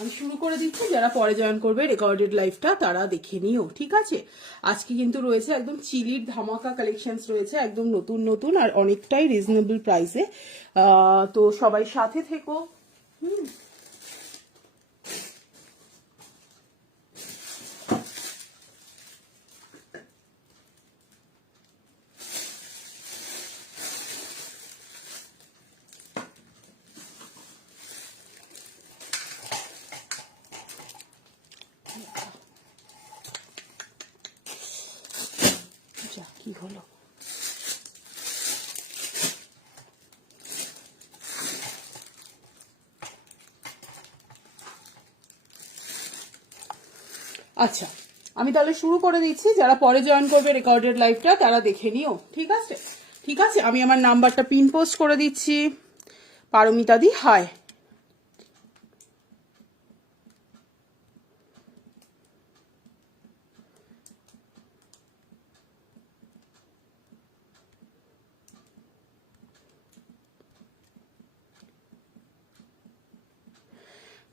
আমি শুরু করে দিচ্ছি, যারা পরে জয়েন করবে রেকর্ডেড লাইভটা তারা দেখে নিও, ঠিক আছে। আজকে কিন্তু রয়েছে একদম চিলির ধামাকা কালেকশনস রয়েছে, একদম নতুন নতুন আর অনেকটাই রিজনেবল প্রাইসে। তো সবাই সাথে থেকো। কি হলো, আচ্ছা আমি তাহলে শুরু করে দিচ্ছি, যারা পরে জয়েন করবে রেকর্ডেড লাইভটা তারা দেখে নিও, ঠিক আছে। ঠিক আছে, আমি আমার নাম্বারটা পিন পোস্ট করে দিচ্ছি। পারমিতাদি হাই।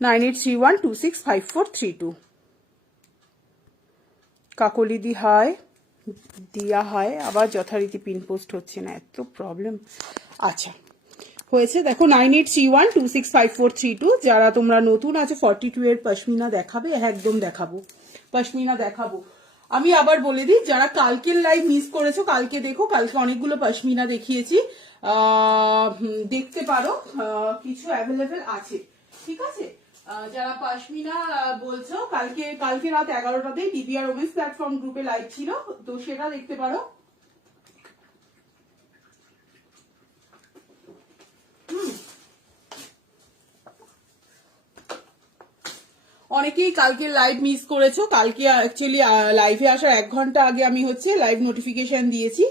9831265432। কাকলিদি হাই, দিয়া হাই। আবার যথারীতি পিন পোস্ট হচ্ছে না, এত প্রবলেম। আচ্ছা হয়েছে, দেখো 9831265432। যারা তোমরা নতুন আছো 42 এর পশমিনা দেখাবে, একদম দেখাবো, পশমিনা দেখাবো। আমি আবার বলে দিই, যারা কালকের লাইভ মিস করেছো কালকে দেখো, কালকে অনেকগুলো পশমিনা দেখিয়েছি, দেখতে পারো, কিছু অ্যাভেলেবেল আছে, ঠিক আছে। যারা পশমিনা বলছো, কালকে রাত 11টাতেই ডিবিআর ওমেন্স প্ল্যাটফর্ম গ্রুপে লাইভ ছিল, তো সেটা দেখতে পারো। অনেকেই কালকে লাইভ মিস করেছো। কালকে অ্যাকচুয়ালি লাইভে আসার 1 ঘন্টা আগে আমি হচ্ছে লাইভ নোটিফিকেশন দিয়েছি।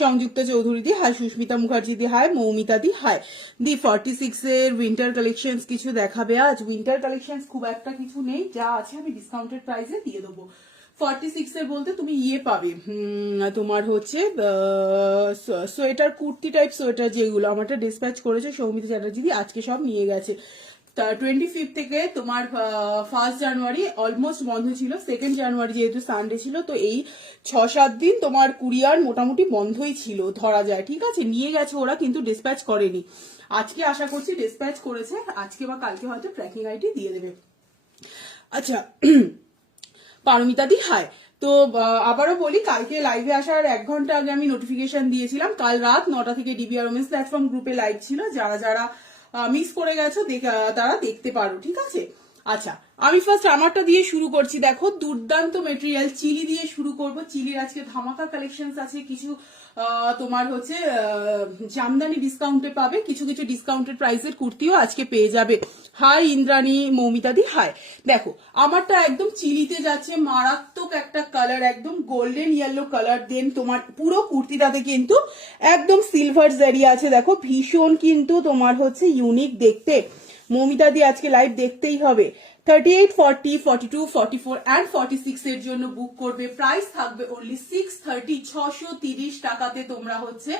সংযুক্তা চৌধুরী দি হাই, সুস্মিতা মুখার্জি দি হাই, মৌমিতা দি হাই। দি 46 এর উইন্টার কালেকশনস কিছু দেখাবে আজ। উইন্টার কালেকশনস খুব একটা কিছু নেই, যা আছে আমি ডিসকাউন্টেড প্রাইসে দিয়ে দেবো। 46 এর বলতে তুমি ইয়ে পাবে, তোমার হচ্ছে সোয়েটার, কুর্তি টাইপ সোয়েটার, যেগুলো আমারটা ডিসপ্যাচ করেছে সৌমিতা চ্যাটার্জি দি, আজকে সব নিয়ে গেছে। 25 থেকে তোমার 1 জানুয়ারি অলমোস্ট বন্ধ ছিল, 2 জানুয়ারি যেহেতু সানডে ছিল, তো এই 6-7 দিন তোমার কুরিয়ার মোটামুটি বন্ধই ছিল ধরা যায়, ঠিক আছে। নিয়ে গেছে ওরা, কিন্তু ডিসপ্যাচ করেনি। আজকে আশা করছি ডিসপ্যাচ করেছে, আজকে বা কালকে হয়তো ট্র্যাকিং আইডি দিয়ে দেবে। আচ্ছা পারমিতা দি হাই। তো আবারও বলি, কালকে লাইভে আসার 1 ঘন্টা আগে আমি নোটিফিকেশন দিয়েছিলাম। কাল রাত 9টা থেকে ডিবিআর ওমেন্স প্ল্যাটফর্ম গ্রুপে লাইভ ছিল, যারা যারা মিস করে গেছো তারা দেখতে পারো, ঠিক আছে। আচ্ছা আমি ফার্স্ট আমারটা দিয়ে শুরু করছি। দেখো দুর্দান্ত মেটেরিয়াল, চিলি দিয়ে শুরু করব। চিলির আজকে ধামাকা কালেকশন আছে, কিছু তোমার হচ্ছে জামদানি ডিসকাউন্টে পাবে, কিছু কিছু ডিসকাউন্টেড প্রাইসের কুর্তিও আজকে পেয়ে যাবে। হাই ইন্দ্রাণী, মৌমিতা দি হাই। দেখো আমারটা একদম চিলিতে যাচ্ছে, মারাত্মক একটা কালার, একদম গোল্ডেন ইয়েলো কালার। দেন তোমার পুরো কুর্তিটাতে কিন্তু একদম সিলভার জারি আছে, দেখো ভীষণ কিন্তু তোমার হচ্ছে ইউনিক দেখতে। মৌমিতা দি আজকে লাইভ দেখতেই হবে। 38, 40, 42, 44 and 46 এর জন্য বুক করবে। প্রাইস থাকবে অনলি 630, 630 টাকাতে তোমরা হচ্ছে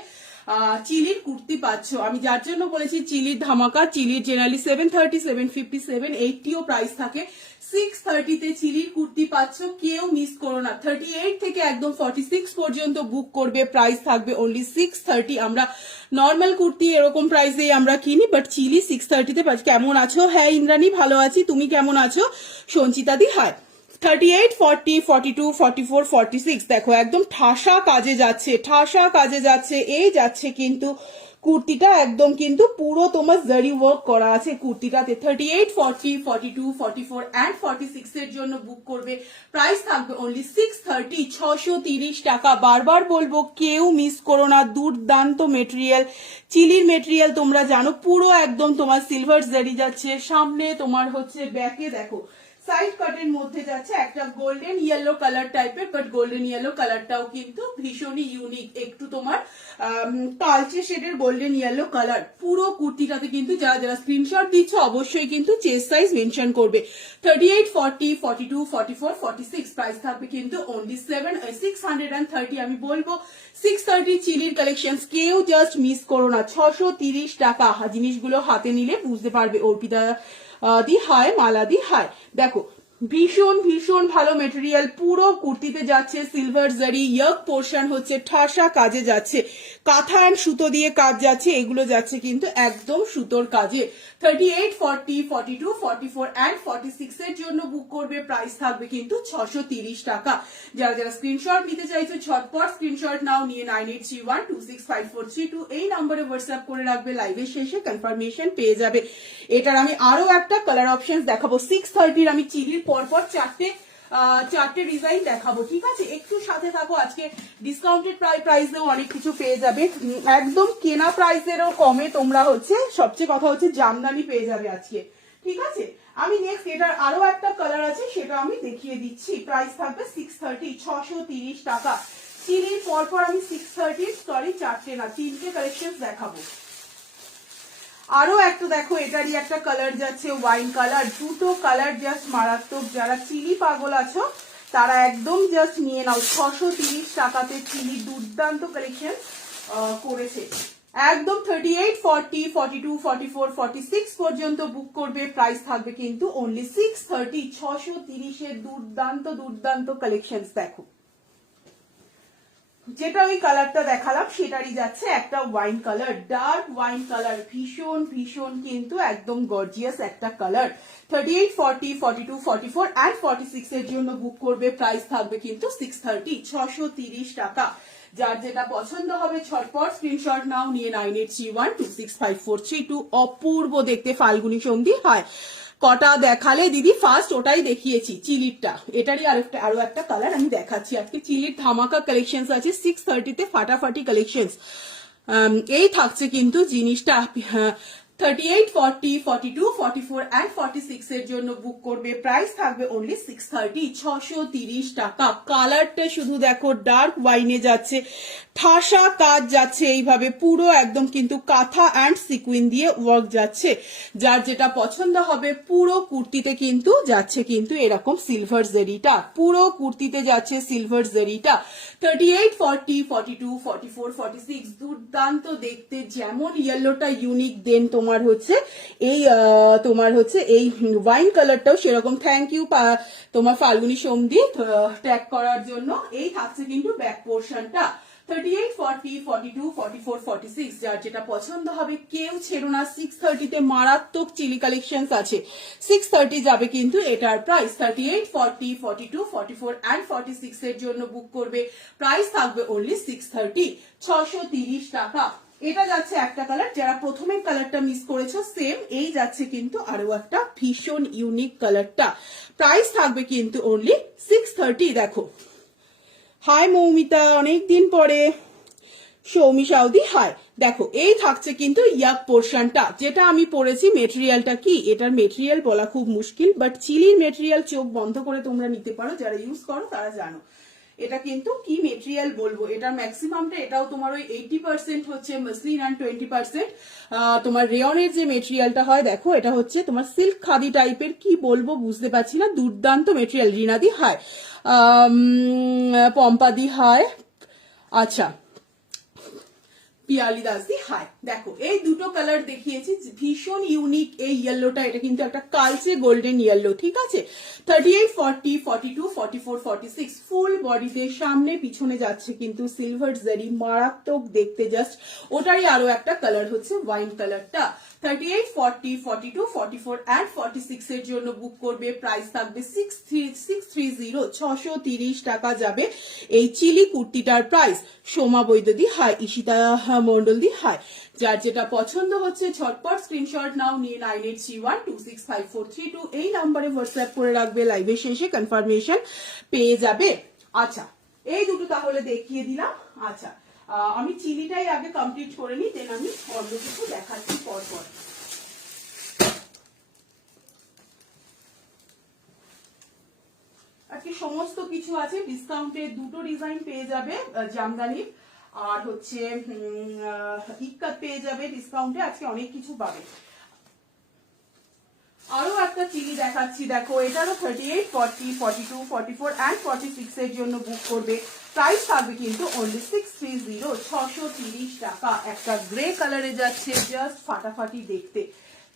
চিলির কুর্তি পাচ্ছ। আমি যার জন্য বলেছি চিলির ধামাকা, চিলির জেনারেলি 730, 750, 780ও প্রাইস থাকে, 630 চিলির কুর্তি পাচ্ছ, কেউ মিস করো না। 38 থেকে একদম 46 পর্যন্ত বুক করবে, প্রাইস থাকবে অনলি 630। আমরা নর্মাল কুর্তি এরকম প্রাইসেই আমরা কিনি, বাট চিলি 630-তে পাচ্ছি। কেমন আছো? হ্যাঁ ইন্দ্রাণী ভালো আছি, তুমি কেমন আছো? সঞ্চিতা দি হাই। 38, 40, 42, 44, 46 দেখো একদম ঠাসা কাজে যাচ্ছে, ঠাসা কাজে যাচ্ছে। এই যাচ্ছে কিন্তু কুর্তিটা একদম কিন্তু পুরো তোমার জারি ওয়ার্ক করা আছে কুর্তিটাতে। 38, 40, 42, 44 and 46 এর জন্য বুক করবে, প্রাইস থাকবে অনলি 630, 630 টাকা। বারবার বলবো কেউ মিস করো না, দুর্দান্ত মেটেরিয়াল। চিলির মেটেরিয়াল তোমরা জানো, পুরো একদম তোমার সিলভার জারি যাচ্ছে। সামনে তোমার হচ্ছে ব্যাকে দেখো সাইড কাটের মধ্যে যাচ্ছে একটা গোল্ডেন ইয়েলো কালার টাইপের, বাট গোল্ডেন ইয়েলো কালারটাও কিন্তু ভীষণই ইউনিক, একটু তোমার কালচে শেডের গোল্ডেন ইয়েলো কালার। পুরো কুর্তিটাতে কিন্তু যারা যারা স্ক্রিনশট দিচ্ছ অবশ্যই কিন্তু চেস্ট সাইজ মেনশন করবে। 38, 40, 42, 44, 46 প্রাইস থাকবে কিন্তু অনলি 630। আমি বলবো 630 চিলির কালেকশন কেউ জাস্ট মিস করো না। 630 টাকা জিনিসগুলো হাতে নিলে বুঝতে পারবে। অর্পিতা দি হাই, মালা দি হাই। দেখো ভীষণ ভীষণ ভালো মেটেরিয়াল, পুরো কুর্তিতে যাচ্ছে সিলভার জারি, ইয়ক পোর্শন হচ্ছে ঠাসা কাজে যাচ্ছে, কাঁথা অ্যান্ড সুতো দিয়ে কাজ যাচ্ছে, এগুলো যাচ্ছে কিন্তু একদম সুতোর কাজে। 38, 40, 42, 44 অ্যান্ড 46 এর জন্য বুক করবে, প্রাইস থাকবে কিন্তু 630 টাকা। যারা যারা স্ক্রিনশট নিতে চাইছো ঝটপট স্ক্রিনশট নাও, নিয়ে 9831265432 এই নম্বরে হোয়াটসঅ্যাপ করে রাখবে, লাইভের শেষে কনফার্মেশন পেয়ে যাবে। এটার আমি আরো একটা কালার অপশন দেখাবো, 630 আমি চিলির পরপর চারটে ডিজাইন দেখাবো, ঠিক আছে? একটু সাথে থাকো, আজকে ডিসকাউন্টেড প্রাইসেও অনেক কিছু পেয়ে যাবে, একদম কেনা প্রাইসেরও কমে তোমরা হচ্ছে, সবচেয়ে কথা হচ্ছে জামদানি পেয়ে যাবে আজকে, ঠিক আছে? আমি নেক্সট এটার আরো একটা কালার আছে, সেটা আমি দেখিয়ে দিচ্ছি, প্রাইস থাকবে 630, 630 টাকা। চিলির পরপর আমি 630 সরি চারটে না 3টে কালেকশন দেখাবো। আরো একটা দেখো, এটারই একটা কালার যাচ্ছে ওয়াইন কালার, দুটো কালার জাস্ট মারাত্মক, যারা চিলি পাগল আছো তারা একদম জাস্ট নিয়ে নাও, 630 টাকাতে চিলি দুর্দান্ত কালেকশন করেছে, একদম 38, 40, 42, 44, 46 পর্যন্ত বুক করবে, প্রাইস থাকবে কিন্তু অনলি 630, 630 এর দুর্দান্ত দুর্দান্ত কালেকশন। দেখো যেটা ওই কালারটা দেখালাম সেটারই যাচ্ছে একটা wine colour, dark wine colour, ভীষণ ভীষণ কিন্তু একদম গর্জিয়াস একটা কালার। 38, 40, 42, 44 অ্যান্ড 46 এর জন্য বুক করবে, প্রাইস থাকবে কিন্তু 630, 630 টাকা। যার যেটা পছন্দ হবে ঝটপট স্ক্রিনশট নাও, নিয়ে 9831265432। অপূর্ব দেখতে ফাল্গুনী সন্ধি হয়, কটা দেখালে দিদি? ফার্স্ট ওটাই দেখিয়েছি চিলিরটা, এটারই আরো একটা কালার আমি দেখাচ্ছি আজকে। চিলির ধামাকা কালেকশন আছে 630 তে, ফাটাফাটি কালেকশন এই থাকছে কিন্তু জিনিসটা। 38, 40, 42, 44 অ্যান্ড 46 এর জন্য বুক করবে, প্রাইস থাকবে অনলি 630, 630 টাকা। কালারটা শুধু দেখো, ডার্ক ওয়াইনে যাচ্ছে, ঠাসা কাজ যাচ্ছে এইভাবে পুরো একদম কিন্তু কাঁথা অ্যান্ড সিকুইন দিয়ে ওয়ার্ক যাচ্ছে, যার যেটা পছন্দ হবে। পুরো কুর্তিতে কিন্তু যাচ্ছে কিন্তু এরকম সিলভার জেরিটা, পুরো কুর্তিতে যাচ্ছে সিলভার জেরিটা। 38, 40, 42, 44, 46 দুর্দান্ত দেখতে, যেমন ইয়েলোটা ইউনিক, দেন তোমার হচ্ছে এই ওয়াইন কালারটাও সেরকম। থ্যাংক ইউ তোমার ফাল্গুনী সন্ধি ট্যাগ করার জন্য। এই থাকছে কিন্তু ব্যাক পোর্শনটা। 38, 40, 42, 44, 46 যার যেটা পছন্দ হবে কেউ ছেড়ো না। 630 তে মারাত্মক চিলি কালেকশন আছে, 630 যাবে কিন্তু এটার প্রাইস। 38, 40, 42, 44 অ্যান্ড 46 এর জন্য বুক করবে, প্রাইস থাকবে অনলি 630, 630 টাকা। এটা যাচ্ছে একটা কালার, যারা প্রথমের কালারটা মিস করেছো সেম এই যাচ্ছে কিন্তু আরো একটা ভীষণ ইউনিক কালারটা, প্রাইস থাকবে কিন্তু অনলি 630। দেখো হাই মৌমিতা, অনেকদিন পরে। সৌমি সাউদি হাই। দেখো এই থাকছে কিন্তু ইয়াক পোর্শনটা, যেটা আমি পরেছি। মেটেরিয়ালটা কি, এটার মেটেরিয়াল বলা খুব মুশকিল, বাট চিলির মেটেরিয়াল চোখ বন্ধ করে তোমরা নিতে পারো, যারা ইউজ করো তারা জানো এটা কিন্তু কি মেটেরিয়াল বলবো। এটার ম্যাক্সিমামটা এটাও তোমার ওই 80% হচ্ছে মসলিন অ্যান্ড 20% তোমার রেয়নের যে মেটেরিয়ালটা হয়। দেখো এটা হচ্ছে তোমার সিল্ক খাদি টাইপের, কি বলবো বুঝতে পারছি না, দুর্দান্ত মেটেরিয়াল। রিনাদি হাই, পম্পাদি হাই, আচ্ছা পিয়ালি দাস দি হাই। দেখো এই দুটো কালার দেখিয়েছি, ভীষণ ইউনিক এই ইয়েলোটা, এটা কিন্তু একটা কালচে গোল্ডেন ইয়েলো, ঠিক আছে? 38, 40, 42, 44, 46 ফুল বডিতে সামনে পিছনে যাচ্ছে কিন্তু সিলভার জারি, মারাত্মক দেখতে জাস্ট। ওটারই আরো একটা কালার হচ্ছে ওয়াইন কালারটা। 38, 40, 42, 44 অ্যান্ড 46 এর জন্য বুক করবে, প্রাইস থাকবে 630, 630 টাকা যাবে এই চিলি কুর্তিটার প্রাইস। সোমা বৈদ্যদি হাই, ঈশিতা মন্ডল দি হাই। যার যেটা পছন্দ হচ্ছে ঝটপট স্ক্রিনশট নাও, নিয়ে 9831265432 এই নাম্বারে হোয়াটসঅ্যাপ করে রাখবে, লাইভের শেষে কনফার্মেশন পেয়ে যাবে। আচ্ছা এই দুটো তাহলে দেখিয়ে দিলাম। আচ্ছা আমি চিলিটাই আগে কমপ্লিট করে নিই, দেন আমি অন্য কিছু দেখাচ্ছি পরপর। আজকে সমস্ত কিছু আছে ডিসকাউন্টে, দুটো ডিজাইন পেয়ে যাবে জামদানির, আর হচ্ছে ইক্কাত পেয়ে যাবে ডিসকাউন্টে, আজকে অনেক কিছু পাবে। আরো একটা চিলি দেখাচ্ছি, দেখো এটারও 38, 40, 42, 44 অ্যান্ড 46 এর জন্য বুক করবে, প্রাইস থাকবে কিন্তু অনলি 630, 630 টাকা। একটা গ্রে কালারে যাচ্ছে, জাস্ট ফাটাফাটি দেখতে।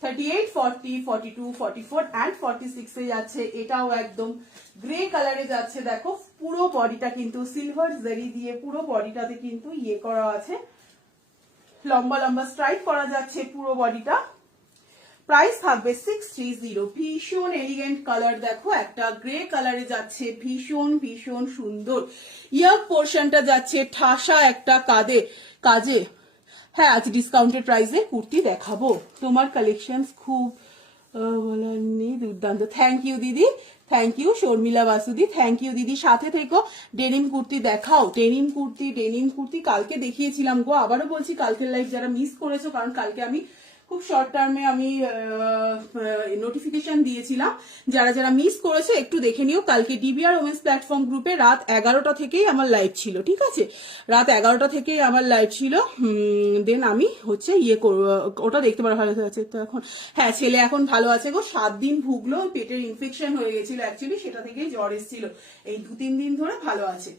38, 40, 42, 44 and 46 এ যাচ্ছে। এটাও একদম গ্রে কালারে যাচ্ছে। দেখো পুরো বডিটা কিন্তু সিলভার জারি দিয়ে পুরো বডিটাতে কিন্তু ইয়ে করা আছে, লম্বা লম্বা স্ট্রাইপ করা যাচ্ছে পুরো বডিটা। প্রাইস থাকবে 630। ভীষণ এলিগেন্ট কালার, দেখো একটা গ্রে কালারে যাচ্ছে, ভীষণ ভীষণ সুন্দর। ইয়ার পোর্শনটা যাচ্ছে ঠাসা একটা কাজে। হ্যাঁ, আজ ডিসকাউন্টেড প্রাইসে কুর্তি দেখাবো। তোমার কালেকশন খুব বলার নেই, দুর্দান্ত। থ্যাংক ইউ দিদি, থ্যাংক ইউ শর্মিলা বাসুদি, থ্যাংক ইউ দিদি। সাথে থেকো। ডেনিম কুর্তি দেখাও, ডেনিম কুর্তি কালকে দেখিয়েছিলাম গো, আবারও বলছি কালকের লাইভ যারা মিস করেছো, কারণ কালকে আমি খুব শর্ট টার্মে আমি নোটিফিকেশন দিয়েছিলাম, যারা যারা মিস করেছে একটু দেখে নিও। কালকে ডিবিআর ওমেন্স প্ল্যাটফর্ম গ্রুপে রাত 11টা থেকেই আমার লাইভ ছিল, ঠিক আছে, রাত 11টা থেকেই আমার লাইভ ছিল। দেন আমি হচ্ছে ওটা দেখতে পারো। ভালো আছে তো এখন? হ্যাঁ, ছেলে এখন ভালো আছে গো। 7 দিন ভুগলো, পেটের ইনফেকশন হয়ে গেছিল অ্যাকচুয়ালি, সেটা থেকেই জ্বর এসেছিল। এই 2-3 দিন ধরে ভালো আছে।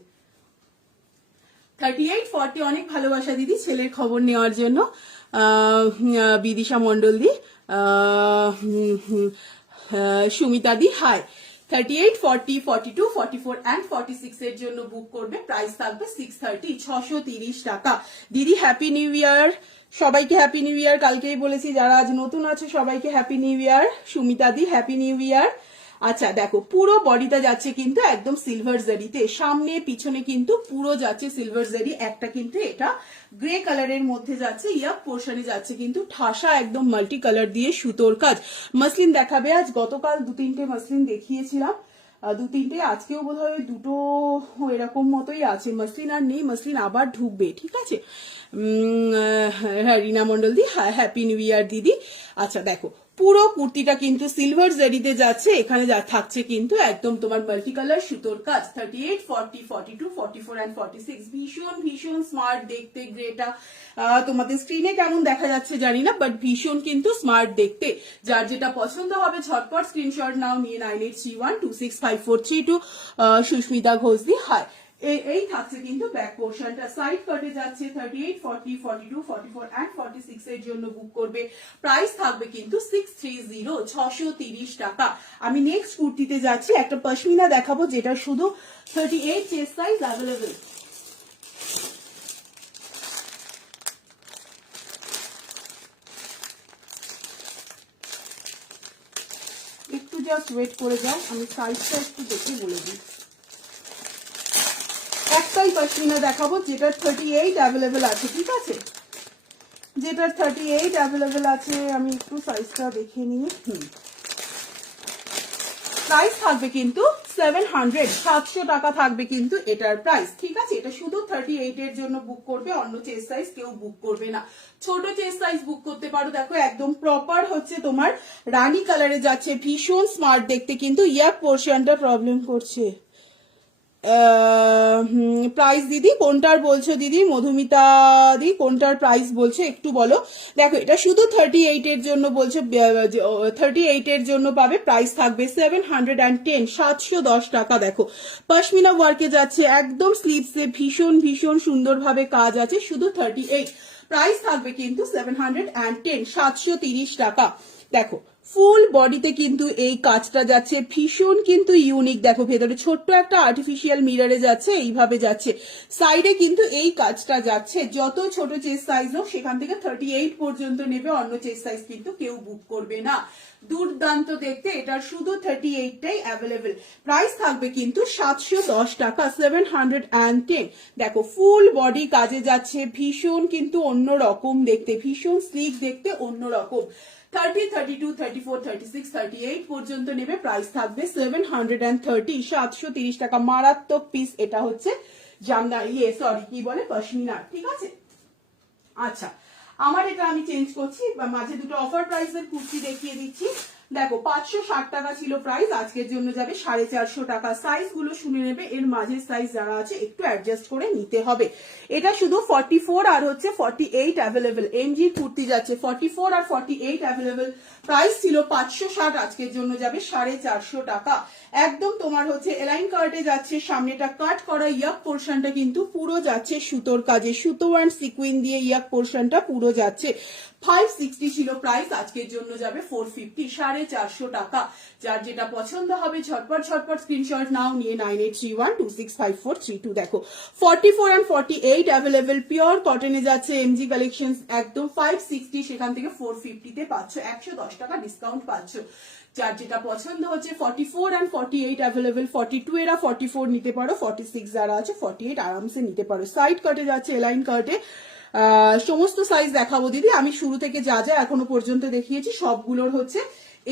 38, 40 অনেক ভালোবাসা দিদি ছেলের খবর নেওয়ার জন্য। বিদিশা মন্ডল দি, সুমিতা দি, হাই। 38, 40, 42, 44 and 46 এর জন্য বুক করবে। প্রাইস থাকবে 630, 630 টাকা। দিদি হ্যাপি নিউ ইয়ার, সবাইকে হ্যাপি নিউ ইয়ার। কালকেই বলেছি যারা আজ নতুন আছে সবাইকে হ্যাপি নিউ ইয়ার। সুমিতা দি হ্যাপি নিউ ইয়ার। আচ্ছা দেখো পুরো বডিটা যাচ্ছে কিন্তু একদম সিলভার জারিতে, সামনে পিছনে কিন্তু পুরো যাচ্ছে সিলভার জারি। একটা কিন্তু এটা গ্রে কালারের মধ্যে যাচ্ছে, ইয়ার পোর্শনে যাচ্ছে কিন্তু ঠাসা একদম মাল্টি কালার দিয়ে সুতোর কাজ। মাসলিন দেখাবে আজ, গতকাল 2-3টে মাসলিন দেখিয়েছিলাম, 2-3টে, আজকেও বোধ হয় 2টো এরকম মতোই আছে। মাসলিন আর নেই, মাসলিন আবার ঢুকবে, ঠিক আছে। হ্যাঁ, রিনা মন্ডল দি হ্যাপি নিউ ইয়ার দিদি। আচ্ছা দেখো পুরো কুর্তিটা কিন্তু সিলভার জারিতে যাচ্ছে, এখানে থাকছে কিন্তু একদম তোমার মাল্টি কালার সুতোর কাজ। 38, 40, 42, 44 and 46 ভীষণ ভীষণ স্মার্ট দেখতে। গ্রেটা তোমাদের স্ক্রিনে কেমন দেখা যাচ্ছে জানি না, বাট ভীষণ কিন্তু স্মার্ট দেখতে। যার যেটা পছন্দ হবে ঝটপট স্ক্রিনশট নাও, নিয়ে 9831265432 সুস্মিতা ঘোষ দি, হাই। এই থাকছে কিন্তু ব্যাক পোর্শনটা, সাইড কাটে যাচ্ছে। 38, 40, 42, 44 and 46 এর জন্য বুক করবে। প্রাইস থাকবে কিন্তু 630, 630 টাকা। আমি নেক্সট কুর্তিতে যাচ্ছি, একটা পশমিনা দেখাবো যেটা শুধু 38 চেস্ট সাইজ অ্যাভেলেবেল। একটু জাস্ট ওয়েট করে যাও, আমি সাইজটা একটু দেখে বলে দিই। একটাই পশমিনা দেখাবো যেটা 38 অ্যাভেলেবেল আছে, ঠিক আছে, যেটা 38 অ্যাভেলেবেল আছে। আমি একটু সাইজটা দেখে নিই। প্রাইস থাকবে কিন্তু 700, 700 টাকা থাকবে কিন্তু এটার প্রাইস, ঠিক আছে। এটা শুধু 38 এর জন্য বুক করবে, অন্য চেস্ট সাইজ কেউ বুক করবে না। ছোট চেস্ট সাইজ বুক করতে পারো। দেখো একদম প্রপার হচ্ছে তোমার রানী কালারে যাচ্ছে, ভীষণ স্মার্ট দেখতে কিন্তু। ইয়ার পোর্শনটা প্রবলেম করছে। প্রাইস দিদি কোনটার বলছো দিদি? মধুমিতা দি কোনটার প্রাইস বলছো একটু বলো। দেখো এটা শুধু 38 এর জন্য বলছো, 38 এর জন্য পাবে। প্রাইস থাকবে 710, 710 টাকা। দেখো পশমিনা ওয়ার্কে যাচ্ছে, একদম স্লিভসে ভীষণ ভীষণ সুন্দরভাবে কাজ আছে, শুধু 38। প্রাইস থাকবে কিন্তু 710, 730 টাকা। দেখো ফুল বডিতে কিন্তু এই কাজটা যাচ্ছে, ভীষণ কিন্তু ইউনিক। দেখো ভেতরে ছোট্ট একটা আর্টিফিশিয়াল মিররে যাচ্ছে, এইভাবে যাচ্ছে। সাইডে কিন্তু এই কাজটা যাচ্ছে। যত ছোট চেস্ট সাইজ হোক সেখান থেকে 38 পর্যন্ত নেবে, অন্য চেস্ট সাইজ কিন্তু কেউ বুক করবে না। দুর্দান্ত দেখতে, এটার শুধু 38টাই অ্যাভেলেবেল। প্রাইস থাকবে কিন্তু 710 টাকা, 710। দেখো ফুল বডি কাজে যাচ্ছে, ভীষণ কিন্তু অন্য রকম দেখতে, ভীষণ স্লিক দেখতে, অন্য রকম। 30, 32, 34, 36, 38 পর্যন্ত নেবে। প্রাইস থাকবে 730, 730 টাকা। মারাত্মক পিস এটা হচ্ছে কি বলে পশমিনা, ঠিক আছে। আচ্ছা আমার এটা আমি চেঞ্জ করছি, মাঝে দুটো অফার প্রাইসের কুর্তি দেখিয়ে দিচ্ছি। দেখো 560 টাকা ছিল প্রাইস, আজকের জন্য যাবে 450 টাকা। সাইজ গুলো শুনে নেবে, এর মাঝের সাইজ যারা আছে একটু অ্যাডজাস্ট করে নিতে হবে। এটা শুধু 44 আর হচ্ছে 48 অ্যাভেলেবেল। এমজি কুর্তি যাচ্ছে 44 আর 48 অ্যাভেলেবেল। প্রাইস ছিল 560, আজকের জন্য যাবে 450 টাকা। একদম তোমার হচ্ছে এলাইন কার্টে যাচ্ছে, সামনেটা কাট করা ইয়াক পোর্শনটা কিন্তু পুরো যাচ্ছে সুতোর কাজে, সুতো অ্যান্ড সিকুইন দিয়ে ইয়াক পোর্শনটা পুরো যাচ্ছে। 560 ছিল প্রাইস, আজকের জন্য যাবে 450, 450 টাকা। যার যেটা পছন্দ হবে ঝটপট ঝটপট স্ক্রিনশট নাও, নিয়ে 9831265432। দেখো 44 and 48 অ্যাভেলেবেল, পিওর কটনে যাচ্ছে এমজি কালেকশন, একদম 560, সেখান থেকে 450 তে পাচ্ছ, 110 টাকা ডিসকাউন্ট পাচ্ছ। যার যেটা পছন্দ হচ্ছে 44 and 48 অ্যাভেলেবেল, 42 এরা 44 নিতে পারো, 46 যারা আছে 48 আরামসে নিতে পারো। সাইড কাটে যাচ্ছে এলাইন কাটে, সমস্ত সাইজ দেখাবো দিদি। আমি শুরু থেকে যা যা এখনো পর্যন্ত দেখিয়েছি সবগুলোর হচ্ছে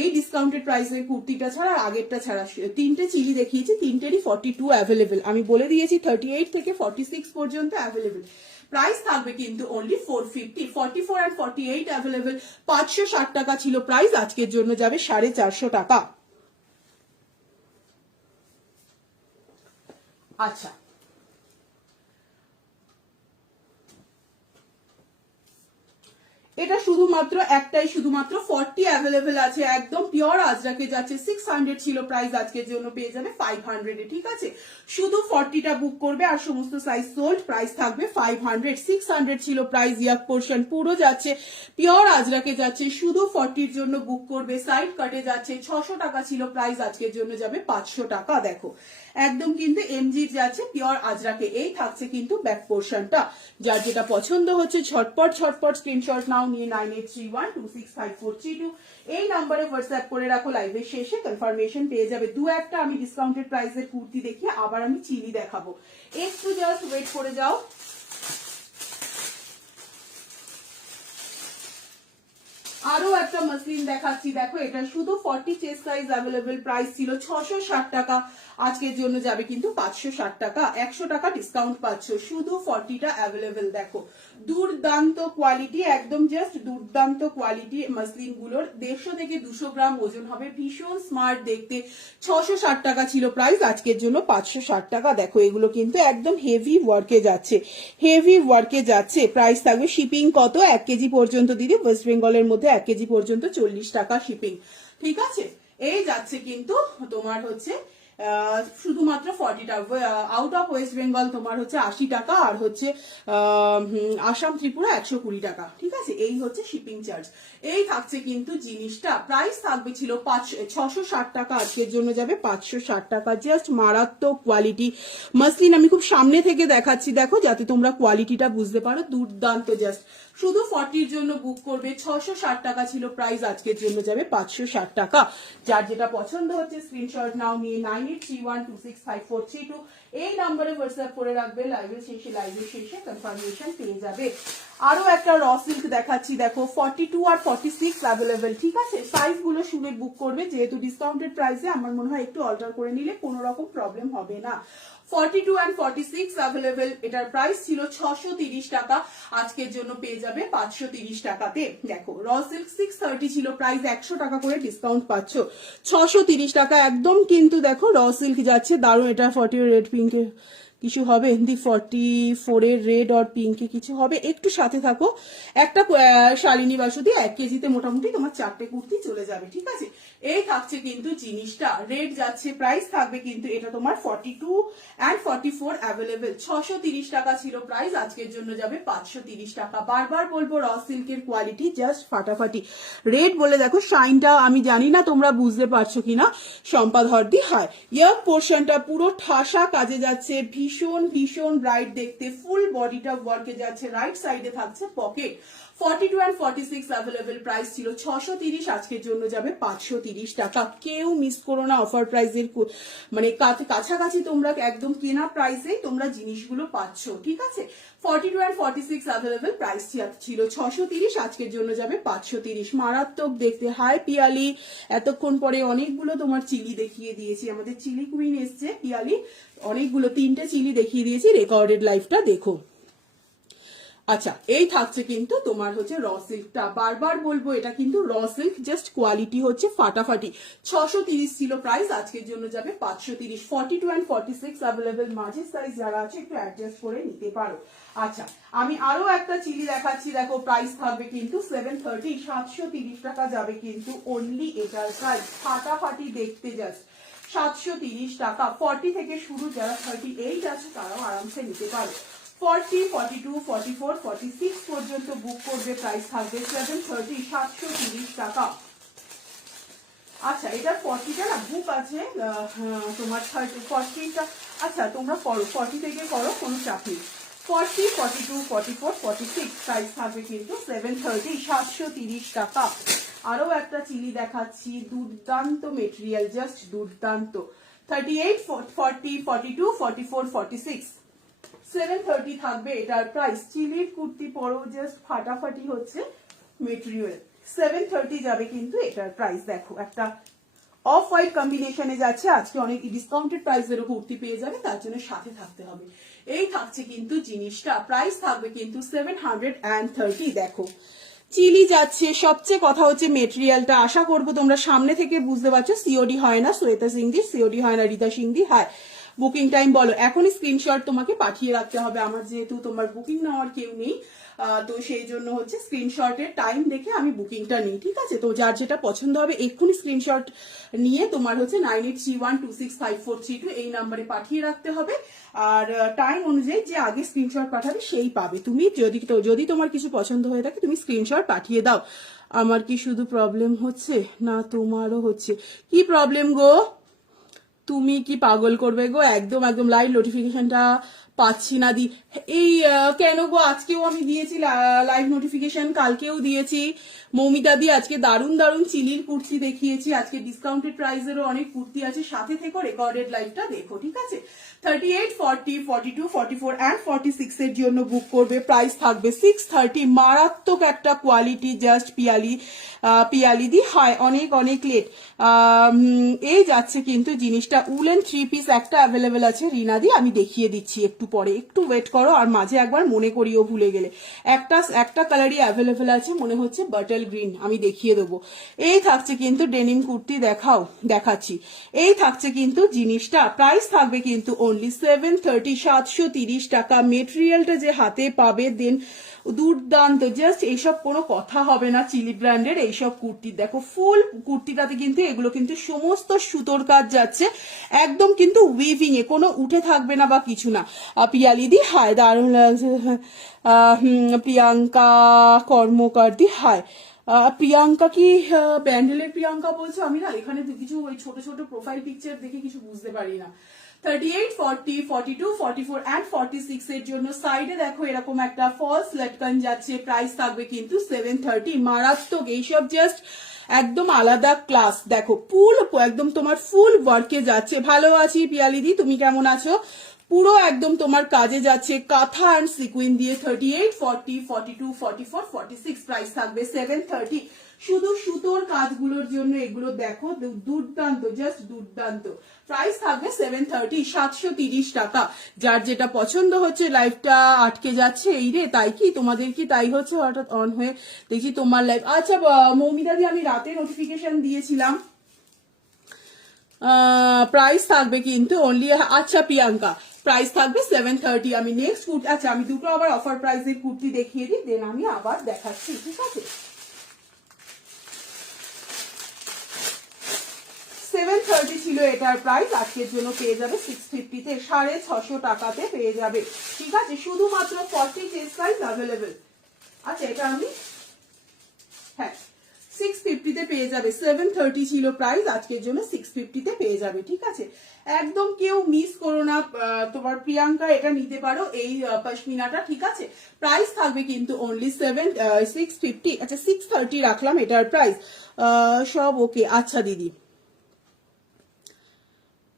এই ডিসকাউন্টেড প্রাইসের কুর্তিটা ছাড়া আর আগেরটা ছাড়া তিনটে চিলি দেখিয়েছি, তিনটেরই 42 অ্যাভেলেবেল। আমি বলে দিয়েছি 38 থেকে 46 পর্যন্ত অ্যাভেলেবেল। প্রাইস থাকবে কিন্তু অনলি 450, 44 and 48 অ্যাভেলেবেল। 560 টাকা ছিল প্রাইস, আজকের জন্য যাবে 450 টাকা। আচ্ছা, এটা শুধুমাত্র একটাই, শুধুমাত্র 40 অ্যাভেলেবেল আছে, একদম পিওর আজরাকে যাচ্ছে। 600 ছিল প্রাইস, আজকের জন্য পেয়ে যাবে 500 এ, ঠিক আছে। শুধু 40টা বুক করবে আর সমস্ত সাইজ সোল্ড, প্রাইস থাকবে 500। 600 ছিল প্রাইস, ইয়াক পোর্শন পুরো যাচ্ছে, পিওর আজরাকে যাচ্ছে, শুধু 40 জন্য বুক করবে। সাইড কাটে যাচ্ছে, 600 টাকা ছিল প্রাইস, আজকের জন্য যাবে 500 টাকা। দেখো একদম কিন্তু এমজির যাচ্ছে পিওর আজরাকে, এই থাকছে কিন্তু ব্যাক পোর্শনটা। যার যেটা পছন্দ হচ্ছে ঝটপট ঝটপট স্ক্রিনশট নাও, নিয়ে 9831265432 এই নাম্বারে হোয়াটসঅ্যাপ করে রাখো। লাইভের শেষে কনফার্মেশন পেয়ে যাবে। দু একটা আমি ডিসকাউন্টেড প্রাইসের কুর্তি দেখিয়ে আবার আমি চিলি দেখাবো, একটু জাস্ট ওয়েট করে যাও। আরো একটা মসলিন দেখাচ্ছি, দেখো এটা শুধু 40 চেস্ট সাইজ অ্যাভেলেবেল, প্রাইস ছিল 660 টাকা, আজকের জন্য যাবে কিন্তু 560 টাকা, 100 টাকা ডিসকাউন্ট পাচ্ছ। শুধু 40টা অ্যাভেলেবেল। দেখো দুর্দান্ত কোয়ালিটি, একদম জাস্ট দুর্দান্ত কোয়ালিটি মসলিন গুলোর। 150 থেকে 200 গ্রাম ওজন হবে, ভীষণ স্মার্ট দেখতে। 660 টাকা ছিল প্রাইস, আজকের জন্য 560 টাকা। দেখো এগুলো কিন্তু একদম হেভি ওয়ার্কে যাচ্ছে, হেভি ওয়ার্কে যাচ্ছে। প্রাইস থাকবে, শিপিং কত, 1 কেজি পর্যন্ত দিদি, ওয়েস্ট বেঙ্গলের মধ্যে 1 কেজি পর্যন্ত 40 টাকা শিপিং, ঠিক আছে। এই যাচ্ছে কিন্তু তোমার হচ্ছে শুধুমাত্র 40টা, আউট অফ ওয়েস্ট বেঙ্গল তোমার হচ্ছে 80 টাকা, আর হচ্ছে আসাম ত্রিপুরা 120 টাকা, ঠিক আছে। এই হচ্ছে শিপিং চার্জ। এই থাকছে কিন্তু জিনিসটা, প্রাইস থাকবে ছিল 660 টাকা, আজকের জন্য যাবে 560 টাকা। জাস্ট মারাত্মক কোয়ালিটি মসলিন, আমি খুব সামনে থেকে দেখাচ্ছি দেখো, যাতে তোমরা কোয়ালিটিটা বুঝতে পারো। দুর্দান্ত, জাস্ট শুধু 40 জন্য বুক করবে। 660 টাকা ছিল প্রাইস, আজকের জন্য যাবে 560 টাকা। যার যেটা পছন্দ হচ্ছে স্ক্রিনশট নাও, নিয়ে 9831265432 এই নাম্বারে হোয়াটসঅ্যাপ করে রাখবে। লাইভের শেষে কনফার্মেশন পেয়ে যাবে। আরো একটা র সিল্ক দেখাচ্ছি, দেখো 42 আর 46 অ্যাভেলেবেল, ঠিক আছে। সাইজ গুলো শুনে বুক করবে, যেহেতু ডিসকাউন্টেড প্রাইসে আমার মনে হয় একটু অল্টার করে নিলে কোনো রকম প্রবলেম হবে না। 42 and 46 অ্যাভেলেবেল, এটার প্রাইস ছিল 630 টাকা, আজকের জন্য পেয়ে যাবে 530 টাকাতে। দেখো র সিল্ক 630 ছিল প্রাইস, 100 টাকা করে ডিসকাউন্ট পাচ্ছ, 630 টাকা একদম কিন্তু। দেখো র সিল্ক যাচ্ছে দারুণ, এটা 40 রেড পিঙ্কে কিছু হবে, দি 44 এর রেড আর পিঙ্কে কিছু হবে, একটু সাথে থাকো। একটা শালিনী বাসুতি 1 কেজিতে মোটামুটি তোমার 4টে কুর্তি চলে যাবে, ঠিক আছে। এই থাকছে কিন্তু জিনিসটা, রেড যাচ্ছে, প্রাইস থাকবে কিন্তু এটা তোমার 42 and 44 অ্যাভেলেবেল। 630 টাকা ছিল প্রাইস, আজকের জন্য যাবে 530 টাকা। বারবার বলবো র সিল্কের কোয়ালিটি জাস্ট ফাটাফাটি। রেড বলে দেখো শাইনটা, আমি জানি না তোমরা বুঝতে পারছো কিনা, সম্পাধর্দি হয়। ইয়ার পোর্শনটা পুরো ঠাসা কাজে যাচ্ছে, ভীষণ ভীষণ ব্রাইট দেখতে, ফুল বডিটা ওয়ার্কে যাচ্ছে। রাইট সাইডে থাকছে পকেট। 42 and 46 অ্যাভেলেবেল, প্রাইস ছিল 630, আজকের জন্য যাবে 530 টাকা। কেউ মিস করো না, অফার প্রাইসের মানে কাছাকাছি তোমরা একদম কেনা প্রাইসেই তোমরা জিনিসগুলো পাচ্ছ, ঠিক আছে। 42 and 46 অ্যাভেলেবেল, প্রাইস ছিল 630, আজকের জন্য যাবে 530। মারাত্মক দেখতে, হাই পিয়ালি। এতক্ষণ পরে অনেকগুলো তোমার চিলি দেখিয়ে দিয়েছি, আমাদের চিলি কুইন এসছে পিয়ালি, অনেকগুলো 3টে চিলি দেখিয়ে দিয়েছি। রেকর্ডেড লাইভটা দেখো। আচ্ছা, এই থাকছে কিন্তু তোমার হচ্ছে র সিল্কটা, বারবার বলবো এটা কিন্তু র সিল্ক, জাস্ট কোয়ালিটি হচ্ছে ফাটাফাটি। 630 ছিল প্রাইস, আজকের জন্য যাবে 530। 42 and 46 অ্যাভেলেবেল, মাঝের সাইজ যারা আছে একটু অ্যাডজাস্ট করে নিতে পারো। আচ্ছা, আমি আরো একটা চিলি দেখাচ্ছি, দেখো প্রাইস থাকবে কিন্তু 730, 730 টাকা যাবে কিন্তু অনলি এটার প্রাইস, ফাটাফাটি দেখতে জাস্ট 730 টাকা। 40 থেকে শুরু, যারা 38 আছে তারাও আরামসে নিতে পারো। 40, 42, 44, 46 পর্যন্ত বুক করবে, প্রাইস থাকবে 730, 730 টাকা। আচ্ছা, এটা 40টা না বুক আছে, তোমার 40টা। আচ্ছা, তোমরা করো 40 থেকে করো, কোনো চাপ নেই। 40, 42, 44, 46 প্রাইস থাকবে কিন্তু 730, 730 টাকা। আরো একটা চিলি দেখাচ্ছি, দুর্দান্ত মেটেরিয়াল, জাস্ট দুর্দান্ত। 38, 40, 42, 44, 46 730 থাকবে এটার প্রাইস। চিলির কুর্তি পরো, জাস্ট ফাটাফাটি হচ্ছে মেটেরিয়াল। 730 যাবে কিন্তু এটার প্রাইস। দেখো একটা অফ হোয়াইট কম্বিনেশনে যাচ্ছে, আজকে অনেক ডিসকাউন্টেড প্রাইসেরও কুর্তি পেয়ে যাবে, তার জন্য সাথে থাকতে হবে। এই থাকছে কিন্তু জিনিসটা, প্রাইস থাকবে কিন্তু 730। দেখো চিলি যাচ্ছে, সবচেয়ে কথা হচ্ছে মেটেরিয়ালটা, আশা করবো তোমরা সামনে থেকে বুঝতে পারছো। সিওডি হয় না শ্বেতা সিংদি, সিওডি হয় না রীতা সিংদি। হ্যাঁ, বুকিং টাইম বলো, এখনই স্ক্রিনশট তোমাকে পাঠিয়ে রাখতে হবে, আমার যেহেতু তোমার বুকিং নেওয়ার কেউ নেই, তো সেই জন্য হচ্ছে স্ক্রিনশটের টাইম দেখে আমি বুকিংটা নিই, ঠিক আছে? তো যার যেটা পছন্দ হবে এক্ষুনি স্ক্রিনশট নিয়ে তোমার হচ্ছে 9831265432 এই নাম্বারে পাঠিয়ে রাখতে হবে। আর টাইম অনুযায়ী যে আগে স্ক্রিনশট পাঠাবে সেই পাবে। তুমি যদি তোমার কিছু পছন্দ হয়ে থাকে তুমি স্ক্রিনশট পাঠিয়ে দাও। আমার কি শুধু প্রবলেম হচ্ছে না তোমারও হচ্ছে? কি প্রবলেম গো? তুমি কি পাগল করবে গো? একদম একদম লাইভ নোটিফিকেশনটা পাচ্ছি না দি। এই কেন গো? আজকেও আমি দিয়েছি লাইভ নোটিফিকেশন, কালকেও দিয়েছি। মৌমিতা দি আজকে দারুণ দারুণ চিলির কুর্তি দেখিয়েছি, আজকে ডিসকাউন্টেড প্রাইসেরও অনেক কুর্তি আছে, সাথে থেকো, রেকর্ডেড লাইভটা দেখো, ঠিক আছে? 38, 40, 42, 44 and 46 এর জন্য বুক করবে, প্রাইস থাকবে 630। মারাত্মক একটা কোয়ালিটি, জাস্ট পিয়ালি দি। হয় অনেক অনেক লেট, এই যাচ্ছে কিন্তু জিনিসটা। উলেন 3 পিস একটা অ্যাভেলেবেল আছে রিনাদি, আমি দেখিয়ে দিচ্ছি একটু পরে, একটু ওয়েট করো। আর মাঝে একবার মনে করিও, ভুলে গেলে, একটা কালারই অ্যাভেলেবেল আছে, মনে হচ্ছে বাটল গ্রিন, আমি দেখিয়ে দেবো। এই থাকছে কিন্তু ডেনিম কুর্তি, দেখাচ্ছি। এই থাকছে কিন্তু জিনিসটা, প্রাইস থাকবে কিন্তু অনলি 730, 730 টাকা। মেটেরিয়ালটা যে হাতে পাবে দেন দুর্দান্ত, জাস্ট এইসব কোনো কথা হবে না। চিলি ব্র্যান্ডের এইসব কুর্তি দেখো, ফুল কুর্তিটাতে কিন্তু এগুলো কিন্তু সমস্ত সুতোর কাজ যাচ্ছে, একদম কিন্তু উইভিং এ, কোনো উঠে থাকবে না বা কিছু না। পিয়ালিদি হায়, দারুণ লাগছে। প্রিয়াঙ্কা কর্মকার দি হায়। প্রিয়াঙ্কা কি ব্যান্ডেলের প্রিয়াঙ্কা বলছো? আমি না এখানে কিছু ওই ছোট ছোট প্রোফাইল পিকচার দেখে কিছু বুঝতে পারি না। 38, 40, 42, 44 and 46 এর জন্য সাইডে দেখো এরকম একটা ফলস লটকন যাচ্ছে, প্রাইস থাকবে কিন্তু 730। মারাত্মক এইসব, জাস্ট একদম আলাদা ক্লাস। দেখো একদম তোমার ফুল ওয়ার্কে যাচ্ছে। ভালো আছি পিয়ালিদি, তুমি কেমন আছো? পুরো একদম তোমার কাজে যাচ্ছে, কাঁথা অ্যান্ড সিকুইন দিয়ে। 38, 40, 42, 44, 46 প্রাইস থাকবে 730। শুধু সুতোর কাজগুলোর জন্য এগুলো দেখো, দুর্দান্ত, জাস্ট দুর্দান্ত। প্রাইস থাকবে 730, 730 টাকা। যার যেটা পছন্দ হচ্ছে, লাইভটা আটকে যাচ্ছে এই রে, তাই কি তোমাদের কি তাই হচ্ছে? হঠাৎ অন হয়ে দেখি তোমার লাইভ। আচ্ছা মৌমিতা দি, আমি রাতে নোটিফিকেশন দিয়েছিলাম, প্রাইস থাকবে কিন্তু অনলি। আচ্ছা প্রিয়াঙ্কা, প্রাইস থাকবে 730। আমি নেক্সট কুর্তি, আচ্ছা আমি দুটো আবার অফার প্রাইসের কুর্তি দেখিয়ে দিই, দেন আমি আবার দেখাচ্ছি, ঠিক আছে? 730 ছিল এটার প্রাইস, আজকের জন্য পেয়ে যাবে 650-তে, 650 টাকাতে পেয়ে যাবে, ঠিক আছে? শুধুমাত্র 40 চেস্ট সাইজ অ্যাভেলেবেল। আচ্ছা এটা আমি, হ্যাঁ 650-তে পেয়ে যাবে। 730 ছিল প্রাইস, আজকের জন্য 650-তে পেয়ে যাবে, ঠিক আছে? একদম কেউ মিস করো না। তোমার প্রিয়াঙ্কা এটা নিতে পারো, এই পশমিনাটা, ঠিক আছে? প্রাইস থাকবে কিন্তু অনলি 650। আচ্ছা 630 রাখলাম এটার প্রাইস, সব ওকে। আচ্ছা দিদি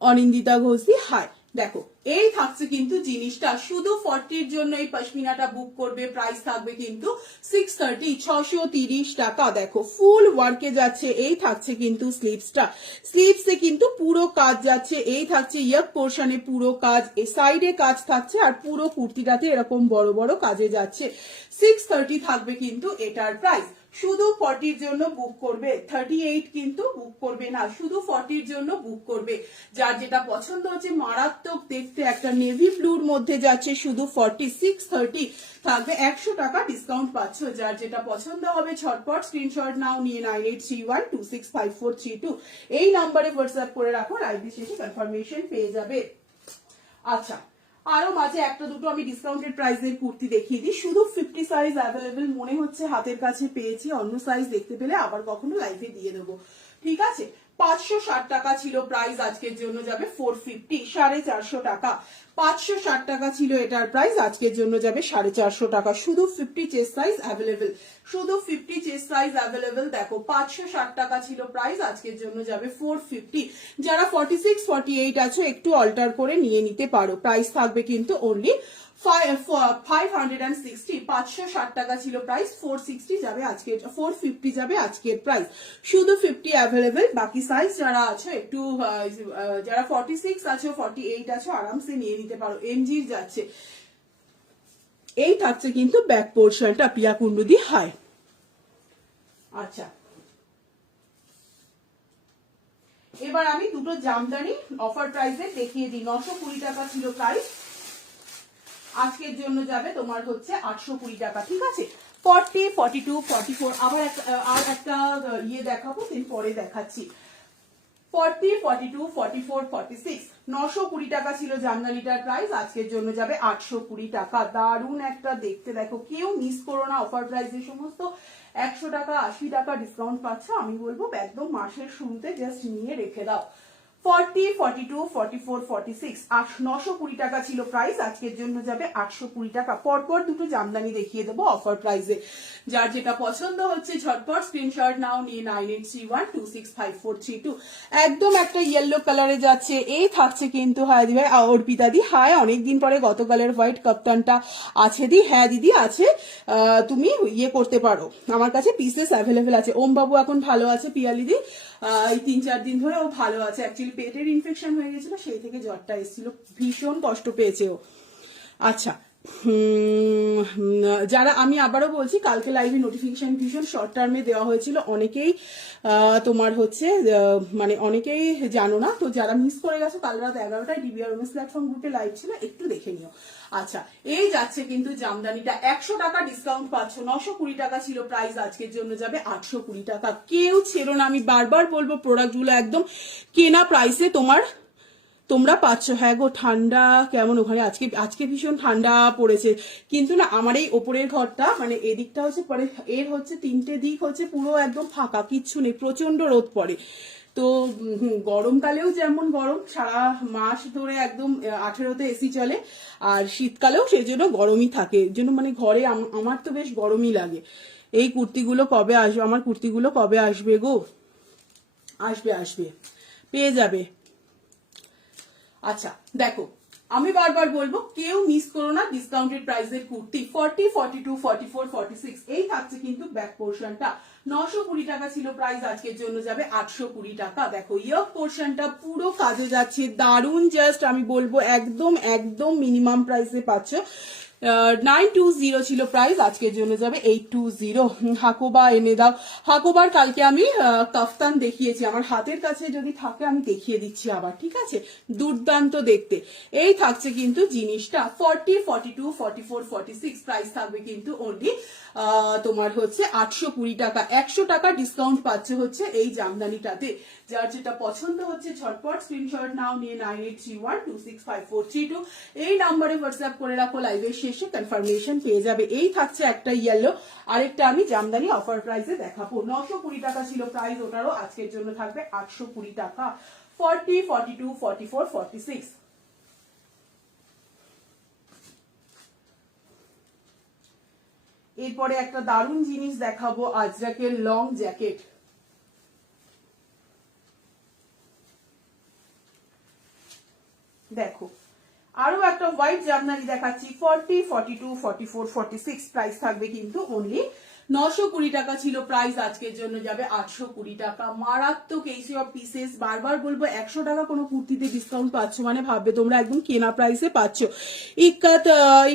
অনিন্দিতা ঘোষ দি হাই, দেখো এই থাকছে কিন্তু জিনিসটা শুধু 40 জন্য এই পশমিনাটা বুক করবে, প্রাইস থাকবে কিন্তু 630 630 টাকা। দেখো ফুল ওয়ার্কে যাচ্ছে, এই থাকছে কিন্তু স্লিভসটা, স্লিভসে কিন্তু পুরো কাজ যাচ্ছে, এই থাকছে ইয়ক পোর্শনে পুরো কাজ, এই সাইডে কাজ থাকছে, আর পুরো কুর্তিটাতে এরকম বড় বড় কাজে যাচ্ছে। 630 থাকবে কিন্তু এটার প্রাইস। শুধু 40 জন্য বুক করবে, 38 কিন্তু বুক করবে না, শুধু 40 জন্য বুক করবে। যার যেটা পছন্দ হচ্ছে, মারাত্মক দেখতে একটা নেভি ব্লুর মধ্যে যাচ্ছে, শুধু 630 থাকবে, 100 টাকা ডিসকাউন্ট পাচ্ছ। যার যেটা পছন্দ হবে ঝটপট স্ক্রিনশট নাও, নিয়ে 9831265432 এই নাম্বারে হোয়াটসঅ্যাপ করে রাখো, লাইভে শেষে কনফার্মেশন পেয়ে যাবে। আচ্ছা, আরো মাঝে একটা দুটো আমি ডিসকাউন্টেড প্রাইসের কুর্তি দেখিয়ে দিই। শুধু 50 সাইজ অ্যাভেলেবেল মনে হচ্ছে হাতের কাছে পেয়েছি, অন্য সাইজ দেখতে পেলে আবার কখনো লাইভে দিয়ে দেবো, ঠিক আছে। 560 টাকা ছিল প্রাইস, আজকের জন্য যাবে 450, 450 টাকা। 560 টাকা ছিল এটার প্রাইস, আজকের জন্য যাবে 450 টাকা। শুধু 50 চেস্ট সাইজ অ্যাভেলেবেল, শুধু 50 চেস্ট সাইজ অ্যাভেলেবেল। দেখো 560 টাকা ছিল প্রাইস, আজকের জন্য যাবে 450। যারা 46 48 আছো একটু অল্টার করে নিয়ে নিতে পারো, প্রাইস থাকবে কিন্তু অনলি 560। 560 টাকা ছিল প্রাইস, 460 যাবে আজকের, 450 যাবে আজকের প্রাইস। শুধু 50 অ্যাভেলেবেল, বাকি সাইজ যারা আছো একটু যারা 46 আছো 48 আছো আরামসে নিয়ে নিতে পারো। এমজির যাচ্ছে, এই থাকছে কিন্তু ব্যাক পোর্শনটা প্রিয়া কুন্ডুদি হাই। আচ্ছা, এবার আমি দুটো জামদানি অফার প্রাইসে দেখিয়ে দিই। 920 টাকা ছিল প্রাইস, আজকের জন্য যাবে তোমার হচ্ছে 820 টাকা, ঠিক আছে। 40 42 44 আবার একটা ইয়ে দেখাবো, দিন পরে দেখাচ্ছি। 40 42 44 46 920 টাকা ছিল জামদানিটার প্রাইস, আজকের জন্য যাবে 820 টাকা। দারুণ একটা দেখতে, দেখো কেউ মিস করো না, অফার প্রাইসে সমস্ত 100 টাকা 80 টাকা ডিসকাউন্ট পাচ্ছ। আমি বলবো একদম মাসের শুরুতে জাস্ট নিয়ে রেখে দাও। 40 42 44 46 920 টাকা ছিল প্রাইস, আজকের জন্য যাবে 820 টাকা। পরপর দুটো জামদানি দেখিয়ে দেবো অফার প্রাইসে, যার যেটা পছন্দ হচ্ছে ঝটপট স্ক্রিনশট নাও, নিয়ে 9831265432 একদম একটা ইয়েলো কালারে যাচ্ছে, এই থাকছে কিন্তু। হায় দিদি ভাই, অর্পিতা দি হাই, অনেকদিন পরে গতকালের হোয়াইট কাপ্তানটা আছে দি? হ্যাঁ দিদি আছে, তুমি ইয়ে করতে পারো, আমার কাছে পিসেস অ্যাভেলেবেল আছে। ওম বাবু এখন ভালো আছে, পিয়ালি দি এই 3-4 দিন ধরে ও ভালো আছে। অ্যাকচুয়ালি পেটের ইনফেকশন হয়ে গেছিল, সেই থেকে জ্বরটা এসেছিল, ভীষণ কষ্ট পেয়েছে ও। আচ্ছা, যারা, আমি আবারও বলছি, কালকে লাইভে নোটিফিকেশন ভীষণ শর্ট টার্মে দেওয়া হয়েছিল, অনেকেই তোমার হচ্ছে মানে অনেকেই জানো না, তো যারা মিস করে গেছো, কাল রাত 11টায় ডিবিআর ওমেন্স প্ল্যাটফর্ম গ্রুপে লাইভ ছিল, একটু দেখে নিও। আচ্ছা, এই যাচ্ছে কিন্তু জামদানিটা, 100 টাকা ডিসকাউন্ট পাচ্ছ। 920 টাকা ছিল প্রাইস, আজকের জন্য যাবে 820 টাকা। কেউ ছেড়ো না, আমি বারবার বলবো প্রোডাক্টগুলো একদম কেনা প্রাইসে তোমরা পাচ্ছ। হ্যাঁ গো, ঠান্ডা কেমন ওখানে? আজকে ভীষণ ঠান্ডা পড়েছে, কিন্তু না আমার এই ওপরের ঘরটা, মানে এদিকটা হচ্ছে পরে, এর হচ্ছে 3টে দিক হচ্ছে পুরো একদম ফাঁকা, কিচ্ছু নেই, প্রচন্ড রোদ পড়ে। তো গরমকালেও যেমন গরম, সারা মাস ধরে একদম 18তে এসি চলে, আর শীতকালেও সেই জন্য গরমই থাকে, এর জন্য মানে ঘরে আমার তো বেশ গরমই লাগে। এই কুর্তিগুলো কবে আসবে? আমার কুর্তিগুলো কবে আসবে গো? আসবে, পেয়ে যাবে। আচ্ছা দেখো, আমি বারবার বলবো কেউ মিস করো না ডিসকাউন্টেড প্রাইসের কুর্তি। 40 42 44 46 এই থাকছে কিন্তু ব্যাক পোর্শনটা। 920 টাকা ছিল প্রাইস, আজকের জন্য যাবে 820 টাকা। দেখো ইয়ক পোর্শনটা পুরো কাজে যাচ্ছে, দারুন, জাস্ট আমি বলবো একদম একদম মিনিমাম প্রাইসে পাচ্ছ। 920 ছিল প্রাইস, আজকের জন্য যাবে 820। হাকোবা এনে দাও। হাকোবার কালকে আমি কাফতান দেখিয়েছি, আমার হাতের কাছে যদি থাকে আমি দেখিয়ে দিচ্ছি আবার, ঠিক আছে? দুর্দান্ত দেখতে। এই থাকছে কিন্তু জিনিসটা 40 42 44 46 প্রাইস থাকবে কিন্তু অনলি তোমার হচ্ছে 820 টাকা। 100 টাকা ডিসকাউন্ট পাচ্ছে হচ্ছে এই জামদানিটাতে। যার যেটা পছন্দ হচ্ছে ঝটপট স্ক্রিনশট নাও, নিয়ে 9831265432 এই নাম্বারে হোয়াটসঅ্যাপ করে রাখো, লাইভের শেষে কনফার্মেশন পেয়ে যাবে। এই থাকছে একটা ইয়েলো, আরেকটা আমি জামদানি অফার প্রাইসে দেখাবো। 920 টাকা ছিল প্রাইস ওটারও, আজকের জন্য থাকবে 820 টাকা। 40 42 44 46 এরপরে একটা দারুণ জিনিস দেখাবো, আজরাকের লং জ্যাকেট। দেখো আরো একটা হোয়াইট জামদানি দেখাচ্ছি 40, 42, 44, 46 প্রাইস থাকবে কিন্তু অনলি 920 টাকা ছিল প্রাইস, আজকের জন্য যাবে 820 টাকা। মারাত্মক এই সব পিসেস, বারবার বলবো 100 টাকা কোনো কুর্তিতে ডিসকাউন্ট পাচ্ছ মানে ভাববে তোমরা একদম কেনা প্রাইসে পাচ্ছ। ইক্কাত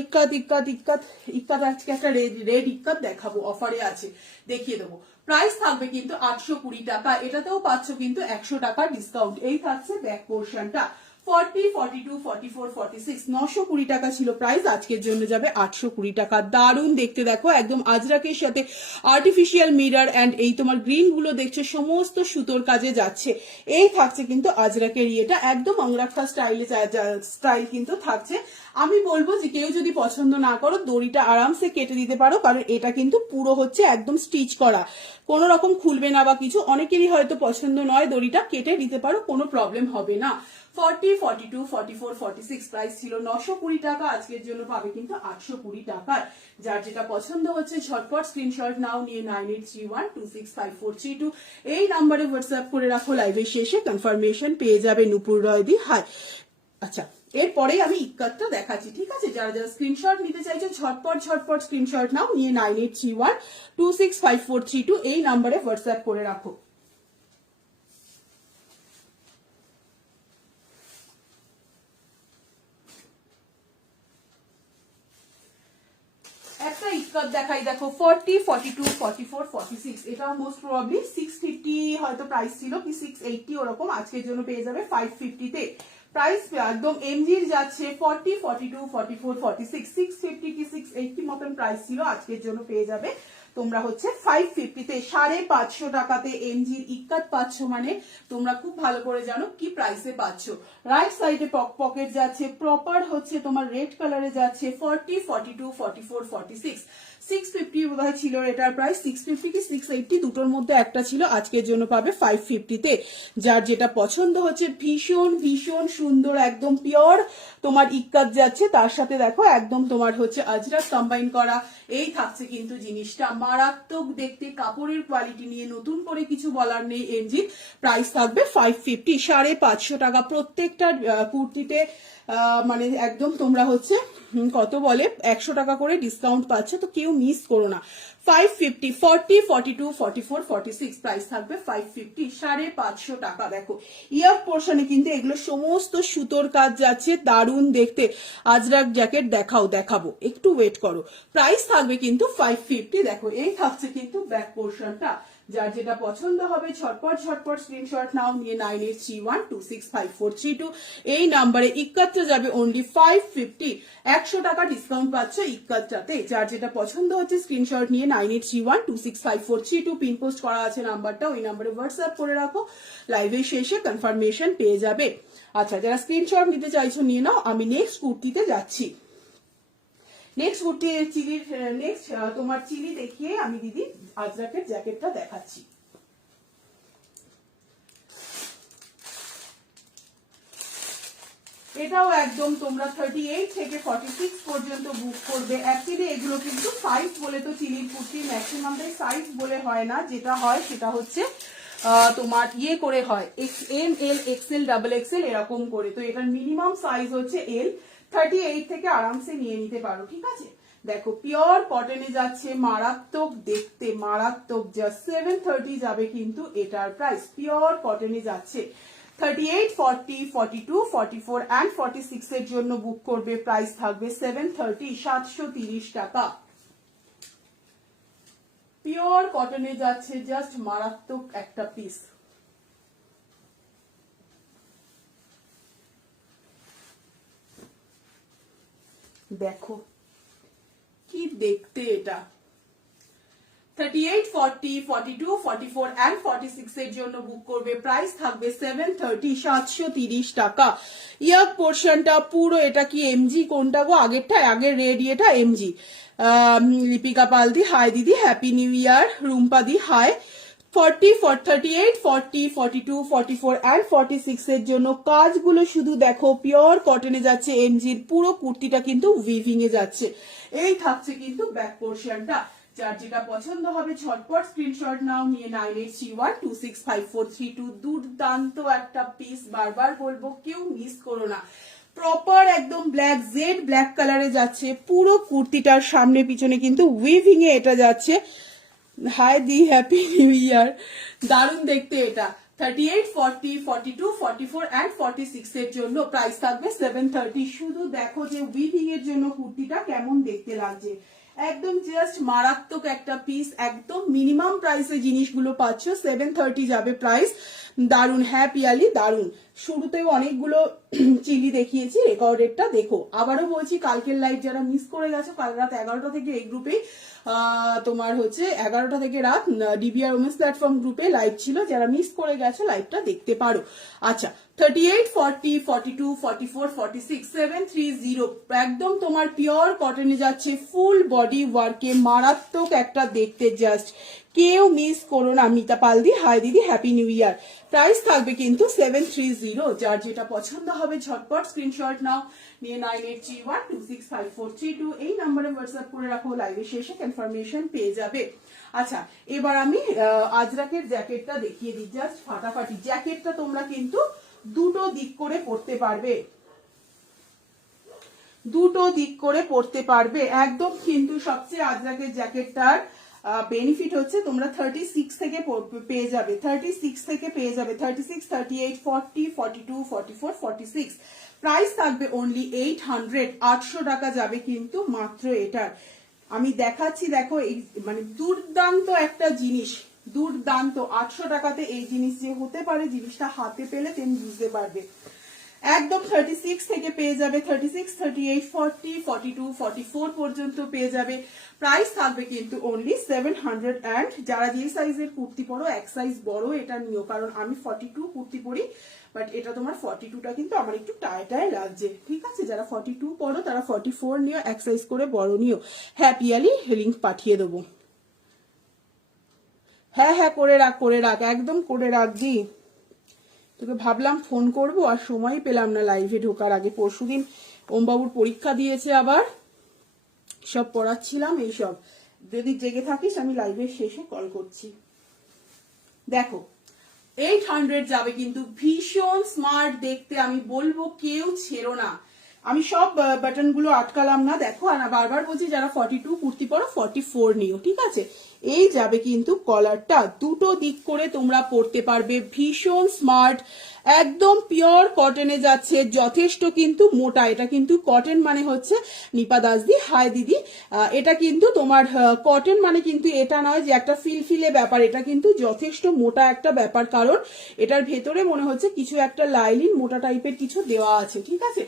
ইক্কাত ইক্কাত ইক্কাত ইক্কাত আজকে একটা রেড ইক্কাত দেখাবো, অফারে আছে, দেখিয়ে দেবো। প্রাইস থাকবে কিন্তু 820 টাকা, এটাতেও পাচ্ছ কিন্তু 100 টাকা ডিসকাউন্ট। এই থাকছে ব্যাক পোর্শনটা 40, 42, 44, 46 920 টাকা ছিল প্রাইস, আজকের জন্য যাবে 820 টাকা। দারুণ দেখতে, দেখো একদম আজরাকের সাথে আর্টিফিশিয়াল মিরর এন্ড এই তোমার গ্রিন গুলো দেখছো সমস্ত সুতোর কাজে যাচ্ছে। এই থাকছে কিন্তু আজরাকের ইয়েটা একদম অংরাক্ষা স্টাইল কিন্তু থাকছে। আমি বলবো যে কেউ যদি পছন্দ না করো দড়িটা আরামসে কেটে দিতে পারো, কারণ এটা কিন্তু পুরো হচ্ছে একদম স্টিচ করা, কোনো রকম খুলবে না বা কিছু। অনেকেরই হয়তো পছন্দ নয়, দড়িটা কেটে দিতে পারো, কোনো প্রবলেম হবে না। 40, 42, 44, 46 প্রাইস ছিল 920 টাকা, আজকের জন্য পাবে কিন্তু 820 টাকার। যার যেটা পছন্দ হচ্ছে ঝটপট স্ক্রিনশট নাও, নিয়ে 9831265432 এই নাম্বারে হোয়াটসঅ্যাপ করে রাখো। লাইভের শেষে কনফার্মেশন পেয়ে যাবে নুপুর রয়দি। হাই, আচ্ছা এরপরে আমি ইক্কাতটা দেখাচ্ছি, ঠিক আছে? যারা যারা স্ক্রিনশট নিতে চাইছো ঝটপট ঝটপট স্ক্রিনশট নাও, নিয়ে 9831265432 এই নাম্বারে হোয়াটসঅ্যাপ করে রাখো। একটা ইক্কাত দেখাই, দেখো 40, 42, 44, 46 এটা মোস্ট প্রবাবলি 650 হয়তো প্রাইস ছিল, কি 680 ওরকম, আজকের জন্য পেয়ে যাবে 550 তে। প্রাইস একদম এমজির যাচ্ছে 40, 42, 44, 46 650 কি 680 মতন প্রাইস ছিল, আজকের জন্য পেয়ে যাবে তোমরা হচ্ছে 550 তে। 550 টাকাতে এমজির ইক্কাত পাচ্ছ মানে তোমরা খুব ভালো করে জানো কি প্রাইসে পাচ্ছ। রাইট সাইডে পকেট যাচ্ছে, প্রপার হচ্ছে তোমার রেড কালারে যাচ্ছে 40, 42, 44, 46 650 বোধহয় ছিল এটার প্রাইস, 650 কি 680 দুটোর মধ্যে একটা ছিল, আজকের জন্য পাবে 550 তে। যার যেটা পছন্দ হচ্ছে, ভীষণ ভীষণ সুন্দর একদম পিওর তোমার ইক্কাত যাচ্ছে, তার সাথে দেখো একদম তোমার হচ্ছে আজরাক কম্বাইন করা। এই থাকছে কিন্তু জিনিসটা মারাত্মক দেখতে, কাপড়ের কোয়ালিটি নিয়ে নতুন করে কিছু বলার নেই। এমজি প্রাইস থাকবে 550, 550 টাকা প্রত্যেকটা কুর্তিতে, মানে একদম তোমরা হচ্ছে কত বলে 100 টাকা করে ডিসকাউন্ট পাচ্ছে, তো কেউ মিস করো না। 550, 40, 42, 44, 46 প্রাইস থাকবে 550, 550 টাকা। দেখো ইয়ার পোর্শনে কিন্তু এগুলো সমস্ত সুতোর কাজ যাচ্ছে, দারুণ দেখতে। আজরাক জ্যাকেট দেখাবো, একটু ওয়েট করো। প্রাইস থাকবে কিন্তু 550। দেখো এই থাকছে কিন্তু ব্যাক পোর্শনটা, যার যেটা পছন্দ হবে ঝটপট ঝটপট স্ক্রিনশট নাও, নিয়ে 9831265432 এই নাম্বারে। ইক্কাতটা যাবে অনলি 550, 100 টাকা ডিসকাউন্ট পাচ্ছ ইক্কাতটাতে। যার যেটা পছন্দ হচ্ছে স্ক্রিনশট নিয়ে 9831265432 পিন পোস্ট করা আছে নাম্বারটা, ওই নাম্বারে হোয়াটসঅ্যাপ করে রাখো, লাইভের শেষে কনফার্মেশন পেয়ে যাবে। আচ্ছা যারা স্ক্রিনশট নিতে চাইছো নিয়ে নাও, আমি নেক্সট কুর্তিতে যাচ্ছি। নেক্সট কুর্তি চিলির নেক্সট তোমার চিলি দেখিয়ে আমি দিদি আজরাকের জ্যাকেটটা দেখাচ্ছি। এটাও একদম তোমরা 38 থেকে 46 পর্যন্ত বুক করবে। অ্যাকচুয়ালি এগুলো কিন্তু সাইজ বলে তো চিলির কুর্তি ম্যাক্সিমামটাই সাইজ বলে হয় না, যেটা হয় সেটা হচ্ছে তোমার ইয়ে করে হয় M L XL double XL এরকম করে, তো এটার মিনিমাম সাইজ হচ্ছে এল। 38 থেকে আরামসে নিয়ে নিতে পারো, ঠিক আছে? দেখো পিওর কটনে যাচ্ছে, মারাত্মক দেখতে, মারাত্মক। জাস্ট 730 যাবে কিন্তু এটার প্রাইস, পিওর কটনে যাচ্ছে। 38, 40, 42, 44 and 46 এর জন্য বুক করবে, প্রাইস থাকবে 730, 730 টাকা। পিওর কটনে যাচ্ছে, জাস্ট মারাত্মক একটা পিস। দেখো কি দেখতে এটা। 38, 40, 42, 44 and 46 এর জন্য বুক করবে, প্রাইস থাকবে 730, 730 টাকা। ইয়ার পোর্শনটা পুরো, এটা কি এমজি কোনটা গো? আগেরটা, আগের রেড এটা এমজি। লিপিকা পালদি হাই দিদি, happy new year. Rumpa the high. 40, 38, 40, 42, 44 and 46 এর জন্য কাজগুলো শুধু দেখো, পিওর কটনে যাচ্ছে, এমজির পুরো কুর্তিটা কিন্তু উইভিং এ যাচ্ছে। এই থাকছে কিন্তু ব্যাক পোর্শনটা। যার যেটা পছন্দ হবে ঝটপট স্ক্রিনশট নাও, নিয়ে 9831265432 দুর্দান্ত একটা পিস, বারবার বলবো কেউ মিস করো না। প্রপার একদম ব্ল্যাক জেড ব্ল্যাক কালারে যাচ্ছে, পুরো কুর্তিটার সামনে পিছনে কিন্তু উইভিং এ এটা যাচ্ছে। হাই দি হ্যাপি নিউ ইয়ার, দারুণ দেখতে এটা। 38, 40, 42, 44 and 46 এর জন্য প্রাইস থাকবে 730। শুধু দেখো যে উইভিং এর জন্য কুর্তিটা কেমন দেখতে লাগছে, একদম জাস্ট মারাত্মক একটা পিস, একদম মিনিমাম প্রাইসে জিনিসগুলো পাচ্ছ। 730 যাবে প্রাইস। দারুন, হ্যাঁ পিয়ালি দারুন। শুরুতেও অনেকগুলো চিলি দেখিয়েছি, রেকর্ডেডটা দেখো। আবারও বলছি, কালকের লাইভ যারা মিস করে গেছো, কাল রাত 11টা থেকে এই গ্রুপে তোমার হচ্ছে 11টা থেকে রাত ডিবিআর ওমেন্স প্ল্যাটফর্ম গ্রুপে লাইভ ছিল, যারা মিস করে গেছো লাইভটা দেখতে পারো। আচ্ছা, 38, 40, 42, 44, 46, 730 একদম তোমার পিওর কটনে যাচ্ছে, ফুল বডি ওয়ার্কে, মারাত্মক একটা দেখতে, জাস্ট কেউ মিস করো না। মিতা পালদি, হাই দিদি, হ্যাপি নিউ ইয়ার। প্রাইস থাকবে কিন্তু 730। যার যেটা পছন্দ হবে ঝটপট স্ক্রিনশট নাও, নিয়ে 9831265432 এই নাম্বারে হোয়াটসঅ্যাপ করে রাখো, লাইভে শেষে কনফার্মেশন পেয়ে যাবে। আচ্ছা, এবার আমি আজরাকের জ্যাকেটটা দেখিয়ে দিই, জাস্ট ফাটাফাটি। জ্যাকেটটা তোমরা কিন্তু দুটো দিক করে পরতে পারবে, দুটো দিক করে পরতে পারবে একদম। কিন্তু সবচেয়ে আজরাকের জ্যাকেটটার বেনিফিট হচ্ছে তোমরা 36 থেকে পেয়ে যাবে, 36 থেকে পেয়ে যাবে, 36, 38, 40, 42, 44, 46। প্রাইস থাকবে অনলি 800, 800 টাকা যাবে কিন্তু মাত্র এটার। আমি দেখাচ্ছি, দেখো এই মানে দুর্দান্ত একটা জিনিস, দুর্দান্ত। 800 টাকাতে এই জিনিস যে হতে পারে, জিনিসটা হাতে পেলে তুমি বুঝতে পারবে। একদম 36 থেকে পেয়ে যাবে, 36, 38, 40, 42, 44 পর্যন্ত পেয়ে যাবে। প্রাইস থাকবে কিন্তু অনলি 700। অ্যান্ড যারা যে সাইজের কুর্তি পরো, এক সাইজ বড় এটা নিও, কারণ আমি 42 কুর্তি পরি, বাট এটা তোমার 42টা কিন্তু আমার একটু টায় লাগছে, ঠিক আছে। যারা 42 পরো তারা 44 নিও, এক সাইজ করে বড় নিও। হ্যাঁ পিয়ালি, লিঙ্ক পাঠিয়ে দেবো। হ্যাঁ হ্যাঁ, করে রাখ, করে রাখ, একদম করে রাখবি। তোকে ভাবলাম ফোন করব, আর সময় পেলাম না লাইভে ঢোকার আগে। পরশুদিন ওমবাবুর পরীক্ষা দিয়েছে, আবার সব পড়াচ্ছিলাম এইসব। যদি জেগে থাকিস আমি লাইভের শেষে কল করছি। দেখো 800 যাবে কিন্তু, ভীষণ স্মার্ট দেখতে, আমি বলবো কেউ ছেড়ো না। আমি সব বাটন গুলো আটকালাম না, দেখো। আর বারবার বলছি, যারা 42 কুর্তি পরো 44 নিও, ঠিক আছে। এই যাবে কিন্তু কলারটা, দুটো দিক করে তোমরা পরতে পারবে, ভীষণ স্মার্ট, একদম পিওর কটনে যাচ্ছে, যথেষ্ট কিন্তু মোটা। এটা কিন্তু কটন মানে হচ্ছে, নিপা দাসদি, হাই দিদি, এটা কিন্তু তোমার কটন মানে কিন্তু এটা নয় যে একটা ফিলফিলে ব্যাপার, এটা কিন্তু যথেষ্ট মোটা একটা ব্যাপার, কারণ এটার ভেতরে মনে হচ্ছে কিছু একটা লাইলিন মোটা টাইপের কিছু দেওয়া আছে, ঠিক আছে।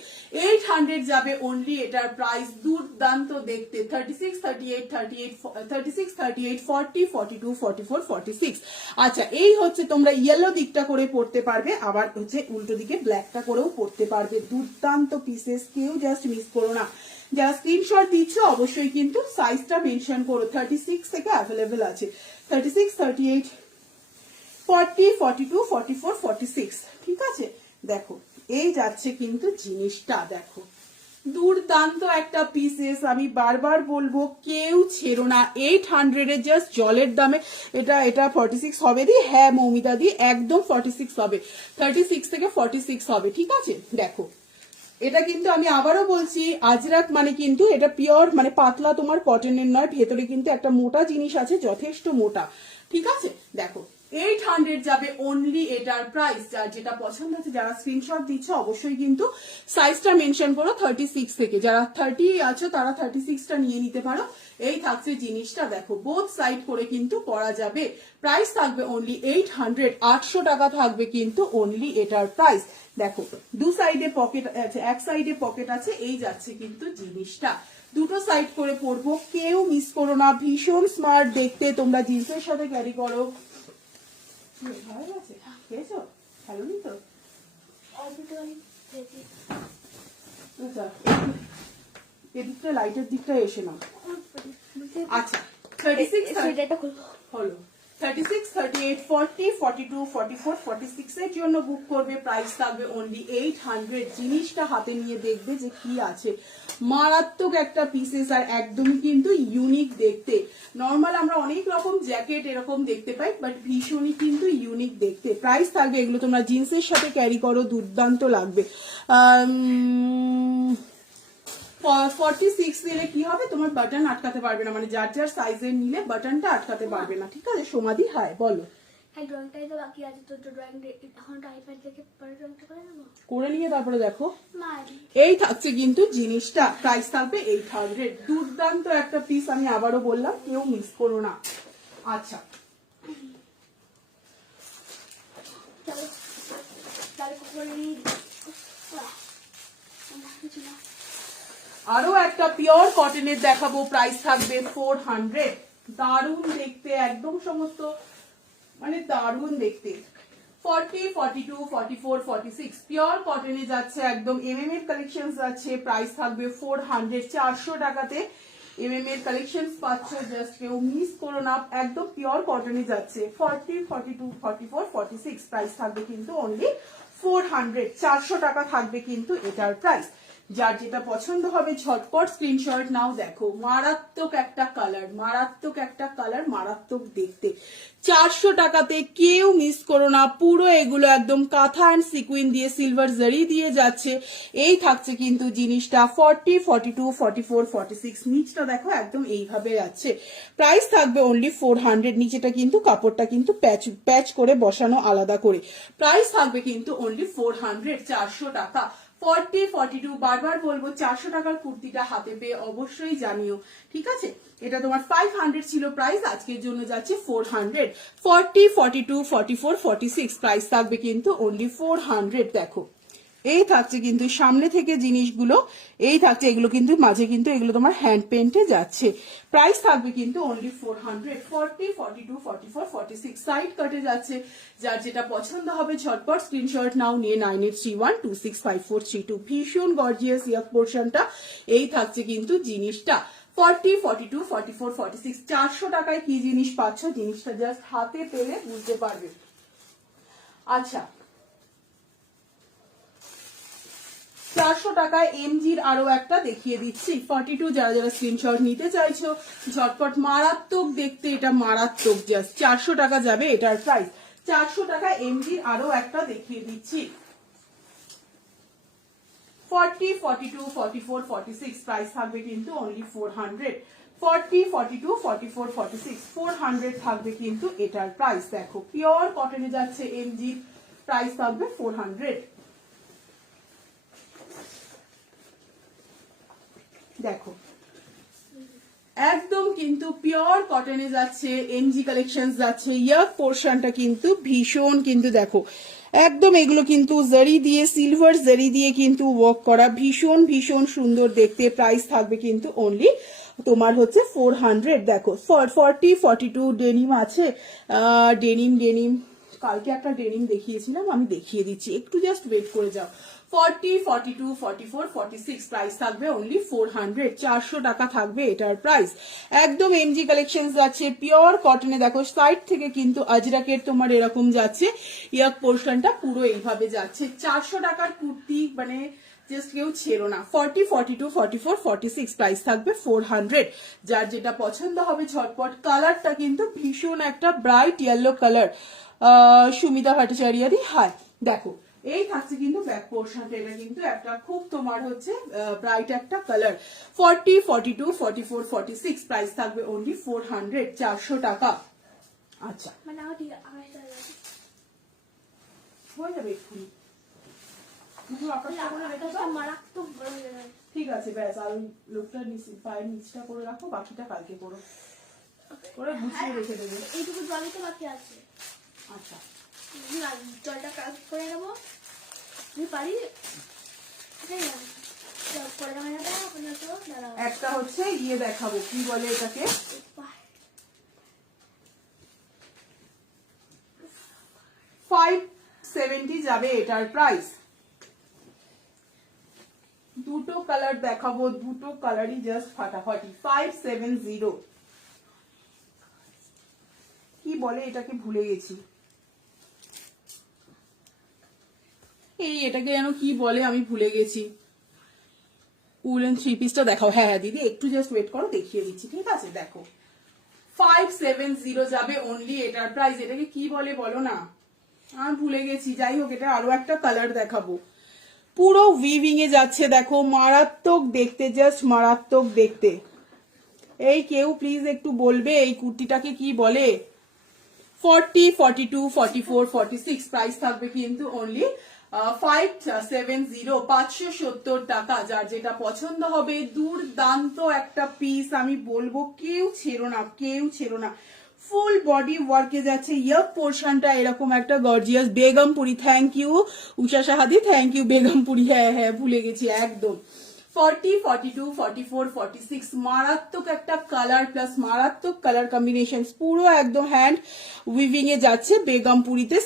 800 যাবে অনলি এটার প্রাইস, দুর্দান্ত দেখতে। 36, 38, 38, 36, 38, 40, 42, 44, 46। আচ্ছা, এই হচ্ছে তোমরা ইয়েলো দিকটা করে পড়তে পারবে, আবার হচ্ছে উল্টো দিকে ব্ল্যাকটা করেও পড়তে পারবে। দুর্দান্ত পিসেস, কেউ জাস্ট মিস করো না। যারা স্ক্রিনশট দিচ্ছ অবশ্যই কিন্তু সাইজটা মেনশন করো, 36 থেকে অ্যাভেলেবেল আছে, 36, 38, 40, 42, 44, 46, ঠিক আছে। দেখো এই যাচ্ছে কিন্তু জিনিসটা, দেখো দুর্দান্ত একটা পিসেস, আমি বারবার বলবো কেউ ছেড়ো না। 800 এর জাস্ট জলের দামে এটা 46 হবে দি, হ্যাঁ মৌমিতা দি, একদম 46 হবে, 36 থেকে 46 হবে, ঠিক আছে। দেখো এটা কিন্তু আমি আবারও বলছি, আজরাক মানে কিন্তু এটা পিওর মানে পাতলা তোমার কটনের নয়, ভেতরে কিন্তু একটা মোটা জিনিস আছে, যথেষ্ট মোটা, ঠিক আছে। দেখো 800 যাবে অনলি এটার প্রাইস। যার যেটা পছন্দ আছে, যারা স্ক্রিনশট দিচ্ছ অবশ্যই কিন্তু সাইজটা মেনশন করো 36 থেকে, যারা 30 আছো তারা 36টা নিয়ে নিতে পারো। এই থাকছে জিনিসটা, দেখো বোথ সাইড করে কিন্তু পরা যাবে। প্রাইস থাকবে অনলি 800, 800 টাকা থাকবে কিন্তু অনলি এটার প্রাইস। দেখো দু সাইডে পকেট আছে, এক সাইডে পকেট আছে, এই যাচ্ছে কিন্তু জিনিসটা। দুটো সাইড করে পরবো, কেউ মিস করো না, ভীষণ স্মার্ট দেখতে। তোমরা জিন্সের সাথে ক্যারি করো। ভালো আছে, খেয়েছো? ভালো নি তো? এদিকটা লাইটের দিকটা এসে না। আচ্ছা 36 হলো, 36, 38, 40, 42, 44, 46 এর জন্য বুক করবে। প্রাইস থাকবে অনলি 800। জিনিসটা হাতে নিয়ে দেখবে যে কি আছে। মারাত্মক একটা পিসেস আর একদমই কিন্তু ইউনিক দেখতে। নর্মাল আমরা অনেক রকম জ্যাকেট এরকম দেখতে পাই, বাট ভীষণই কিন্তু ইউনিক দেখতে। প্রাইস থাকবে, এগুলো তোমরা জিন্সের সাথে ক্যারি করো, দুর্দান্ত লাগবে। 46 নিলে কি হবে, তোমার বাটন আটকাতে পারবে না, মানে যার যার সাইজের নিলে বাটনটা আটকাতে পারবে না। ঠিক আছে সমাধি? হাই বলো। হ্যাঁ, ড্রয়িংটাই তো বাকি আছে, তো ড্রয়িং এখন আইপ্যাড থেকে পরে ড্রয়িংটা করে নেবো, করে নিয়ে তারপরে দেখো। মার এই থাকছে কিন্তু জিনিসটা, প্রাইস থাকবে 800। দুর্দান্ত একটা পিস, আমি আবারও বললাম, কেউ মিস করো না। আচ্ছা, চলো তাহলে করে নিই। কিছু না, আরো একটা পিওর কটনের দেখাবো। প্রাইস থাকবে 400। দারুণ দেখতে, একদম সমস্ত মানে দারুণ দেখতে। 40, 42, 44, 46 পিওর কটনে যাচ্ছে, একদম এমএম এর কালেকশন যাচ্ছে। প্রাইস থাকবে 400। 400 টাকাতে এমএম এর কালেকশন পাচ্ছ, জাস্ট কেউ মিস করো না। একদম পিওর কটনে যাচ্ছে। 40, 42, 44, 46 প্রাইস থাকবে কিন্তু অনলি 400। 400 টাকা থাকবে কিন্তু এটার প্রাইস। যার যেটা পছন্দ হবে ঝটপট স্ক্রিনশট নাও। দেখো মারাত্মক একটা কালার, মারাত্মক একটা কালার, মারাত্মক দেখতে। 400 টাকাতে কেউ মিস করো না। পুরো এগুলো একদম কাঁথা অ্যান্ড সিকুইন দিয়ে সিলভার জারি দিয়ে যাচ্ছে। এই থাকছে কিন্তু জিনিসটা 40, 42, 44, 46 নিচটা দেখো একদম এইভাবে যাচ্ছে। প্রাইস থাকবে অনলি 400। নিচেটা কিন্তু কাপড়টা কিন্তু প্যাচ প্যাচ করে বসানো আলাদা করে। প্রাইস থাকবে কিন্তু অনলি 400। 400 টাকা। 40, 42 বারবার বলবো, 400 টাকার কুর্তিটা হাতে পেয়ে অবশ্যই জানিও। ঠিক আছে, এটা তোমার 500 ছিল প্রাইস, আজকের জন্য যাচ্ছে 400। 40, 42, 44, 46 প্রাইস থাকবে কিন্তু অনলি 400। দেখো এই থাকছে কিন্তু সামনে থেকে জিনিসগুলো, এই থাকছে এগুলো কিন্তু মাঝে কিন্তু এগুলো তোমার হ্যান্ড পেন্টে যাচ্ছে। প্রাইস থাকবে কিন্তু অনলি 400। 40, 42, 44, 46 সাইড কাটে যাচ্ছে। যার যেটা পছন্দ হবে ঝটপট স্ক্রিনশট নাও, নিয়ে 9831265432। ভীষণ গর্জিয়াস ইয়াক পোর্শনটা। এই থাকছে কিন্তু জিনিসটা 40, 42, 44, 46 400 টাকায় কি জিনিস পাচ্ছ, জিনিসটা জাস্ট হাতে পেলে বুঝতে পারবে। আচ্ছা, 400 টাকায় এমজির আরো একটা দেখিয়ে দিচ্ছি। 42 যারা যারা স্ক্রিনশট নিতে চাইছো ঝটপট। মারাত্মক দেখতে, এটা মারাত্মক, জাস্ট 400 টাকা যাবে এটার প্রাইস। 400 টাকা এমজির আরো একটা দেখিয়ে দিচ্ছি। 40, 42, 44, 46 প্রাইস থাকবে কিন্তু অনলি 400। 40, 42, 44, 46 400 থাকবে কিন্তু এটার প্রাইস। দেখো পিওর কটনে যাচ্ছে এমজির, প্রাইস থাকবে 400। দেখো একদম কিন্তু পিওর কটনে যাচ্ছে, এমজি কালেকশন যাচ্ছে। ইয়াক পোর্শনটা কিন্তু ভীষণ কিন্তু দেখো একদম এগুলো কিন্তু জারি দিয়ে, সিলভার জারি দিয়ে কিন্তু ওয়ার্ক করা, ভীষণ ভীষণ সুন্দর দেখতে। প্রাইস থাকবে কিন্তু অনলি তোমার হচ্ছে 400। দেখো 40, 42 ডেনিম আছে। ডেনিম ডেনিম কালকে একটা ডেনিম দেখিয়েছিলাম, আমি দেখিয়ে দিচ্ছি, একটু জাস্ট ওয়েট করে যাও। 40, 42, 44, 46 প্রাইস থাকবে অনলি 400। 400 টাকা থাকবে এটার প্রাইস। একদম এমজি কালেকশন যাচ্ছে পিওর কটনে। দেখো সাইড থেকে কিন্তু আজরাকের তোমার এরকম যাচ্ছে, ইয়াক পোর্শনটা পুরো এইভাবে যাচ্ছে। 400 টাকার কুর্তি মানে জাস্ট কেউ ছেড়ো না। 40, 42, 44, 46 প্রাইস থাকবে 400। যার যেটা পছন্দ হবে ঝটপট। কালারটা কিন্তু ভীষণ একটা ব্রাইট ইয়েলো কালার। সুমিতা ভট্টাচার্যাদি হাই। দেখো এই থাকছে কিন্তু ব্যাক পোর্শনটা, এটা কিন্তু একটা খুব তোমার হচ্ছে ব্রাইট একটা কালার। 40, 42, 44, 46 প্রাইস থাকবে অনলি 400। 400 টাকা। আচ্ছা মানে আমার ঠিক আমার হয়ে যাবে এক্ষুনি। মারাত্মক বড় হয়ে যাবে। ঠিক আছে ব্যাস, আর লোকটা পায়ের নিচটা করে রাখো, বাকিটা কালকে করো, করে গুছিয়ে রেখে দেবে। এইটুকু জলই তো বাকি আছে। আচ্ছা জলটা কাজ করে নেবো, তুমি পারি একটা হচ্ছে ইয়ে দেখাবো, কি বলে এটাকে, 570 যাবে এটার প্রাইস। দুটো কালার দেখাবো, দুটো কালারই জাস্ট ফাটাফাটি। 570 কি বলে এটাকে ভুলে গেছি, এই এটাকে যেন কি বলে আমি ভুলে গেছি। উলেন 3 পিসটা দেখাও। হ্যাঁ হ্যাঁ দিদি একটু জাস্ট ওয়েট করো, দেখিয়ে দিচ্ছি, ঠিক আছে। দেখো 570 যাবে অনলি, এটার প্রাইস। এটাকে কি বলে বলো না, আমি ভুলে গেছি। যাই হোক, এটা আরো একটা কালার দেখাবো, পুরো উইভিং এ যাচ্ছে, দেখো মারাত্মক দেখতে, জাস্ট মারাত্মক দেখতে। এই কেউ প্লিজ একটু বলবে এই কুর্তিটাকে কি বলে? 40, 42, 44, 46 প্রাইস থাকবে কিন্তু অনলি 570, 570 টাকা। যার যেটা পছন্দ হবে, দুর্দান্ত একটা পিস, আমি বলবো কেউ ছেড়ো না, কেউ ছেড়ো না। ফুল বডি ওয়ার্কে যাচ্ছে, ইয়ক পোর্শনটা এরকম একটা gorgeous Begumpuri. Thank you Usha সাহাদি, থ্যাংক ইউ বেগমপুরি। হ্যাঁ হ্যাঁ ভুলে গেছি একদম। 40, 42, 44, 46 মারাত্মক একটা কালার প্লাস মারাত্মক কালার কম্বিনেশন, পুরো একদম হ্যান্ড উইভিং এ যাচ্ছে বেগমপুরিতে।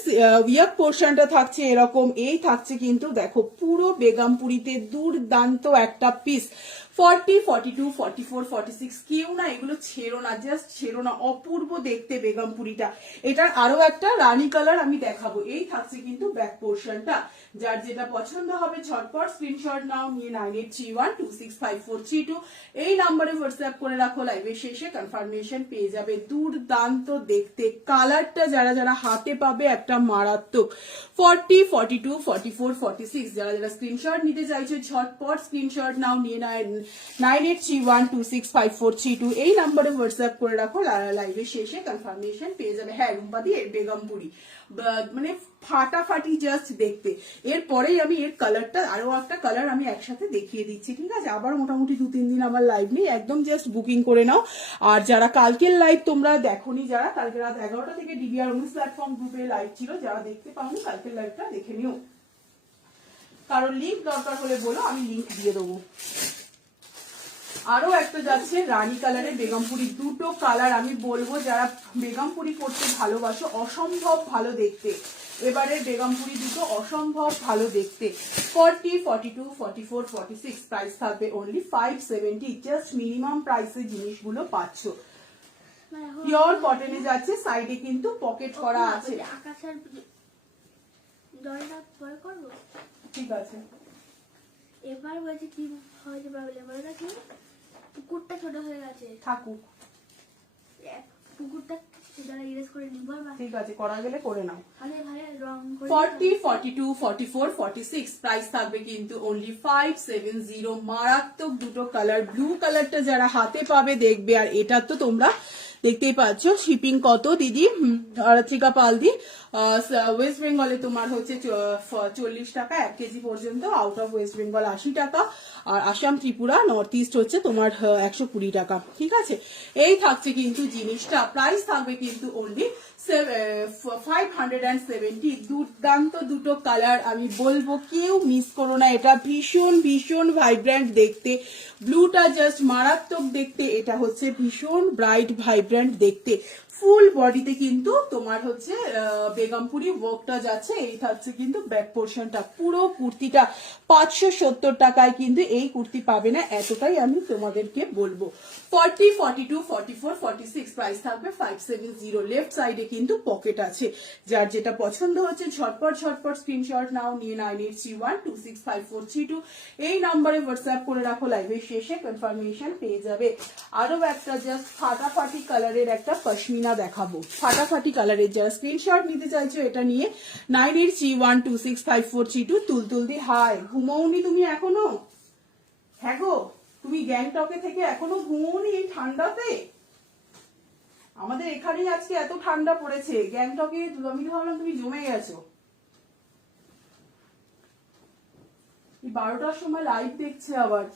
ইয়াক পোর্শনটা থাকছে এরকম, এই থাকছে কিন্তু দেখো পুরো বেগমপুরিতে দুর্দান্ত একটা পিস। 40, 42, 44, 46 কেউ না এগুলো ছেড়ো না, জাস্ট ছেড়ো না, অপূর্ব দেখতে বেগমপুরিটা। এটার আরো একটা রানী কালার আমি দেখাবো, এই থাকছে কিন্তু ব্যাক পোর্শনটা। যার যেটা পছন্দ হবে ঝটপট স্ক্রিনশট নাও, নিয়ে 9831265432 এই নাম্বারে হোয়াটসঅ্যাপ করে রাখো, লাইভের শেষে কনফার্মেশন পেয়ে যাবে। দুর্দান্ত দেখতে কালারটা, যারা যারা হাতে পাবে একটা মারাত্মক। 40, 42, 44, 46 যারা যারা স্ক্রিনশট নিতে চাইছো ঝটপট স্ক্রিনশট নাও, নিয়ে 9831265432 এই নাম্বারে হোয়াটসঅ্যাপ করে রাখো, লাইভের শেষে কনফার্মেশন পেয়ে যাবে। হ্যাঁ রুম্পাদি, এর বেগমপুরি মানে ফাটাফাটি জাস্ট দেখতে। এরপরেই আমি এর কালারটা, আরো একটা কালার আমি একসাথে দেখিয়ে দিচ্ছি, ঠিক আছে। আবার মোটামুটি 2-3 দিন আমার লাইভ নেই, একদম জাস্ট বুকিং করে নাও। আর যারা কালকের লাইভ তোমরা দেখোনি, যারা কালকে রাত 11টা থেকে ডিবিআর উনিশ প্ল্যাটফর্ম গ্রুপে লাইভ ছিল, যারা দেখতে পাওনি কালকের লাইভটা দেখে নিও। কারণ লিঙ্ক দরকার হলে বলো, আমি লিঙ্ক দিয়ে দেবো। আরো একটা যাচ্ছে রানী কালারের বেগমপুরি, দুটো কালার আমি বলবো যারা বেগমপুরি করতে ভালোবাসো, অসম্ভব ভালো দেখতে। এবারে বেগমপুরি দুটো অসম্ভব ভালো দেখতে। 40, 42, 44, 46 প্রাইস থাকবে অনলি 570, জাস্ট মিনিমাম প্রাইসে জিনিসগুলো পাচ্ছ। পিওর কটনে যাচ্ছে, সাইডে কিন্তু পকেট করা আছে। আকাশের দরজা পরে করবো, ঠিক আছে। এবার বলছি কি হয়েছে প্রবলেম, বলটা কি পুকুরটা ছোট হয়ে গেছে, থাকুক, পুকুরটা যারা ইরেজ করে নিব, ঠিক আছে, করা গেলে করে নাও। আরে ভাই রং করে 40, 42, 44, 46 প্রাইস থাকবে কিন্তু অনলি 570, মারাত্মক দুটো কালার। ব্লু কালারটা যারা হাতে পাবে দেখবে, আর এটা তো তোমরা দেখতেই পাচ্ছ। শিপিং কত দিদি? আরাত্রিকা পালদি, ওয়েস্ট বেঙ্গলে তোমার হচ্ছে 40 টাকা 1 কেজি পর্যন্ত, আউট অফ ওয়েস্ট বেঙ্গল 80 টাকা, আর আসাম ত্রিপুরা নর্থ ইস্ট হচ্ছে তোমার 120 টাকা, ঠিক আছে। এই থাকছে কিন্তু জিনিসটা, প্রাইস থাকবে কিন্তু অনলি 570। দুর্দান্ত দুটো কালার, আমি বলবো কেউ মিস করো না, এটা ভীষণ ভীষণ ভাইব্র্যান্ট দেখতে। ব্লুটা জাস্ট মারাত্মক দেখতে, এটা হচ্ছে ভীষণ ব্রাইট ভাইব্র্যান্ট দেখতে। ফুল বডিতে কিন্তু তোমার হচ্ছে বেগমপুরি ওয়ার্কটা যাচ্ছে, এই থাকছে কিন্তু ব্যাক পোর্শনটা। পুরো কুর্তিটা 570 টাকায় কিন্তু এই কুর্তি পাবে না, এতটাই আমি তোমাদেরকে বলবো। 40, 42, 44, 46 প্রাইস থাকবে 570। লেফট সাইডে কিন্তু পকেট আছে, যার যেটা পছন্দ হচ্ছে ঝটপট ঝটপট স্ক্রিনশট নাও, নিয়ে 9831265432 এই নম্বরে হোয়াটসঅ্যাপ করে রাখো, লাইভের শেষে কনফার্মেশন পেয়ে যাবে। আরো একটা জাস্ট ফাটাফাটি কালারের একটা পশমিনা দেখাবো, ফাটাফাটি কালারের। যারা স্ক্রিনশট নিতে চাইছো এটা নিয়ে 9831265432 তুলতুলদি হাই। ঘুমোওনি তুমি এখনো? হ্যাঁ গো, তুমি গ্যাংটকে থেকে এখনো ঘুমোওনি এই ঠান্ডাতে? আমাদের এখানেই আজকে এত ঠান্ডা পড়েছে, গ্যাংটকে আমি ভাবলাম তুমি জমে গেছো। 12টার সময় লাইভ দেখছে আবার।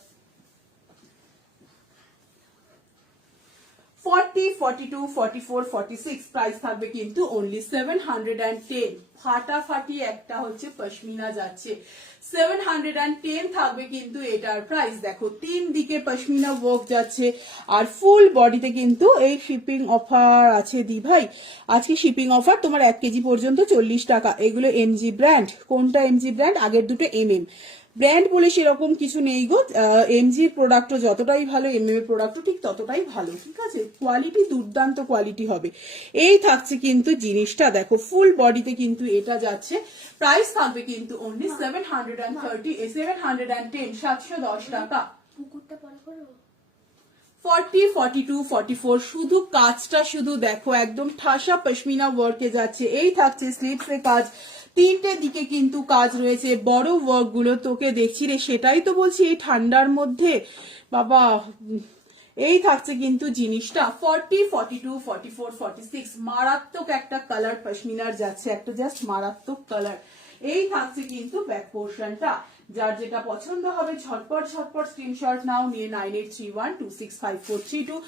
40, 42, 44, 46 প্রাইস থাকবে কিন্তু অনলি 710। ফাটাফাটি একটা হচ্ছে পশমিনা যাচ্ছে 710 থাকবে কিন্তু এটার প্রাইস। দেখো 3 দিকে পশমিনা ওয়ার্ক যাচ্ছে আর ফুল বডিতে কিন্তু এই শিপিং অফার আছে দি ভাই। আজকে শিপিং অফার তোমার 1 কেজি পর্যন্ত 40 টাকা। এগুলো এমজি ব্র্যান্ড। কোনটা এমজি ব্র্যান্ড? আগের দুটো এমএম ব্র্যান্ড বলে সেরকম কিছু নেই গো। এমজির প্রোডাক্টও যতটাই ভালো এমএম এর প্রোডাক্টও ঠিক ততটাই ভালো, ঠিক আছে? কোয়ালিটি দুর্দান্ত কোয়ালিটি হবে। এই থাকছে কিন্তু জিনিসটা, দেখো ফুল বডিতে কিন্তু এটা যাচ্ছে। প্রাইস থাকবে কিন্তু অনলি 710 710 টাকা। পুকুরটা পরে করো। 40, 42, 44 শুধু কাজটা শুধু দেখো একদম ঠাসা পশমিনা ওয়ার্কে যাচ্ছে। এই থাকছে স্লিভস এর কাজ, 3টে দিকে কিন্তু কাজ রয়েছে। বড় ওয়ার্ক গুলো তোকে দেখছি রে, সেটাই তো বলছি এই ঠান্ডার মধ্যে বাবা। এই থাকছে কিন্তু জিনিসটা 40, 42, 44, 46 মারাত্মক একটা কালার পশমিনার যাচ্ছে, একটা জাস্ট মারাত্মক কালার। এই থাকছে কিন্তু ব্যাক পোর্শনটা। যার যেটা পছন্দ হবে ঝটপট ঝটপট স্ক্রিনশট নাও, নিয়ে 9831265432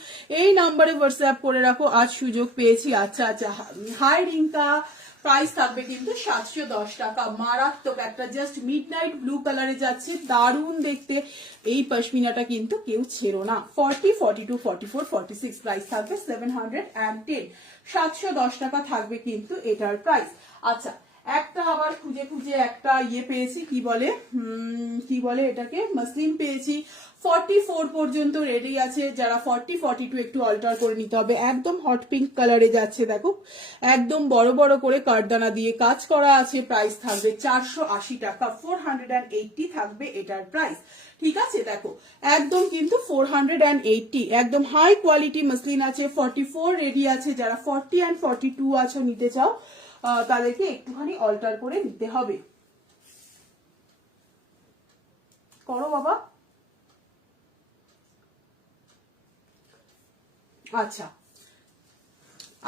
এই নাম্বারে হোয়াটসঅ্যাপ করে রাখো। আজ সুযোগ পেয়েছি। আচ্ছা আচ্ছা, হাই রিঙ্কা। প্রাইস থাকবে কিন্তু 710 টাকা। মারাত্মক একটা জাস্ট মিডনাইট ব্লু কালারে যাচ্ছে, দারুণ দেখতে। এই পশমিনাটা কিন্তু কেউ ছেড়ো না। 40, 42, 44, 46 প্রাইস থাকবে 710 710 টাকা থাকবে কিন্তু এটার প্রাইস। আচ্ছা, একটা আবার খুঁজে খুঁজে একটা ইয়ে পেয়েছি, কি বলে এটাকে, মাসলিন পেয়েছি। 44 পর্যন্ত রেডি আছে। যারা 40, 42 একটু অল্টার করে নিতে হবে। একদম হট পিঙ্ক কালারে যাচ্ছে, দেখো একদম বড় বড় করে কারদানা দিয়ে কাজ করা আছে। প্রাইস থাকবে 480 টাকা। 480 থাকবে এটার প্রাইস, ঠিক আছে? দেখো একদম কিন্তু 480, একদম হাই কোয়ালিটি মাসলিন আছে। 44 রেডি আছে। যারা 40 and 42 আছো নিতে চাও তাদেরকে একটুখানি অল্টার করে নিতে হবে। করো বাবা। আচ্ছা,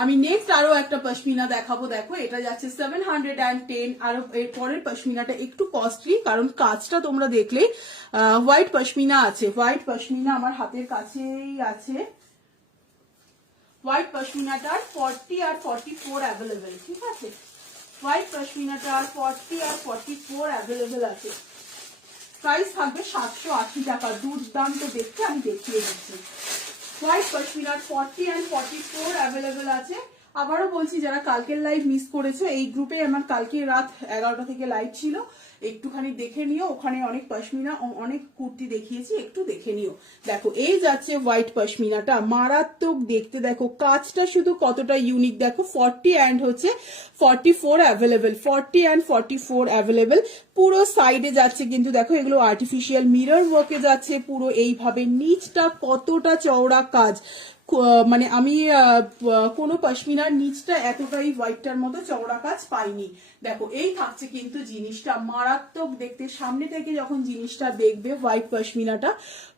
আমি নেক্সট আরো একটা পশমিনা দেখাবো। দেখো এটা যাচ্ছে 710। আর এর পরের পশমিনাটা একটু কস্টলি, কারণ কাজটা তোমরা দেখলে হোয়াইট পশমিনা আছে। হোয়াইট পশমিনা আমার হাতের কাছেই আছে। হোয়াইট পশমিনাটার 40 আর 44 অ্যাভেলেবেল, ঠিক আছে? হোয়াইট পশমিনাটার 40 আর 44 অ্যাভেলেবেল আছে। প্রাইস থাকবে 780 টাকা। দুর্দান্ত দেখতে, আমি দেখিয়ে দিচ্ছি। হোয়াইট পশমিনার 40 and 44 অ্যাভেলেবেল আছে। আবারও বলছি, যারা কালকের লাইভ মিস করেছো, এই গ্রুপে আমার কালকে রাত 11টা থেকে লাইভ ছিল, একটুখানি দেখে নিও। ওখানে অনেক পশমিনা, অনেক কুর্তি দেখিয়েছি, একটু দেখে নিও। দেখো এই যাচ্ছে হোয়াইট পশমিনাটা, মারাত্মক দেখতে। দেখো কাজটা শুধু কতটা ইউনিক, দেখো 40 and হচ্ছে 44 অ্যাভেলেবেল। 40 and 44 available. পুরো সাইডে যাচ্ছে কিন্তু দেখো এগুলো আর্টিফিশিয়াল মিরর ওয়ার্কে যাচ্ছে পুরো এইভাবে। নিচটা কতটা চওড়া কাজ, মানে আমি কোনো পশমিনার নিচটা এতটাই হোয়াইটটার মতো চওড়া কাজ পাইনি। দেখো এই থাকছে কিন্তু জিনিসটা, মারাত্মক দেখতে। সামনে থেকে যখন জিনিসটা দেখবে হোয়াইট পশমিনাটা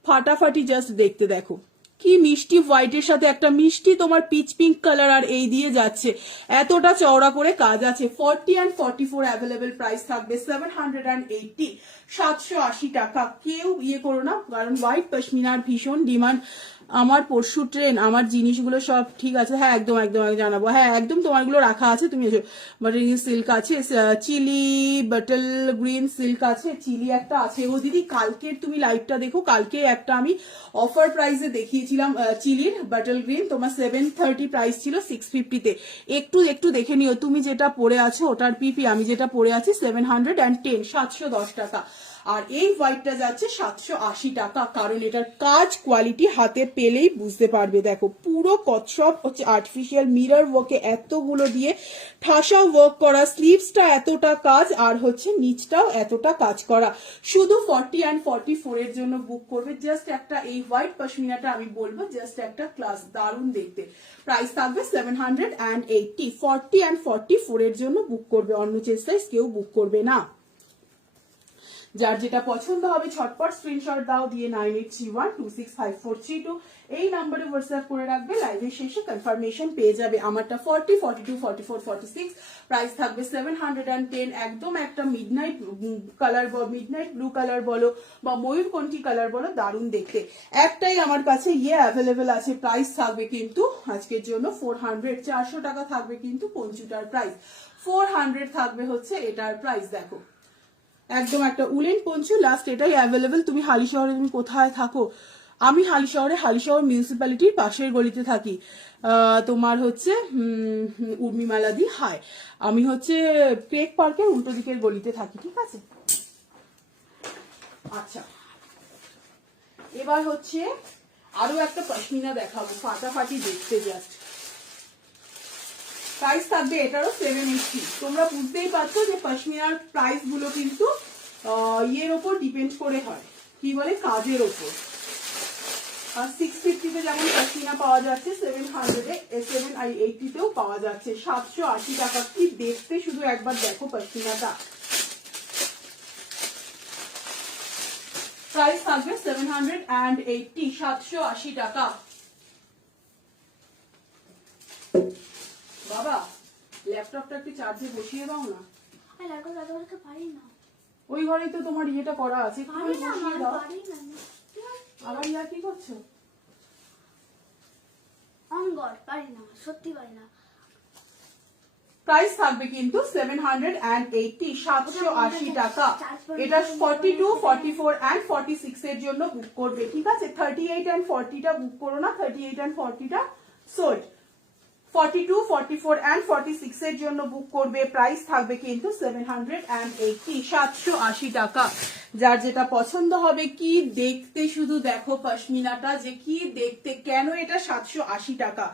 ফাটাফাটি জাস্ট দেখতে। দেখো কি মিষ্টি হোয়াইটের সাথে একটা মিষ্টি তোমার পিচ পিঙ্ক কালার, আর এই দিয়ে যাচ্ছে এতটা চওড়া করে কাজ আছে। 40 and 44 অ্যাভেলেবেল। প্রাইস থাকবে 780 780 টাকা। কেউ ইয়ে করো না, কারণ হোয়াইট পশমিনার ভীষণ ডিমান্ড। আমার পরশু ট্রেন, আমার জিনিসগুলো সব ঠিক আছে। হ্যাঁ একদম একদম জানাবো। হ্যাঁ একদম তোমারগুলো রাখা আছে, তুমি এসো। বাটার সিল্ক আছে, চিলি বাটল গ্রিন সিল্ক আছে, চিলি একটা আছে। ও দিদি কালকের তুমি লাইভটা দেখো, কালকে একটা আমি অফার প্রাইসে দেখিয়েছিলাম চিলির বাটল গ্রিন, তোমার 730 প্রাইস ছিল 650-তে। একটু দেখে নিও। তুমি যেটা পরে আছো ওটার পিপি, আমি যেটা পরে আছি 710 710 টাকা। আর এই হোয়াইটটা যাচ্ছে 780 টাকা, কারণ এটার কাজ কোয়ালিটি হাতে পেলেই বুঝতে পারবে। দেখো পুরো কচ্ছপ হচ্ছে আর্টিফিশিয়াল মিরর ওয়ার্কে এতগুলো দিয়ে ঠাসা ওয়ার্ক করা। স্লিভসটা এতটা কাজ, আর হচ্ছে নিচটাও এতটা কাজ করা। শুধু 40 and 44 এর জন্য বুক করবে। জাস্ট একটা এই হোয়াইট পশমিনাটা আমি বলবো জাস্ট একটা ক্লাস, দারুণ দেখতে। প্রাইস থাকবে 780। 40 and 44 এর জন্য বুক করবে, অন্য চেষ্টায় কেউ বুক করবে না। যার যেটা পছন্দ হবে ঝটপট স্ক্রিনশট দাও দিয়ে 9831265432 এই নম্বরে হোয়াটসঅ্যাপ করে রাখবে, লাইভের শেষে কনফার্মেশন পেয়ে যাবে। আমারটা 40, 42, 44, 46, প্রাইস থাকবে 710। একদম একটা midnight colour, midnight blue colour বলো বা ময়ূরকণ্ঠী কালার বলো, দারুণ দেখতে। একটাই আমার কাছে অ্যাভেলেবেল আছে, প্রাইস থাকবে কিন্তু আজকের জন্য 400, 400 টাকা থাকবে কিন্তু পঞ্চুটার প্রাইস, 400 থাকবে হচ্ছে এটার প্রাইস। দেখো একদম একটা উলেন পঞ্চু, লাস্ট এটাই অ্যাভেলেবেল। তুমি হালিশহরে, তুমি কোথায় থাকো? আমি হালিশহর মিউনিসিপ্যালিটির পাশের গলিতে থাকি, তোমার হচ্ছে উর্মিমালাদি হাই। আমি হচ্ছে ক্রেক পার্কের উল্টো দিকের গলিতে থাকি, ঠিক আছে। আচ্ছা, এবার হচ্ছে আরো একটা পশমিনা দেখাবো, ফাটাফাটি দেখতে জাস্ট। প্রাইস থাকবে এটারও 780। তোমরা বুঝতেই পারছো যে পশমিনার প্রাইস গুলো কিন্তু ইয়ের ওপর ডিপেন্ড করে হয়, কি বলে, কাজের ওপর। আর 650 যেমন পশমিনা পাওয়া যাচ্ছে, 780 তেও পাওয়া যাচ্ছে 780 টাকা। কি দেখতে শুধু একবার দেখো পশমিনাটা। প্রাইস থাকবে 780, 780 টাকা। বাবা ল্যাপটপটা একটু চার্জে বসিয়ে দাও না। পারি না, ওই ঘরেই তো তোমার ইয়েটা করা আছে, একটু বসিয়ে দাও। আবার ইয়া কি করছো? পারি না, সত্যি পারি না। প্রাইস থাকবে কিন্তু 780, 780 টাকা। এটা 42, 44 and 46 এর জন্য বুক করবে, ঠিক আছে। 38 and 40টা বুক করো না, 38 and 40টা সোল্ড। 42, 44 and 46 এর জন্য বুক করবে, প্রাইস থাকবে কিন্তু 780, 780 টাকা। যার যেটা পছন্দ হবে। কি দেখতে শুধু দেখো পশমিনাটা, যে কি দেখতে, কেন এটা 780 টাকা।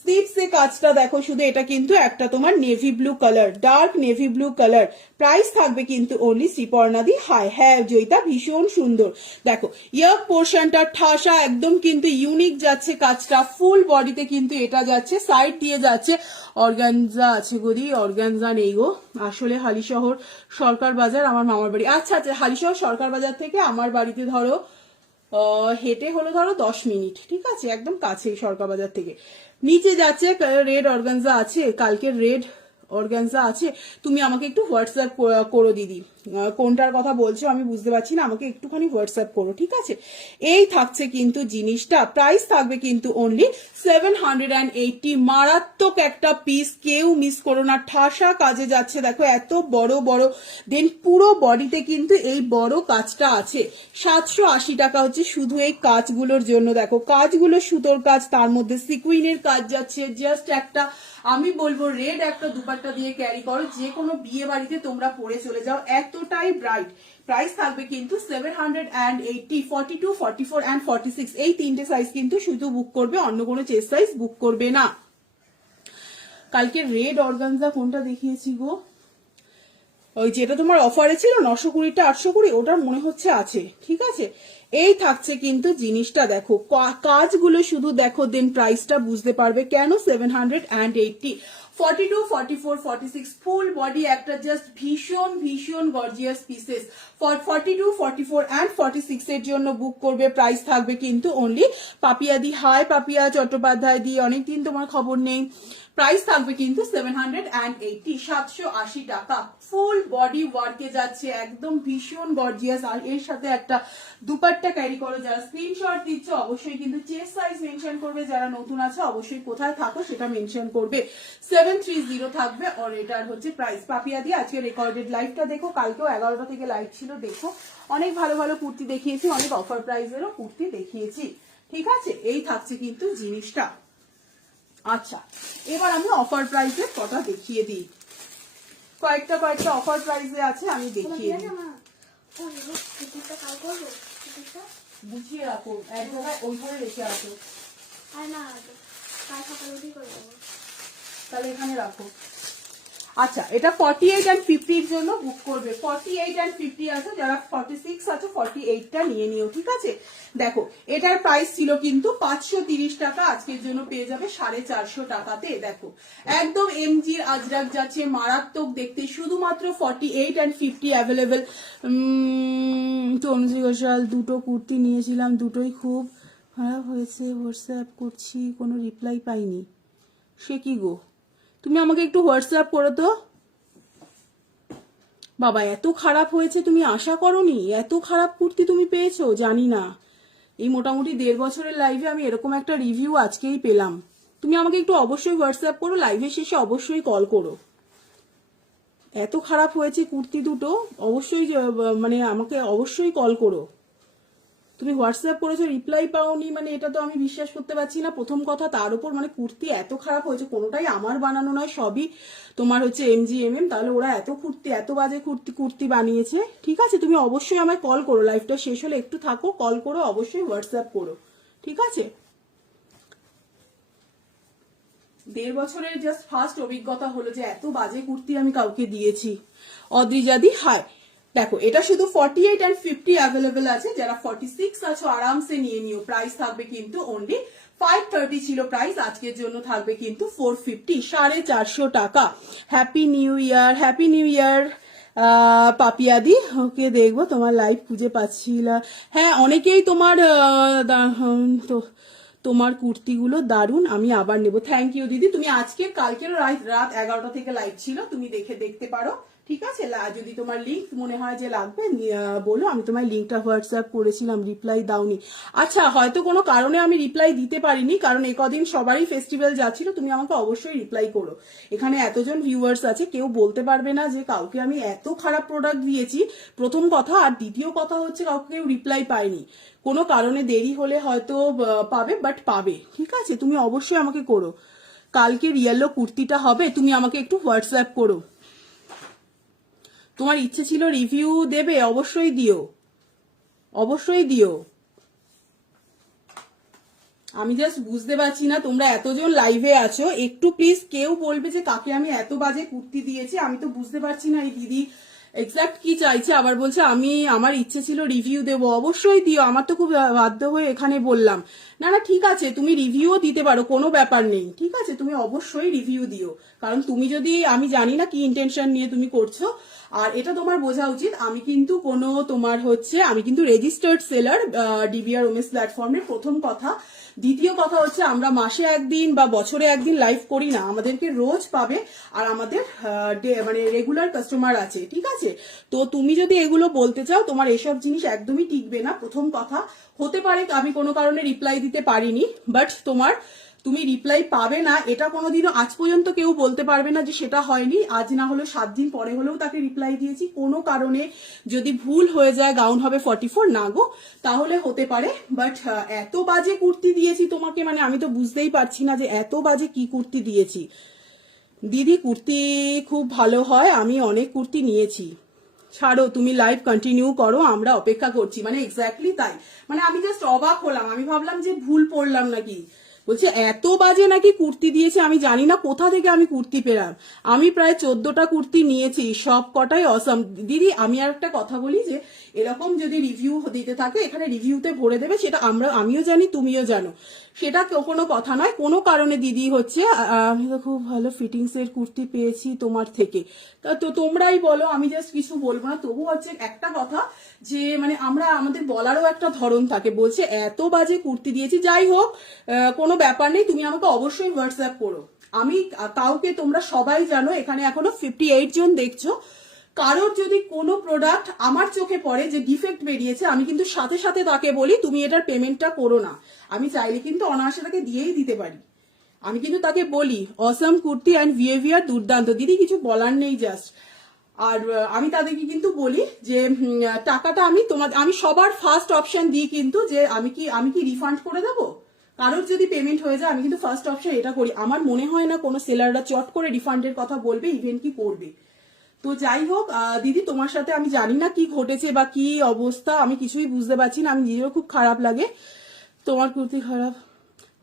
স্লিপসে কাজটা দেখো শুধু, এটা কিন্তু একটা তোমার navy blue colour, dark navy blue colour. Price থাকবে কিন্তু অনলি শ্রীপর্ণাদি হাই। হ্যাঁ জয়িতা, ভীষণ সুন্দর। দেখো ইয়ার পোর্শনটা ঠাসা, একদম কিন্তু ইউনিক যাচ্ছে কাজটা। ফুল বডিতে কিন্তু এটা যাচ্ছে, সাইড দিয়ে যাচ্ছে অর্গানজা আছে গদি, অর্গানজা নেই গো। আসলে হালিশহর সরকার বাজার আমার মামার বাড়ি। আচ্ছা আচ্ছা, হালিশহর সরকার বাজার থেকে আমার বাড়িতে ধরো হেঁটে হলো ধরো 10 মিনিট, ঠিক আছে, একদম কাছেই সরকার বাজার থেকে। নিচে যাচ্ছে রেড অর্গানজা আছে, কালকে রেড অর্গানজা আছে। তুমি আমাকে একটু হোয়াটসঅ্যাপ করো দিদি, কোনটার কথা বলছো আমি বুঝতে পারছি না, আমাকে একটুখানি হোয়াটসঅ্যাপ করো, ঠিক আছে। এই থাকছে কিন্তু জিনিসটা, প্রাইস থাকবে কিন্তু অনলি 780। মারাত্মক একটা পিস, কেউ মিস করো না, ঠাসা কাজে যাচ্ছে। দেখো এত বড় বড়, দেন পুরো বডিতে কিন্তু এই বড় কাজটা আছে। 780 টাকা হচ্ছে শুধু এই কাজগুলোর জন্য। দেখো কাজগুলো সুতোর কাজ, তার মধ্যে সিকুইনের কাজ যাচ্ছে। জাস্ট একটা, আমি বলবো রেড একটা দুপাট্টা দিয়ে ক্যারি করো, যে কোনো বিয়ে বাড়িতে তোমরা পরে চলে যাও, এতটাই ব্রাইট। প্রাইস থাকবে কিন্তু 780, 42, 44 and 46 এই তিনটে সাইজ কিন্তু শুধু বুক করবে, অন্য কোনো চেস্ট সাইজ বুক করবে না। কালকে রেড অর্গানজা কোনটা দেখিয়েছি গো, ওই যেটা তোমার অফারে ছিল 920টা 820, ওটার মনে হচ্ছে আছে, ঠিক আছে। এই থাকছে কিন্তু জিনিসটা, দেখো কাজগুলো শুধু দেখো, দেন প্রাইসটা বুঝতে পারবে কেন 780। 42, 44, 46 ফুল বডি একটা জাস্ট ভীষণ ভীষণ গর্জিয়াস পিসেস। 42, 44 and 46 এর জন্য বুক করবে, প্রাইস থাকবে কিন্তু অনলি পাপিয়া দি হাই, পাপিয়া চট্টোপাধ্যায় দি, অনেকদিন তোমার খবর নেই। প্রাইস থাকবে কিন্তু 780, 780 টাকা। ফুল বডি ওয়ার্কে যাচ্ছে, একদম ভীষণ গর্জিয়াস। আর এর সাথে একটা দুপাট্টা ক্যারি করো। যারা স্ক্রিনশট দিচ্ছ অবশ্যই কিন্তু চেস্ট সাইজ মেনশন করবে, যারা নতুন আছে অবশ্যই কোথায় থাকো সেটা মেনশন করবে। 730 থাকবে। আর এটার হচ্ছে প্রাইস। পাপিয়া দিয়ে আজকে রেকর্ডেড লাইভটা দেখো, কালকেও 11টা থেকে লাইভ ছিল, দেখো অনেক ভালো ভালো কুর্তি দেখিয়েছি, অনেক অফার প্রাইসেরও কুর্তি দেখিয়েছি, ঠিক আছে। এই থাকছে কিন্তু জিনিসটা। আচ্ছা, এবার আমি অফার প্রাইসের কথা দেখিয়ে দিই, কয়েকটা অফার প্রাইসে আছে, আমি দেখিয়ে দিই। বুঝিয়ে রাখো এক জায়গায়, ওই ঘরে রেখে আসো, তাহলে এখানে রাখো। আচ্ছা, এটা 48 and 50 এর জন্য বুক করবে। 48 and 50 আছে, যারা 46 আছে 48টা নিয়ে নিও, ঠিক আছে। দেখো এটার প্রাইস ছিল কিন্তু 530 টাকা, আজকের জন্য পেয়ে যাবে 450 টাকাতে। দেখো একদম এমজির আজরাক যাচ্ছে, মারাত্মক দেখতে, শুধুমাত্র 48 and 50 অ্যাভেলেবেল। তনুশ্রী ঘোষাল, দুটো কুর্তি নিয়েছিলাম, দুটোই খুব খারাপ হয়েছে, হোয়াটসঅ্যাপ করছি কোনো রিপ্লাই পাইনি। সে কি গো, তুমি আমাকে একটু হোয়াটসঅ্যাপ করো তো বাবা। এত খারাপ হয়েছে, তুমি আশা করোনি এত খারাপ কুর্তি তুমি পেয়েছো? জানি না, এই মোটামুটি 1.5 বছরের লাইভে আমি এরকম একটা রিভিউ আজকেই পেলাম। তুমি আমাকে একটু অবশ্যই হোয়াটসঅ্যাপ করো, লাইভের শেষে অবশ্যই কল করো। এত খারাপ হয়েছে কুর্তি দুটো, অবশ্যই মানে আমাকে অবশ্যই কল করো। তুমি হোয়াটসঅ্যাপ করেছো, রিপ্লাই পাওনি, মানে এটা তো আমি বিশ্বাস করতে পারছি না। প্রথম কথা, তার উপর মানে কুর্তি এত খারাপ হয়েছে, কোনোটাই আমার বানানো নয়, সবই তোমার হচ্ছে MGMM। তাহলে ওরা এত বাজে কুর্তি বানিয়েছে। ঠিক আছে, তুমি অবশ্যই আমায় কল করো, লাইভটা শেষ হলে একটু থাকো, কল করো, অবশ্যই হোয়াটসঅ্যাপ করো, ঠিক আছে। 1.5 বছরের জাস্ট ফার্স্ট অভিজ্ঞতা হলো যে এত বাজে কুর্তি আমি কাউকে দিয়েছি। অদ্রিজাদি হাই, দেখো এটা শুধু 48 and 50 অ্যাভেলেবেল আছে, যারা 46 আছো আরামসে নিয়ে নিও। প্রাইস থাকবে কিন্তু অনলি 530 ছিল প্রাইস, আজকের জন্য থাকবে কিন্তু 450, 450 টাকা। Happy new year, happy new year পাপিয়াদি। ওকে, দেখবো তোমার লাইভ খুঁজে পাচ্ছিলাম। হ্যাঁ, অনেকেই তোমার তো তোমার কুর্তিগুলো দারুন, আমি আবার নেব। থ্যাংক ইউ দিদি। তুমি আজকে কালকেরও রাত 11টা থেকে লাইভ ছিল, তুমি দেখতে পারো, ঠিক আছে। যদি তোমার লিঙ্ক মনে হয় যে লাগবে বলো, আমি তোমার লিঙ্কটা হোয়াটসঅ্যাপ করেছিলাম, রিপ্লাই দাওনি। আচ্ছা, হয়তো কোনো কারণে আমি রিপ্লাই দিতে পারিনি, কারণ কদিন সবারই ফেস্টিভ্যাল যাচ্ছিল। তুমি আমাকে অবশ্যই রিপ্লাই করো। এখানে এতজন ভিউয়ার্স আছে, কেউ বলতে পারবে না যে কাউকে আমি এত খারাপ প্রোডাক্ট দিয়েছি, প্রথম কথা। আর দ্বিতীয় কথা হচ্ছে, কাউকে কেউ রিপ্লাই পায়নি, কোনো কারণে দেরি হলে হয়তো পাবে, বাট পাবে, ঠিক আছে। তুমি অবশ্যই আমাকে করো। কালকে ইয়েলো কুর্তিটা হবে, তুমি আমাকে একটু হোয়াটসঅ্যাপ করো। তোমার ইচ্ছে ছিল রিভিউ দেবে, অবশ্যই দিও, অবশ্যই দিও। আমি জাস্ট বুঝতে পারছি না, তোমরা এতজন লাইভে আছো, একটু প্লিজ কেউ বলবে যে কাকে আমি এত বাজে কুর্তি দিয়েছি। আমি তো বুঝতে পারছি না এই দিদি এক্সাক্ট কি চাইছে। আবার বলছে আমার ইচ্ছে ছিল রিভিউ দেবো, অবশ্যই দিও। আমার তো খুব বাধ্য হয়ে এখানে বললাম। না না, ঠিক আছে, তুমি রিভিউও দিতে পারো, কোনো ব্যাপার নেই, ঠিক আছে। তুমি অবশ্যই রিভিউ দিও, কারণ তুমি যদি, আমি জানি না কি ইন্টেনশন নিয়ে তুমি করছো। আর এটা তোমার বোঝা উচিত, আমি কিন্তু কোনো তোমার হচ্ছে, আমি কিন্তু রেজিস্টার্ড সেলার ডিবিআর ওমেস প্ল্যাটফর্মের, প্রথম কথা। দ্বিতীয় কথা হচ্ছে, আমরা মাসে একদিন বা বছরে একদিন লাইভ করি না, আমাদেরকে রোজ পাবে। আর আমাদের মানে রেগুলার কাস্টমার আছে, ঠিক আছে। তো তুমি যদি এগুলো বলতে চাও, তোমার এসব জিনিস একদমই টিকবে না। প্রথম কথা, হতে পারে আমি কোনো কারণে রিপ্লাই দিতে পারিনি, বাট তুমি রিপ্লাই পাবে না, এটা কোনোদিনও আজ পর্যন্ত কেউ বলতে পারবে না যে সেটা হয়নি। আজ না হলেও 7 দিন পরে হলেও তাকে রিপ্লাই দিয়েছি। কোনো কারণে যদি ভুল হয়ে যায়, গাউন হবে 44 না গো, তাহলে হতে পারে। বাট এত বাজে কুর্তি দিয়েছি তোমাকে, মানে আমি তো বুঝতেই পারছি না যে এত বাজে কি কুর্তি দিয়েছি। দিদি কুর্তি খুব ভালো হয়, আমি অনেক কুর্তি নিয়েছি। ছাড়ো, তুমি লাইভ কন্টিনিউ করো, আমরা অপেক্ষা করছি। মানে এক্স্যাক্টলি তাই, মানে আমি জাস্ট অবাক হলাম, আমি ভাবলাম যে ভুল পড়লাম নাকি। বলছে এত বাজে নাকি কুর্তি দিয়েছে, আমি জানি না কোথা থেকে আমি কুর্তি পেলাম। আমি প্রায় 14টা কুর্তি নিয়েছি, সব কটাই অসম। দিদি আমি আর একটা কথা বলি, যে এরকম যদি রিভিউ দিতে থাকে, এখানে রিভিউতে ভরে দেবে, সেটা আমিও জানি, তুমিও জানো, সেটা কোনো কথা নয়। কোনো কারণে দিদি হচ্ছে, আমি তো খুব ভালো ফিটিংস এর কুর্তি পেয়েছি তোমার থেকে, তো তোমরাই বলো, আমি জাস্ট কিছু বলবো না। তবু হচ্ছে একটা কথা, যে মানে আমাদের বলারও একটা ধরন থাকে। বলছে এত বাজে কুর্তি দিয়েছি, যাই হোক, কোনো ব্যাপার নেই, তুমি আমাকে অবশ্যই হোয়াটসঅ্যাপ করো। আমি কাউকে, তোমরা সবাই জানো এখানে এখনো 58 জন দেখছো, কারোর যদি কোনো প্রোডাক্ট আমার চোখে পড়ে যে ডিফেক্ট বেরিয়েছে, আমি কিন্তু সাথে সাথে তাকে বলি তুমি এটার পেমেন্টটা করো না। আমি চাইলে কিন্তু অনায়াসে তাকে দিয়েই দিতে পারি। আমি কিন্তু তাকে বলি অসাম কুর্তি অ্যান্ড বিহেভিয়ার দুর্দান্ত, দিদি কিছু বলার নেই জাস্ট। আর আমি তাদেরকে কিন্তু বলি যে টাকাটা আমি সবার ফার্স্ট অপশন দিই কিন্তু, যে আমি কি রিফান্ড করে দেবো। কারোর যদি পেমেন্ট হয়ে যায়, আমি কিন্তু ফার্স্ট অপশন এটা করি। আমার মনে হয় না কোনো সেলাররা চট করে রিফান্ডের কথা বলবে, ইভেন কি করবে। তো যাই হোক দিদি, তোমার সাথে আমি জানি না কি ঘটেছে বা কি অবস্থা, আমি কিছুই বুঝতে পারছি না। আমি নিজেরও খুব খারাপ লাগে, তোমার কুর্তি খারাপ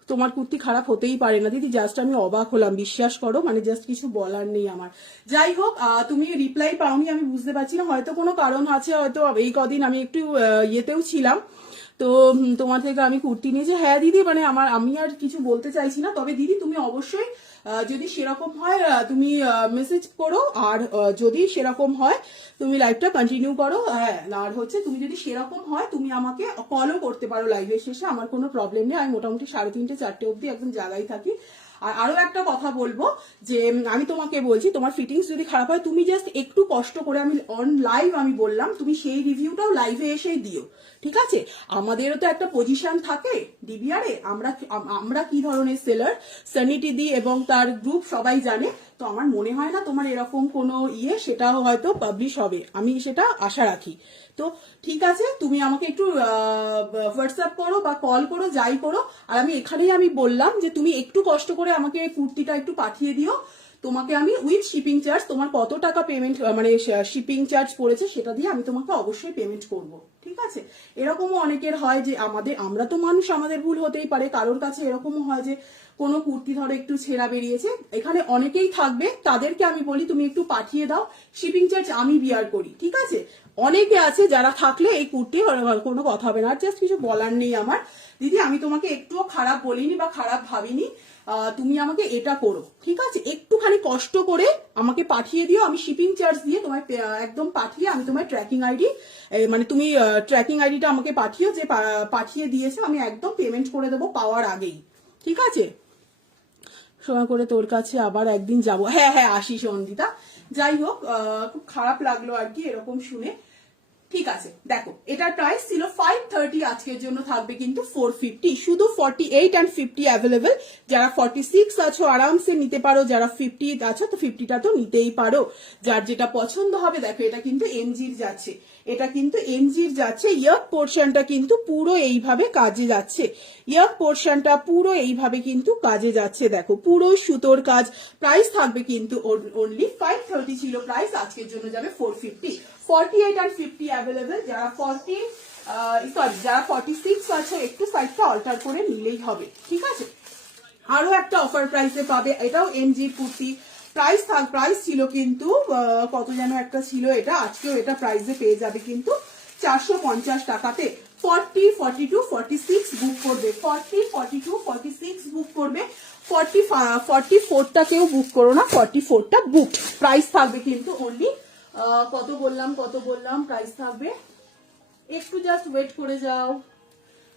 তোমার কুর্তি খারাপ হতেই পারে না দিদি, জাস্ট আমি অবাক হলাম, বিশ্বাস করো, মানে জাস্ট কিছু বলার নেই আমার। যাই হোক, তুমি রিপ্লাই পাওনি আমি বুঝতে পারছি না, হয়তো কোনো কারণ আছে, হয়তো এই কদিন আমি একটু ইয়েতেও ছিলাম, তো তোমার থেকে আমি কুর্তি নিয়েছি। হ্যাঁ দিদি, মানে আমি আর কিছু বলতে চাইছি না, তবে দিদি তুমি অবশ্যই যদি সেরকম হয় তুমি মেসেজ করো, আর যদি সেরকম হয় তুমি লাইভটা কন্টিনিউ করো। হ্যাঁ, আর হচ্ছে তুমি যদি সেরকম হয় তুমি আমাকে কলও করতে পারো লাইভের শেষে, আমার কোনো প্রবলেম নেই। আমি মোটামুটি 3:30 4টে অবধি একদম জায়গায় থাকি। আর আরো একটা কথা বলবো, যে আমি তোমাকে বলছি, তোমার ফিটিংস যদি খারাপ হয় তুমি জাস্ট একটু কষ্ট করে, আমি অন লাইভ আমি বললাম, তুমি সেই রিভিউটাও লাইভে এসেই দিও, ঠিক আছে? আমাদেরও তো একটা পজিশন থাকে ডিবিআর এ, আমরা কি ধরনের সেলার, সানিটি দি এবং তার গ্রুপ সবাই জানে। তো আমার মনে হয় না তোমার এরকম কোনো সেটাও হয়তো পাবলিশ হবে, আমি সেটা আশা রাখি। তো ঠিক আছে, তুমি আমাকে একটু হোয়াটসঅ্যাপ করো বা কল করো, যাই করো। আর আমি এখানেই আমি বললাম যে তুমি একটু কষ্ট করে আমাকে কুর্তিটা একটু পাঠিয়ে দিও, তোমাকে আমি উইথ শিপিং চার্জ, তোমার কত টাকা পেমেন্ট মানে শিপিং চার্জ পড়েছে সেটা দিয়ে আমি তোমাকে অবশ্যই পেমেন্ট করব, ঠিক আছে? এরকমও অনেকের হয় যে আমরা তো মানুষ, আমাদের ভুল হতেই পারে, কারোর কাছে এরকমও হয় যে কোনো কুর্তি ধরো একটু ছেঁড়া বেরিয়েছে, এখানে অনেকেই থাকবে, তাদেরকে আমি বলি তুমি একটু পাঠিয়ে দাও, শিপিং চার্জ আমি বিয়ার করি, ঠিক আছে? অনেকে আছে যারা থাকলে এই কুর্তি কোনো কথা হবে না। আর জাস্ট কিছু বলার নেই আমার দিদি, আমি তোমাকে একটুও খারাপ বলিনি বা খারাপ ভাবিনি, তুমি আমাকে এটা করো, ঠিক আছে? একটুখানি কষ্ট করে আমাকে পাঠিয়ে দিও, আমি শিপিং চার্জ দিয়ে তোমায় একদম পাঠিয়ে আমি তোমার ট্র্যাকিং আইডি, মানে তুমি ট্র্যাকিং আইডিটা আমাকে পাঠিও, যে পাঠিয়ে দিয়েছে আমি একদম পেমেন্ট করে দেবো পাওয়ার আগেই, ঠিক আছে? সময় করে তোর কাছে আবার একদিন যাব। হ্যাঁ হ্যাঁ, আসি সন্ধিতা। যাই হোক, খুব খারাপ লাগলো আর কি এরকম শুনে। ঠিক আছে, দেখো এটার প্রাইস ছিল 530, আজকের জন্য থাকবে কিন্তু 450, শুধু 48 and 50 অ্যাভেলেবেল। যারা 46 আছো আরামসে নিতে পারো, যারা 50 আছো তো 50টা তো নিতেই পারো, যার যেটা পছন্দ হবে। দেখো এটা কিন্তু এমজির যাচ্ছে, এটা কিন্তু এমজির যাচ্ছে, ইয়ক পোর্শনটা কিন্তু পুরো এইভাবে কাজে যাচ্ছে, ইয়ক পোর্শনটা পুরো এইভাবে কিন্তু কাজে যাচ্ছে, দেখো পুরো সুতোর কাজ। প্রাইস থাকবে কিন্তু অনলি 530 ছিল প্রাইস, আজকের জন্য যাবে 450। 48 and 50 অ্যাভেলেবেল, যারা 46 আছে একটু সাইজটা অল্টার করে নিলেই হবে, ঠিক আছে? আরো একটা অফার প্রাইসে পাবে, এটাও এমজি কুর্তি। প্রাইস ছিল কিন্তু কত যেন একটা ছিল, এটা আজকেও এটা প্রাইসে পেয়ে যাবে কিন্তু 450 টাকাতে। 40, 42, 46 বুক করবে, 40, 42, 46 বুক করবে, 44টা কেউ বুক করো না, 44টা বুক। প্রাইস থাকবে কিন্তু অনলি কত বললাম প্রাইস থাকবে, একটু জাস্ট ওয়েট করে যাও।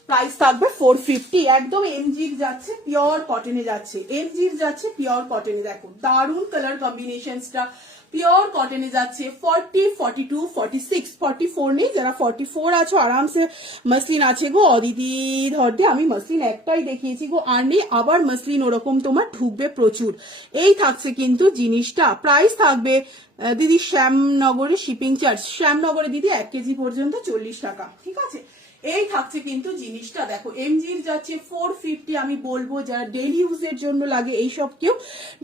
প্রাইস থাকবে 450, একদম এমজির যাচ্ছে, পিওর কটনে যাচ্ছে, এমজির যাচ্ছে পিওর কটনে। দেখো দারুন কালার কম্বিনেশনসটা, পিওর কটনে যাচ্ছে। 40, 42, 46, 44 নেই, যারা 44 আছো আরামসে মসলিন আছে গো অদিতি ধরতে, আমি মসলিন একটাই দেখিয়েছি গো, আর নেই আবার মসলিন ওরকম তোমার ঢুকবে প্রচুর। এই থাকছে কিন্তু জিনিসটা। প্রাইস থাকবে দিদি শ্যামনগরে শিপিং চার্জ, শ্যামনগরে দিদি 1 কেজি পর্যন্ত 40 টাকা, ঠিক আছে? এই থাকছে কিন্তু জিনিসটা। দেখো এমজির যাচ্ছে 450, আমি বলবো যারা ডেইলি ইউজের জন্য লাগে এইসব কেউ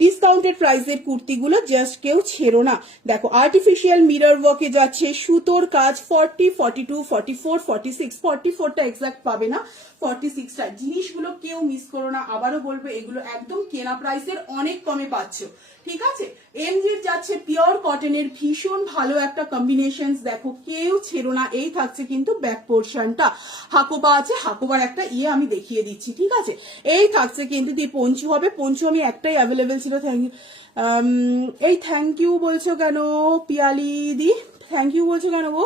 ডিসকাউন্টেড প্রাইসের কুর্তিগুলো জাস্ট কেউ ছেড়ো না। দেখো আর্টিফিশিয়াল মিরর ওয়ার্কে যাচ্ছে, সুতোর কাজ। 40, 42, 44, 46, 44টা এক্সাক্ট পাবে না, 46টা জিনিসগুলো কেউ মিস করো না। আবারও বলবো এগুলো একদম কেনা প্রাইসের অনেক কমে পাচ্ছ, ঠিক আছে? এমজির যাচ্ছে পিওর কটনের, ভীষণ ভালো একটা কম্বিনেশন, দেখো কেউ ছেড়ো না। এই থাকছে কিন্তু ব্যাক পোর্শনটা, হাকোবা আছে, হাকোবার একটা আমি দেখিয়ে দিচ্ছি, ঠিক আছে? এই থাকছে কিন্তু পঞ্চু হবে, পঞ্চু আমি একটাই অ্যাভেলেবেল ছিল। Thank you. এই থ্যাংক ইউ বলছো কেন পিয়ালি দি, থ্যাংক ইউ বলছো কেন গো?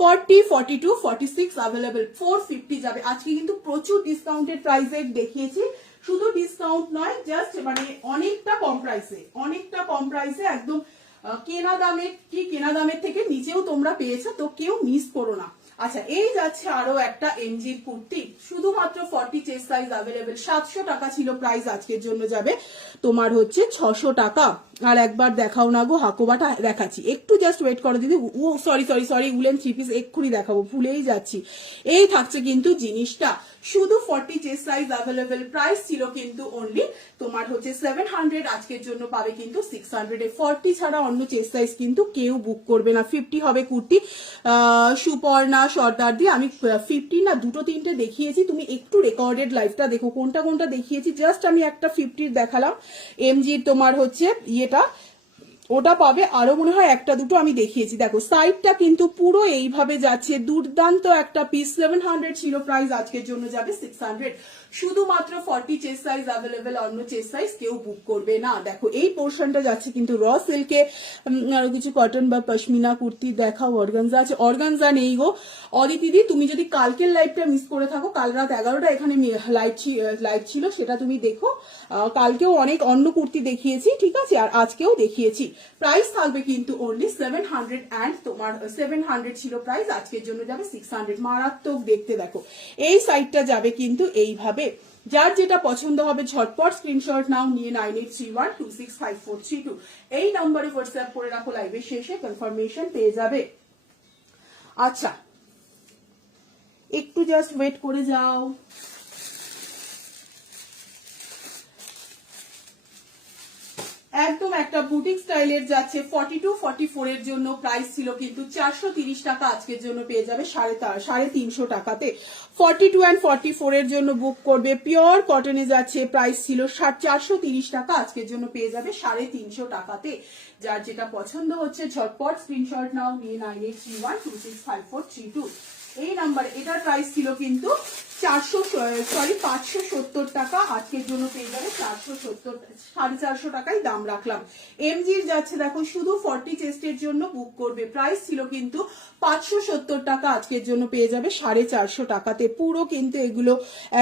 40, 42, 46 অ্যাভেলেবেল, 450 যাবে। আজকে কিন্তু প্রচুর ডিসকাউন্টেড প্রাইসে দেখিয়েছি, শুধু ডিসকাউন্ট নয়, জাস্ট মানে অনেকটা কম প্রাইসে একদম কেনা দামের থেকে নিচেও তোমরা পেয়েছো, তো কেউ মিস করো না। আচ্ছা, এই যাচ্ছে আরো একটা এমজির কুর্তি, শুধুমাত্র 40 চেস্ট সাইজ অ্যাভেলেবেল, 700 টাকা ছিল প্রাইস, আজকের জন্য যাবে তোমার হচ্ছে 600 টাকা। আর একবার দেখাও না গো হাকোবাটা, দেখাচ্ছি একটু জাস্ট ওয়েট করো দিদি। ও সরি উলেন 3 পিস এক্ষুনি দেখাবো, ভুলেই যাচ্ছি। এই থাকছে কিন্তু জিনিসটা, শুধু 40 চেস্ট সাইজ অ্যাভেলেবেল, প্রাইস ছিল কিন্তু অনলি তোমার হচ্ছে 700, আজকের জন্য পাবে কিন্তু 600 এ। 40 ছাড়া অন্য চেস্ট সাইজ কিন্তু কেউ বুক করবে না। 50 হবে কুর্তি, সুপর্ণা সর্দার দিয়ে আমি 50 না 2-3টে দেখিয়েছি, তুমি একটু রেকর্ডেড লাইভটা দেখো কোনটা কোনটা দেখিয়েছি। জাস্ট আমি একটা 50 দেখালাম, এমজির তোমার হচ্ছে ইয়েটা, ওটা পাবে আরো মনে হয় 1-2 আমি দেখিয়েছি। দেখো সাইডটা কিন্তু পুরো এইভাবে যাচ্ছে, দুর্দান্ত একটা পিস। 700 ছিল প্রাইস, আজকের জন্য যাবে 600। শুধুমাত্র 40 চেস্ট সাইজ অ্যাভেলেবেল, অন্য চেস্ট সাইজ কেউ বুক করবে না। দেখো এই পোর্শনটা যাচ্ছে কিন্তু র সিল্কে, আরো কিছু কটন বা পশমিনা কুর্তি দেখাও। অর্গানজা আছে, অর্গানজা নেই গো অদিতিদি। তুমি যদি কালকের লাইভটা মিস করে থাকো, কাল রাত 11টা এখানে লাইভ ছিল, সেটা তুমি দেখো। কালকেও অনেক অন্য কুর্তি দেখিয়েছি, ঠিক আছে, আর আজকেও দেখিয়েছি। প্রাইস থাকবে কিন্তু অনলি 700 অ্যান্ড তোমার 700 ছিল প্রাইস, আজকের জন্য যাবে 600। মারাত্মক দেখতে, দেখো এই সাইডটা যাবে কিন্তু এইভাবে। যার যেটা পছন্দ হবে ঝটপট স্ক্রিনশট নাও, নিয়ে 9831265432 এই নম্বরে হোয়াটসঅ্যাপ করে রাখো, লাইভের শেষে কনফার্মেশন পেয়ে যাবে। আচ্ছা একটু জাস্ট ওয়েট করে যাও। একদম একটা বুটিক স্টাইলের যাচ্ছে 42-44 এর জন্য, প্রাইস ছিল কিন্তু 430 টাকা, আজকের জন্য পেয়ে যাবে 350 টাকাতে। 42 অ্যান্ড 44 এর জন্য বুক করবে, পিওর কটনে যাচ্ছে, প্রাইস ছিল 430 টাকা, আজকের জন্য পেয়ে যাবে 350 টাকাতে। যার যেটা পছন্দ হচ্ছে ঝটপট স্ক্রিনশট নাও, নিয়ে 9831265432 এই নাম্বার। এটার প্রাইস ছিল কিন্তু 570 টাকা, আজকের জন্য পেয়ে যাবে 470, 450 টাকাই দাম রাখলাম। এমজির যাচ্ছে দেখো শুধু 40 চেস্টের জন্য বুক করবে, প্রাইস ছিল কিন্তু 570 টাকা, আজকের জন্য পেয়ে যাবে 450 টাকাতে। পুরো কিন্তু এগুলো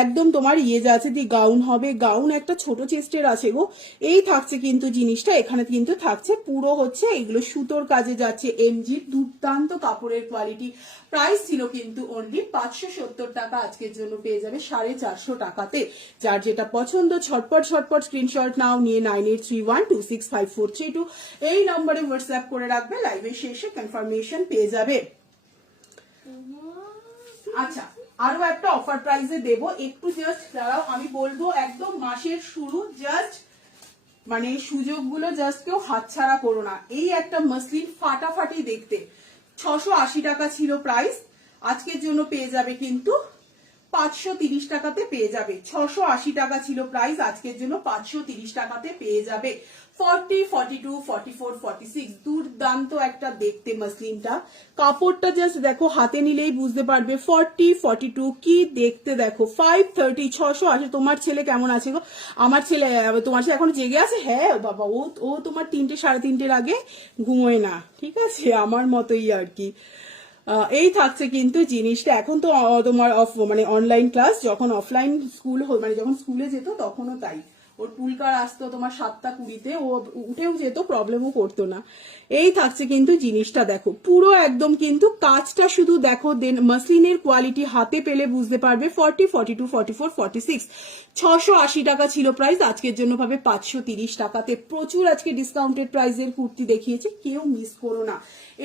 একদম তোমার ইয়ে যাচ্ছে, দি গাউন হবে, গাউন একটা ছোট চেস্টের আছে গো। এই থাকছে কিন্তু জিনিসটা, এখানে কিন্তু থাকছে পুরো হচ্ছে এগুলো সুতোর কাজে যাচ্ছে, এমজির দুর্দান্ত কাপড়ের কোয়ালিটি। প্রাইস ছিল কিন্তু অনলি 570 টাকা, আজকের জন্য পেয়ে যাবে 450 টাকাতে। যার যেটা পছন্দ ঝটপট স্ক্রিনশট নাও, নিয়ে 9831265432 এই নম্বরে হোয়াটসঅ্যাপ করে রাখবে, লাইভের শেষে কনফার্মেশন পেয়ে যাবে। আচ্ছা আরো একটা অফার প্রাইসে দেবো, একটু জাস্ট দাঁড়াও, আমি বলবো একদম মাসের শুরু, জাস্ট মানে সুযোগগুলো জাস্ট কেউ হাতছাড়া করো না। এই একটা মসলিন ফাটাফাটি দেখতে, 680 টাকা ছিল প্রাইস, আজকের জন্য পেয়ে যাবে কিন্তু 530 টাকাতে পেয়ে যাবে। 680 টাকা ছিল প্রাইস, আজকের জন্য 530 টাকাতে পেয়ে যাবে। 40, 42, 44, 46 দুর্দান্ত একটা দেখতে মসলিনটা, কাপড়টা জাস্ট দেখো, হাতে নিলেই বুঝতে পারবে। 40, 42 কি দেখতে দেখো। 530, 680। তোমার ছেলে কেমন আছে গো? আমার ছেলে, তোমার ছেলে এখন জেগে আছে? হ্যাঁ বাবা, ও তোমার 3টে 3:30 আগে ঘুমোয় না, ঠিক আছে, আমার মতোই আর কি। এই থাকছে কিন্তু জিনিসটা। এখন তো তোমার মানে অনলাইন ক্লাস, যখন অফলাইন স্কুল মানে যখন স্কুলে যেত তখনও তাই, ওর পুলকার আসতো তোমার 7:20, ও উঠেও যেত, প্রবলেমও করতো না। এই থাকছে কিন্তু জিনিসটা, দেখো পুরো একদম কিন্তু কাজটা শুধু দেখো, দেন মাসলিনের কোয়ালিটি হাতে পেলে বুঝতে পারবে। 40, 42, 44, 46 680 টাকা ছিল প্রাইস, আজকের জন্য পাবে 530 টাকাতে। প্রচুর আজকে ডিসকাউন্টেড প্রাইসের কুর্তি দেখিয়েছি, কেউ মিস করো না।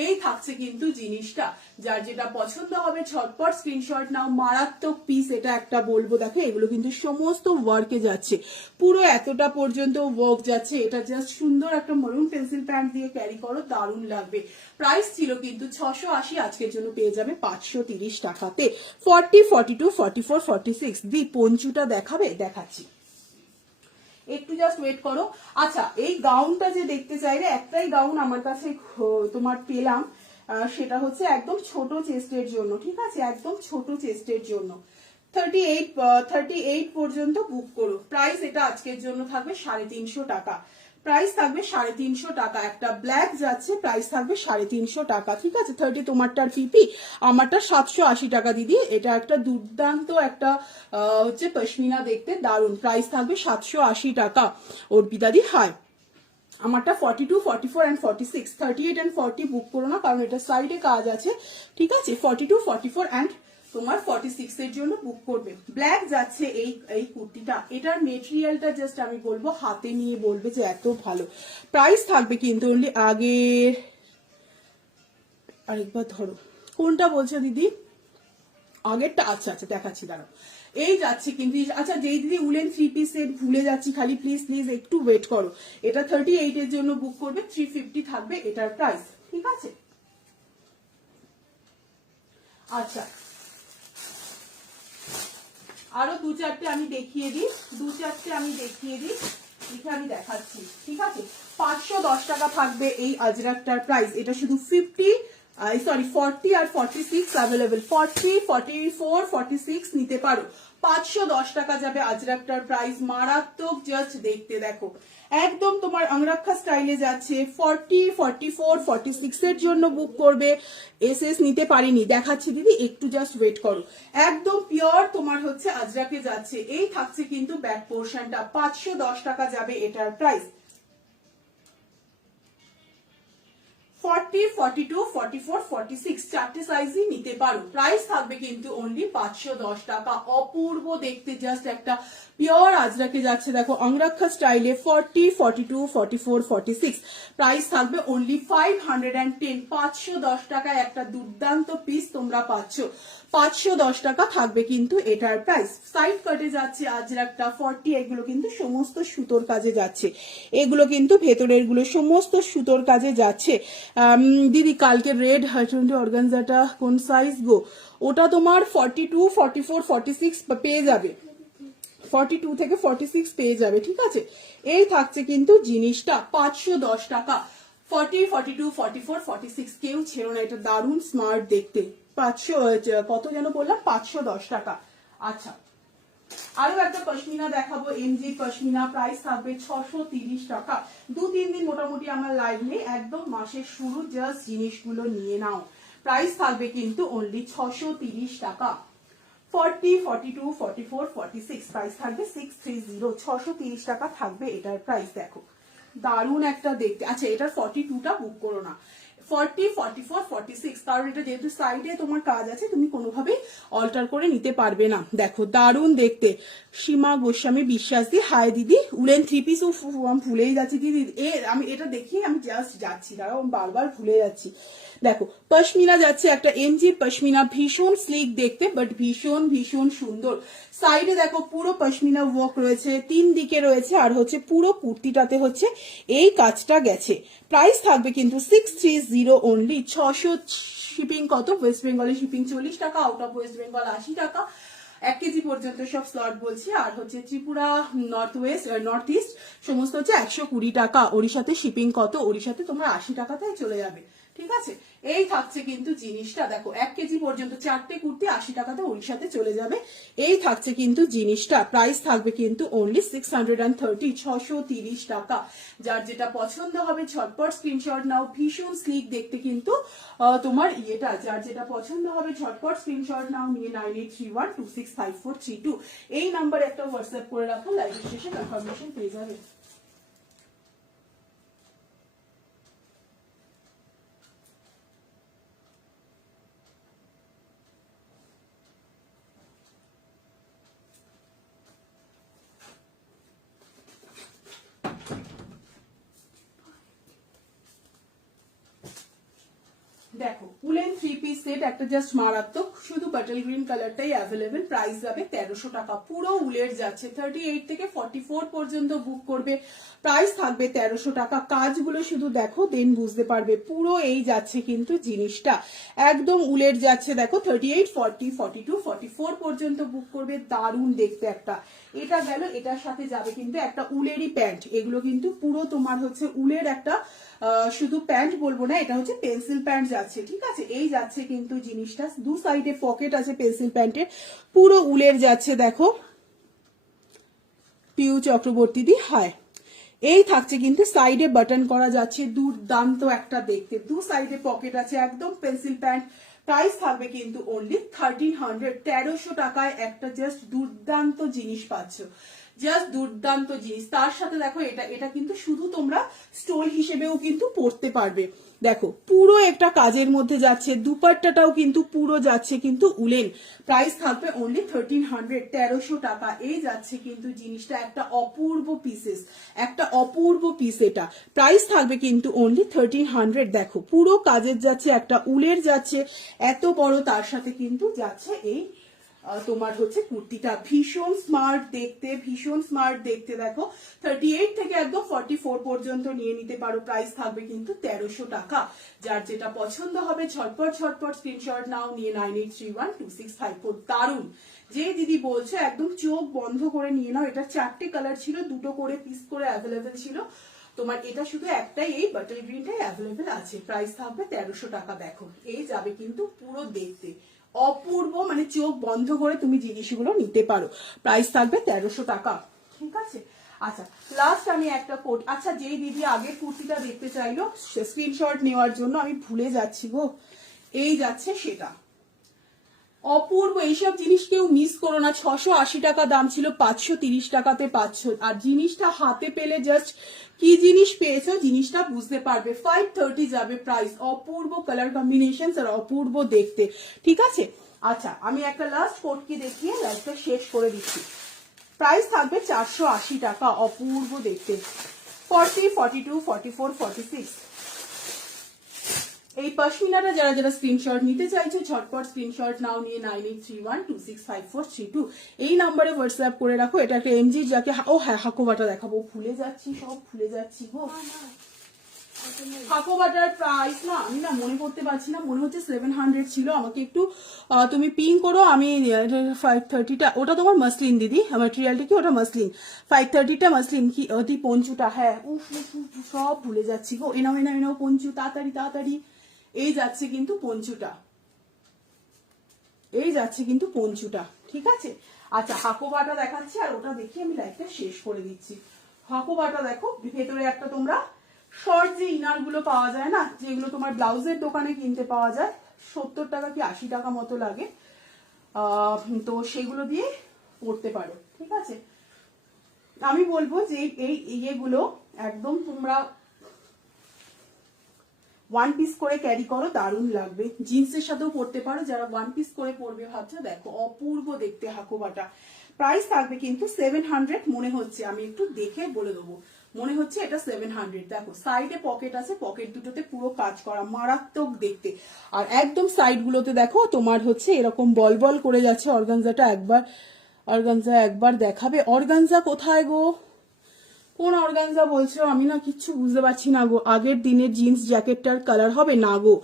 এই থাকছে কিন্তু জিনিসটা, যার যেটা পছন্দ হবে ঝটপট স্ক্রিনশট নাও। মারাত্মক পিস, এটা একটা বলবো, দেখো এগুলো কিন্তু সমস্ত ওয়ার্কে যাচ্ছে, পুরো এতটা পর্যন্ত ওয়ার্ক যাচ্ছে। এটা জাস্ট সুন্দর একটা মরুন পেন্সিল প্যান্ট দিয়ে ক্যারি করো, দারুণ লাগবে। প্রাইস ছিল কিন্তু 680, আজকের জন্য পেয়ে যাবে 530 টাকাতে। 40, 42, 44, 46 দি পঞ্চুটা দেখাবে, দেখাচ্ছি, একটু জাস্ট ওয়েট করো। আচ্ছা এই গাউনটা যে দেখতে চাইলে, একটাই গাউন আমার কাছে তোমার পেলাম, সেটা হচ্ছে একদম ছোট চেস্টের জন্য, ঠিক আছে, একদম ছোট চেস্টের জন্য। 38 পর্যন্ত বুক করো। প্রাইস এটা আজকের জন্য থাকবে 350 টাকা, প্রাইস থাকবে 350 টাকা। একটা ব্ল্যাক যাচ্ছে, প্রাইস থাকবে 350 টাকা, ঠিক আছে। 30 তোমারটার পিপি, আমারটা 780 টাকা দিদি। এটা একটা দুর্দান্ত একটা হচ্ছে পশমিনা দেখতে, দারুন। প্রাইস থাকবে 780 টাকা। অর্পিতা দি হাই, আমারটা 42, 44 অ্যান্ড 46, 38 অ্যান্ড 40 বুক করো না, কারণ এটা সাইডে কাজ আছে, ঠিক আছে। 42, 44 অ্যান্ড তোমার 46 এর জন্য বুক করবে। ব্ল্যাক যাচ্ছে এই এই কুর্তিটা, এটার মেটেরিয়ালটা জাস্ট আমি বলবো হাতে নিয়ে বলবে যে এত ভালো। প্রাইস থাকবে কিন্তু অনলি আগের, আরেকবার ধরো কোনটা বলছো দিদি, আগেরটা, আচ্ছা আচ্ছা দেখাচ্ছি দাঁড়াও। এই যাচ্ছে কিন্তু, আচ্ছা যেই দিদি উলেন 3 পিস সেট ভুলে যাচ্ছি, খালি প্লিজ প্লিজ একটু ওয়েট করো। এটা 38 এর জন্য বুক করবে, 350 থাকবে এটার প্রাইস, ঠিক আছে। আচ্ছা আরো দু চারটে আমি দেখিয়ে দিই, লিখে আমি দেখাচ্ছি, ঠিক আছে। 510 টাকা থাকবে এই আজরাকটার প্রাইস। এটা শুধু 40 আর 46 অ্যাভেলেবেল, 40, 44, 46 নিতে পারো। 510 টাকা যাবে আজরাকটার প্রাইস, মারাত্মক, জাস্ট দেখতে দেখো একদম তোমার অংরাক্ষা স্টাইলে যাচ্ছে। 40, 44, 46 এর জন্য বুক করবে। এসএস নিতে পারিনি, দেখাচ্ছি দিদি একটু জাস্ট ওয়েট করো। একদম পিওর তোমার হচ্ছে আজরাকে যাচ্ছে। এই থাকছে কিন্তু ব্যাক পোর্শনটা, 510 টাকা যাবে এটার প্রাইস। 40, 42, 44, 46 চারটে সাইজই নিতে পারো। প্রাইস থাকবে কিন্তু অনলি 510 টাকা। অপূর্ব দেখতে, জাস্ট একটা পিওর আজরাকে যাচ্ছে দেখো অংরাক্ষা স্টাইলে। 40, 42, 44, 46 প্রাইস থাকবে অনলি 510। 510 টাকায় একটা দুর্দান্ত পিস তোমরা পাচ্ছ। 510 টাকা থাকবে কিন্তু এটার প্রাইস। সাইড কাটে যাচ্ছে আজরাকটা 40, এগুলো কিন্তু সমস্ত সুতোর কাজে যাচ্ছে, এগুলো কিন্তু ভেতরের গুলো সমস্ত সুতোর কাজে যাচ্ছে। দিদি কালকে রেড হার্টুন্ডি অর্গানজাটা কোন সাইজ গো? ওটা তোমার 42, 44, 46 পেয়ে যাবে, 42 থেকে 46 পেয়ে যাবে, ঠিক আছে। এই থাকছে কিন্তু জিনিসটা 510 টাকা। 40, 42, 44, 46 কেউ ছেড়ো না, এটা দারুণ স্মার্ট দেখতে। 500 কত যেন বললাম, 510 টাকা। আচ্ছা আরো একটা পশমিনা দেখাবো, এমজি পশমিনা, প্রাইস থাকবে 630 টাকা। 2-3 দিন মোটামুটি আমার লাইভ নেই, একদম মাসের শুরু, জাস্ট জিনিসগুলো নিয়ে নাও। প্রাইস থাকবে কিন্তু অনলি 630 টাকা। 40, 42, 44, 46 প্রাইস থাকবে 630, 630 টাকা থাকবে এটার প্রাইস। দেখো দারুণ একটা দেখতে। আচ্ছা এটার 42টা বুক করো না, 40, 44, 46, কারণ এটা যেহেতু সাইডে তোমার কাজ আছে, তুমি কোনোভাবেই অল্টার করে নিতে পারবে না। দেখো দারুণ দেখতে। সীমা গোস্বামী বিশ্বাস দি, হাই দিদি, উলেন 3 পিস, আমি ভুলেই যাচ্ছি দিদি, আমি এটা দেখিয়ে আমি জাস্ট যাচ্ছি, দাঁড়াও আমি বারবার ভুলে যাচ্ছি। দেখো পশমিনা যাচ্ছে, একটা এমজির পশমিনা, ভীষণ স্লিক দেখতে, বাট ভীষণ ভীষণ সুন্দর। সাইডে দেখো পুরো পশমিনা ওয়ার্ক রয়েছে, 3 দিকে রয়েছে, আর হচ্ছে পুরো কুর্তিটাতে হচ্ছে এই কাজটা গেছে। প্রাইস থাকবে কিন্তু 630 অনলি। 600 শিপিং কত? ওয়েস্ট বেঙ্গলে শিপিং 40 টাকা, আউট অফ ওয়েস্ট বেঙ্গল 80 টাকা। 1 কেজি পর্যন্ত সব স্লট বলছি। আর হচ্ছে ত্রিপুরা, নর্থ ইস্ট সমস্ত হচ্ছে 120 টাকা। ওড়িশাতে শিপিং কত? ওড়িশাতে তোমার 80 টাকাতেই চলে যাবে, ঠিক আছে। এই থাকছে কিন্তু জিনিসটা, দেখো 1 কেজি পর্যন্ত 4টে কুর্তি 80 টাকাতে ওড়িশাতে চলে যাবে। এই থাকছে কিন্তু জিনিসটা, প্রাইস থাকবে কিন্তু অনলি 630, 630 টাকা। যার যেটা পছন্দ হবে ঝটপট স্ক্রিনশট নাও, ভীষণ স্লিক দেখতে কিন্তু তোমার ইয়েটা, যার যেটা পছন্দ হবে ঝটপট স্ক্রিনশট নাও, নিয়ে 9831265432 এই নাম্বারে একটা হোয়াটসঅ্যাপ করে রাখো, লাইভ শেষে কনফার্মেশন পেয়ে যাবে। দেখো উলেন 3 পিস সেট একটা জাস্ট মারাত্মক, শুধু বাটল গ্রিন কালারটাই অ্যাভেলেবেল। প্রাইস যাবে 1300 টাকা, পুরো উলের যাচ্ছে। 38 থেকে 44 পর্যন্ত বুক করবে, প্রাইস থাকবে 1300 টাকা। কাজগুলো শুধু দেখো, দেন বুঝতে পারবে। পুরো এই যাচ্ছে কিন্তু জিনিসটা একদম উলের যাচ্ছে। দেখো 38, 40, 42, 44 পর্যন্ত বুক করবে, দারুণ দেখতে একটা। এটা গেল, এটার সাথে যাবে কিন্তু একটা উলেরই প্যান্ট। এগুলো কিন্তু পুরো তোমার হচ্ছে উলের একটা, শুধু প্যান্ট বলবো না, এটা হচ্ছে পেন্সিল প্যান্ট যাচ্ছে, ঠিক আছে। এই যাচ্ছে কিন্তু জিনিসটা, দু সাইডে পকেট আছে পেন্সিল প্যান্টের, পুরো উলের যাচ্ছে। দেখো পিউ চক্রবর্তী দি, হায়। এই থাকছে কিন্তু সাইডে বাটন করা যাচ্ছে, দুর্দান্ত একটা দেখতে। দু সাইডে পকেট আছে, একদম পেন্সিল প্যান্ট। প্রাইস থাকবে কিন্তু অনলি 1300, 1300 টাকায় একটা জাস্ট দুর্দান্ত জিনিস পাচ্ছ। জাস্ট দুর্দান্ত জিনিস। তার সাথে দেখো এটা কিন্তু শুধু তোমরা স্টোল হিসেবেও কিন্তু পরতে পারবে। দেখো পুরো একটা কাজের মধ্যে যাচ্ছে, দুপাট্টাটাও কিন্তু পুরো যাচ্ছে কিন্তু উলেন। প্রাইস থাকবে অনলি 1300, 1300 টাকা। এই যাচ্ছে কিন্তু জিনিসটা, একটা অপূর্ব পিসেস, একটা অপূর্ব পিস। এটা প্রাইস থাকবে কিন্তু অনলি 1300। দেখো পুরো কাজের যাচ্ছে, একটা উলের যাচ্ছে এত বড়, তার সাথে কিন্তু যাচ্ছে এই তোমার হচ্ছে কুর্তিটা ভীষণ স্মার্ট দেখতে, ভীষণ স্মার্ট দেখতে। দেখো 38 থেকে একদম 44 পর্যন্ত নিয়ে নিতে পারো। প্রাইস থাকবে কিন্তু 1300 টাকা। যার যেটা পছন্দ হবে ঝটপট ঝটপট স্ক্রিনশট নাও, নিয়ে 98312654। দারুন। যে দিদি বলছে একদম চোখ বন্ধ করে নিয়ে নাও। এটা 4টে কালার ছিল, 2টো করে পিস করে অ্যাভেলেবেল ছিল তোমার। এটা শুধু একটাই, এই বাটার গ্রিনটাই অ্যাভেলেবেল আছে। প্রাইস থাকবে 1300 টাকা। দেখো এই যাবে কিন্তু পুরো দেখতে অপূর্ব, মানে চোখ বন্ধ করে তুমি জিনিসগুলো নিতে পারো। প্রাইস থাকবে 1300 টাকা। ঠিক আছে। আচ্ছা লাস্ট আমি একটা কোট, আচ্ছা যেই দিদি আগের কুর্তিটা দেখতে চাইলো স্ক্রিনশট নেওয়ার জন্য, আমি ভুলে যাচ্ছি গো, এই যাচ্ছে সেটা অপূর্ব। এইসব জিনিস কেউ মিস করো না। 680 টাকা দাম ছিল, 530 টাকাতে পাচ্ছ। আর জিনিসটা হাতে পেলে জাস্ট কি জিনিস পেয়েছো জিনিসটা বুঝতে পারবে। 530 যাবে প্রাইস। অপূর্ব কালার কম্বিনেশন আর অপূর্ব দেখতে। ঠিক আছে। আচ্ছা আমি একটা লাস্ট কোট কি দেখিয়ে লাইফটা শেষ করে দিচ্ছি। প্রাইস থাকবে 480 টাকা। অপূর্ব দেখতে। 40, 42, 44, 46। এই পশমিনাটা যারা যারা স্ক্রিনশট নিতে চাইছো ঝটপট স্ক্রিনশট নাও, নিয়ে 9831265432 এই নাম্বারে হোয়াটসঅ্যাপ করে রাখো। এটা একটা এমজি যাকে, ও হ্যাঁ হাকোবাটা দেখাবো, ভুলে যাচ্ছি, সব ভুলে যাচ্ছি গো। হাকোবাটার প্রাইস না আমি না মনে করতে পারছি না, মনে হচ্ছে 700 ছিল। আমাকে একটু তুমি পিং করো, আমি 530টা, ওটা তোমার মাসলিন দিদি, ম্যাটেরিয়ালটা কি ওটা মাসলিন, 530টা মাসলিন কি ওটি পঞ্চুটা, হ্যাঁ উফ সব ভুলে যাচ্ছি গো। এনাও এনাও এনাও পঞ্চু, তাড়াতাড়ি তাড়াতাড়ি। এই যাচ্ছে কিন্তু পঞ্চুটা, এই যাচ্ছে কিন্তু পঞ্চুটা। ঠিক আছে। আচ্ছা হাকোবাটা দেখাচ্ছি, আর ওটা দেখি আমি লাইভটা শেষ করে দিচ্ছি। হাকোবাটা দেখো, ভেতরে একটা তোমরা শর্ট যে ইনার গুলো পাওয়া যায় না, যেগুলো তোমার ব্লাউজের দোকানে কিনতে পাওয়া যায়, 70 টাকা কি 80 টাকা মতো লাগে, তো সেগুলো দিয়ে পড়তে পারো। ঠিক আছে। আমি বলবো যে এই ইয়েগুলো একদম তোমরা ওয়ান পিস করে ক্যারি করো, দারুণ লাগবে। জিন্সের সাথেও পরতে পারো যারা ওয়ান পিস করে পরবে ভাবছো। দেখো অপূর্ব দেখতে হাকোবাটা। প্রাইস থাকবে কিন্তু 700 মনে হচ্ছে, আমি একটু দেখে বলে দেবো, মনে হচ্ছে এটা 700। দেখো সাইডে পকেট আছে, পকেট দুটোতে পুরো কাজ করা, মারাত্মক দেখতে। আর একদম সাইড গুলোতে দেখো তোমার হচ্ছে এরকম বল বল করে যাচ্ছে। অর্গানজাটা একবার, অর্গানজা একবার দেখাবে। অর্গানজা কোথায় গো, কোন অর্গানজা বলছো? আমি না কিচ্ছু বুঝতে পারছি না গো। আগের দিনের জিন্স জ্যাকেটটার কালার হবে না গো,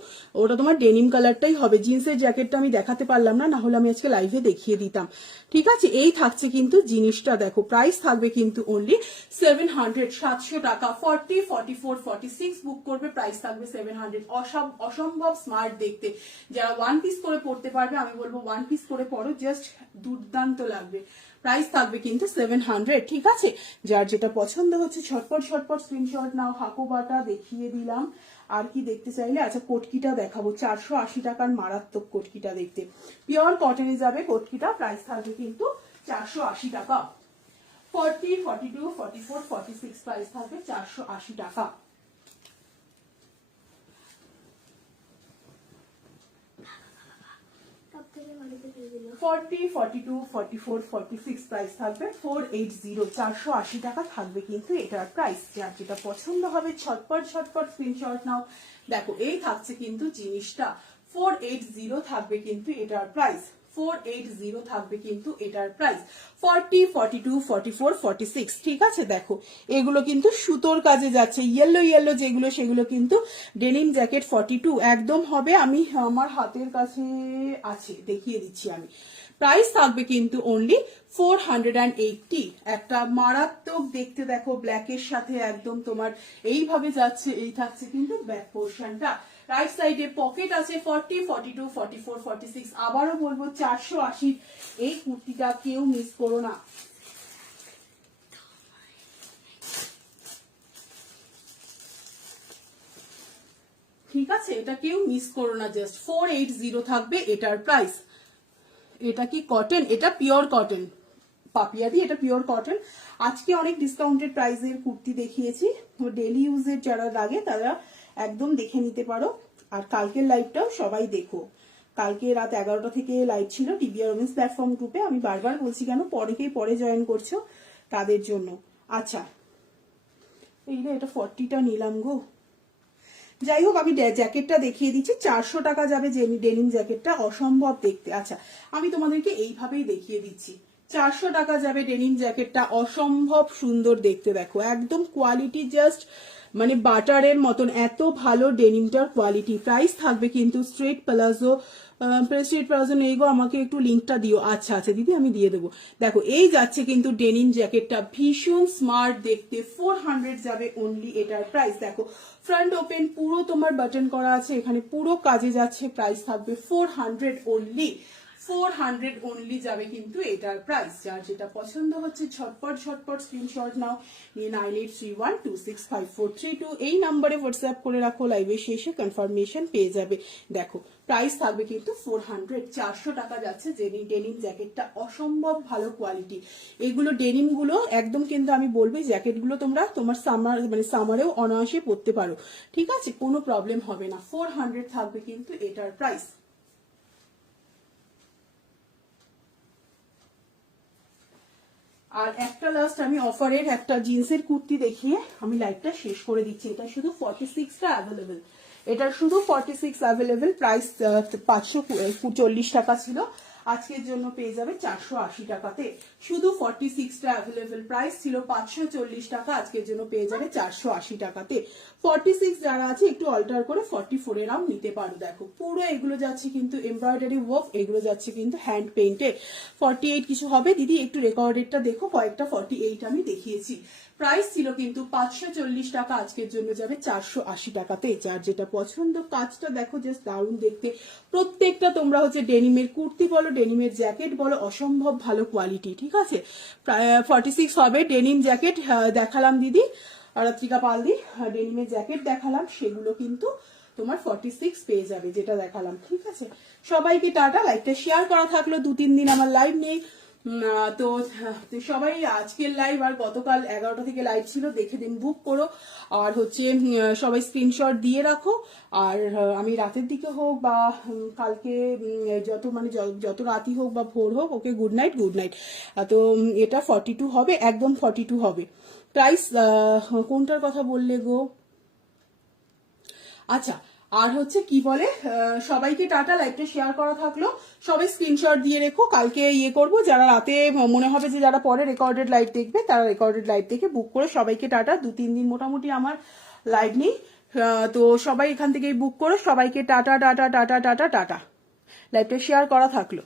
ওটা তোমার ডেনিম কালারটাই হবে। জিন্সের জ্যাকেটটা আমি দেখাতে পারলাম না, না হলে আমি আজকে লাইভে দেখিয়ে দিতাম। ঠিক আছে। এই থাকছে কিন্তু জিনিসটা। দেখো প্রাইস থাকবে কিন্তু অনলি 700, 700 টাকা। 40, 44, 46 বুক করবে, প্রাইস থাকবে 700। অসম্ভব স্মার্ট দেখতে। যারা ওয়ান পিস করে পড়তে পারবে আমি বলবো ওয়ান পিস করে পড়ো, জাস্ট দুর্দান্ত লাগবে। প্রাইস থাকবে কিন্তু 700। ঠিক আছে। যার যেটা পছন্দ হচ্ছে ঝটপট ঝটপট স্ক্রিনশট নাও। হাকোবাটা দেখিয়ে দিলাম। আর কি দেখতে চাইলে, আচ্ছা কোটকিটা দেখাবো। 480 টাকার মারাত্মক কোটকিটা দেখতে, পিওর কটনে যাবে কোটকিটা। প্রাইস থাকবে কিন্তু 480 টাকা। 40, 42, 44, 46 প্রাইস থাকবে 480 টাকা। 40, 42, 44, 46 প্রাইস থাকবে 480, 480 টাকা থাকবে কিন্তু এটার প্রাইস। যার যেটা পছন্দ হবে ছটপট ছটপট স্ক্রিনশট নাও। দেখো এই থাকছে কিন্তু জিনিসটা 480 থাকবে কিন্তু এটার প্রাইস। 480 থাকবে কিন্তু এটার প্রাইস। 40, 42, 44, 46। ঠিক আছে। দেখো এগুলো কিন্তু সুতোর কাজে যাচ্ছে, ইয়েলো ইয়েলো যেগুলো সেগুলো কিন্তু ডেনিম জ্যাকেট 42 একদম হবে। আমি আমার হাতের কাছে আছে, দেখিয়ে দিচ্ছি আমি। প্রাইস থাকবে কিন্তু অনলি 480। একটা মারাত্মক দেখতে। দেখো ব্ল্যাকের সাথে একদম তোমার এইভাবে যাচ্ছে। এই থাকছে কিন্তু ব্যাক পোর্শনটা। রাইট সাইডে পকেট আছে। 40, 42, 44, 46। আবারও বলবো 480 এই কুর্তিটা কেউ মিস করো না। ঠিক আছে। এটা কেউ মিস করো না, জাস্ট 480 থাকবে এটার প্রাইস। এটা কি কটন? এটা পিওর কটন, পাপিয়াদি, এটা পিওর কটন। আজকে অনেক ডিসকাউন্টেড প্রাইসের কুর্তি দেখিয়েছি, ডেলি ইউজের যারা লাগে তারা একদম দেখে নিতে পারো। আর কালকের লাইভটাও সবাই দেখো, কালকে রাত 11টা থেকে লাইভ ছিল টিবিআর ওমেন্স প্ল্যাটফর্ম গ্রুপে। আমি বারবার বলছি কেন, পরে জয়েন করছো তাদের জন্য। আচ্ছা এই রে, এটা 40টা নিলাম গো। যাই হোক, আমি জ্যাকেটটা দেখিয়ে দিচ্ছি। 400 টাকা যাবে ডেনিম জ্যাকেটটা, অসম্ভব দেখতে। আচ্ছা আমি তোমাদেরকে এইভাবেই দেখিয়ে দিচ্ছি। 400 টাকা যাবে ডেনিম জ্যাকেটটা, অসম্ভব সুন্দর দেখতে। দেখো একদম কোয়ালিটি জাস্ট মানে বাটারের মতন, এত ভালো ডেনিমটার কোয়ালিটি। প্রাইস থাকবে কিন্তু স্ট্রেট প্লাজো, স্ট্রেট প্লাজো নেই গো, আমাকে একটু লিঙ্কটা দিও। আচ্ছা আচ্ছা দিদি আমি দিয়ে দেবো। দেখো এই যাচ্ছে কিন্তু ডেনিম জ্যাকেটটা, ভীষণ স্মার্ট দেখতে। 400 যাবে অনলি এটার প্রাইস। দেখো ফ্রন্ট ওপেন, পুরো তোমার বাটন করা আছে, এখানে পুরো কাজে যাচ্ছে। প্রাইস থাকবে 400 অনলি। 400 অনলি যাবে কিন্তু এটার প্রাইস। যার যেটা পছন্দ হচ্ছে ঝটপট স্ক্রিনশট নাও, নিয়ে 9831265432 এই নাম্বারে হোয়াটসঅ্যাপ করে রাখো। লাইভে শেষে কনফার্মেশন পেয়ে যাবে। দেখো প্রাইস থাকবে কিন্তু 400। 400 টাকা যাচ্ছে ডেনিম জ্যাকেটটা, অসম্ভব ভালো কোয়ালিটি। এগুলো ডেনিম গুলো একদম কিন্তু আমি বলবো জ্যাকেট গুলো তোমরা তোমার সামারেও অনায়াসে পরতে পারো, ঠিক আছে, কোনো প্রবলেম হবে না। 400 থাকবে কিন্তু এটার প্রাইস। আর একটা লাস্ট আমি অফারের একটা জিন্সের কুর্তি দেখিয়ে আমি লাইভটা শেষ করে দিচ্ছি। এটা শুধু 46টা অ্যাভেলেবেল, এটা শুধু 46 অ্যাভেলেবেল। প্রাইস 540 টাকা ছিল, আজকের জন্য পেয়ে যাবে 480 টাকাতে। শুধু 46টা অ্যাভেলেবেল, প্রাইস ছিল 540 টাকা, আজকের জন্য পেয়ে যাবে 480 টাকাতে। 46 যারা আছে একটু অল্টার করে 44 এরাও নিতে পারো। দেখো পুরো এগুলো যাচ্ছে কিন্তু এমব্রয়ডারি ওয়ার্ক, এগুলো যাচ্ছে কিন্তু হ্যান্ড পেইন্টে। 48 কিছু হবে দিদি, একটু রেকর্ডেডটা দেখো, কয়েকটা 48 আমি দেখিয়েছি। প্রাইস ছিল কিন্তু 540 টাকা, আজকের জন্য যাবে 480 টাকাতে। যার যেটা পছন্দ, কাজটা দেখো জাস্ট দারুণ দেখতে। প্রত্যেকটা তোমরা হচ্ছে ডেনিমের কুর্তি বলো, ডেনিমের জ্যাকেট বলো, অসম্ভব ভালো কোয়ালিটি, ঠিক আছে। প্রায় 46 হবে। ডেনিম জ্যাকেট দেখালাম দিদি, রাত্রিকা পালদি ডেনিমের জ্যাকেট দেখালাম, সেগুলো কিন্তু তোমার 46 পেয়ে যাবে, যেটা দেখালাম, ঠিক আছে। সবাইকে টাটা। লাইভটা শেয়ার করা থাকলো, 2-3 দিন আমার লাইভ নেই, তো সবাই আজকের লাইভ আর গতকাল 11টা থেকে লাইভ ছিল, দেখে দিন বুক করো। আর হচ্ছে সবাই স্ক্রিনশট দিয়ে রাখো। আর আমি রাতের দিকে হোক বা কালকে যত রাতই হোক বা ভোর হোক, ওকে গুড নাইট। তো এটা 42 হবে, একদম 42 হবে। প্রাইস কোনটার কথা বললে গো? আচ্ছা আর হচ্ছে কি বলে, সবাইকে টাটা। লাইভটা শেয়ার করা থাকলো, সবাই স্ক্রিনশট দিয়ে রেখো। কালকে করবো, যারা রাতে মনে হবে যে যারা পরে রেকর্ডেড লাইভ দেখবে, তারা রেকর্ডেড লাইভ দেখে বুক করে। সবাইকে টাটা। 2-3 দিন মোটামুটি আমার লাইভ নেই, তো সবাই এখান থেকেই বুক করো। সবাইকে টাটা। লাইভটা শেয়ার করা থাকলো।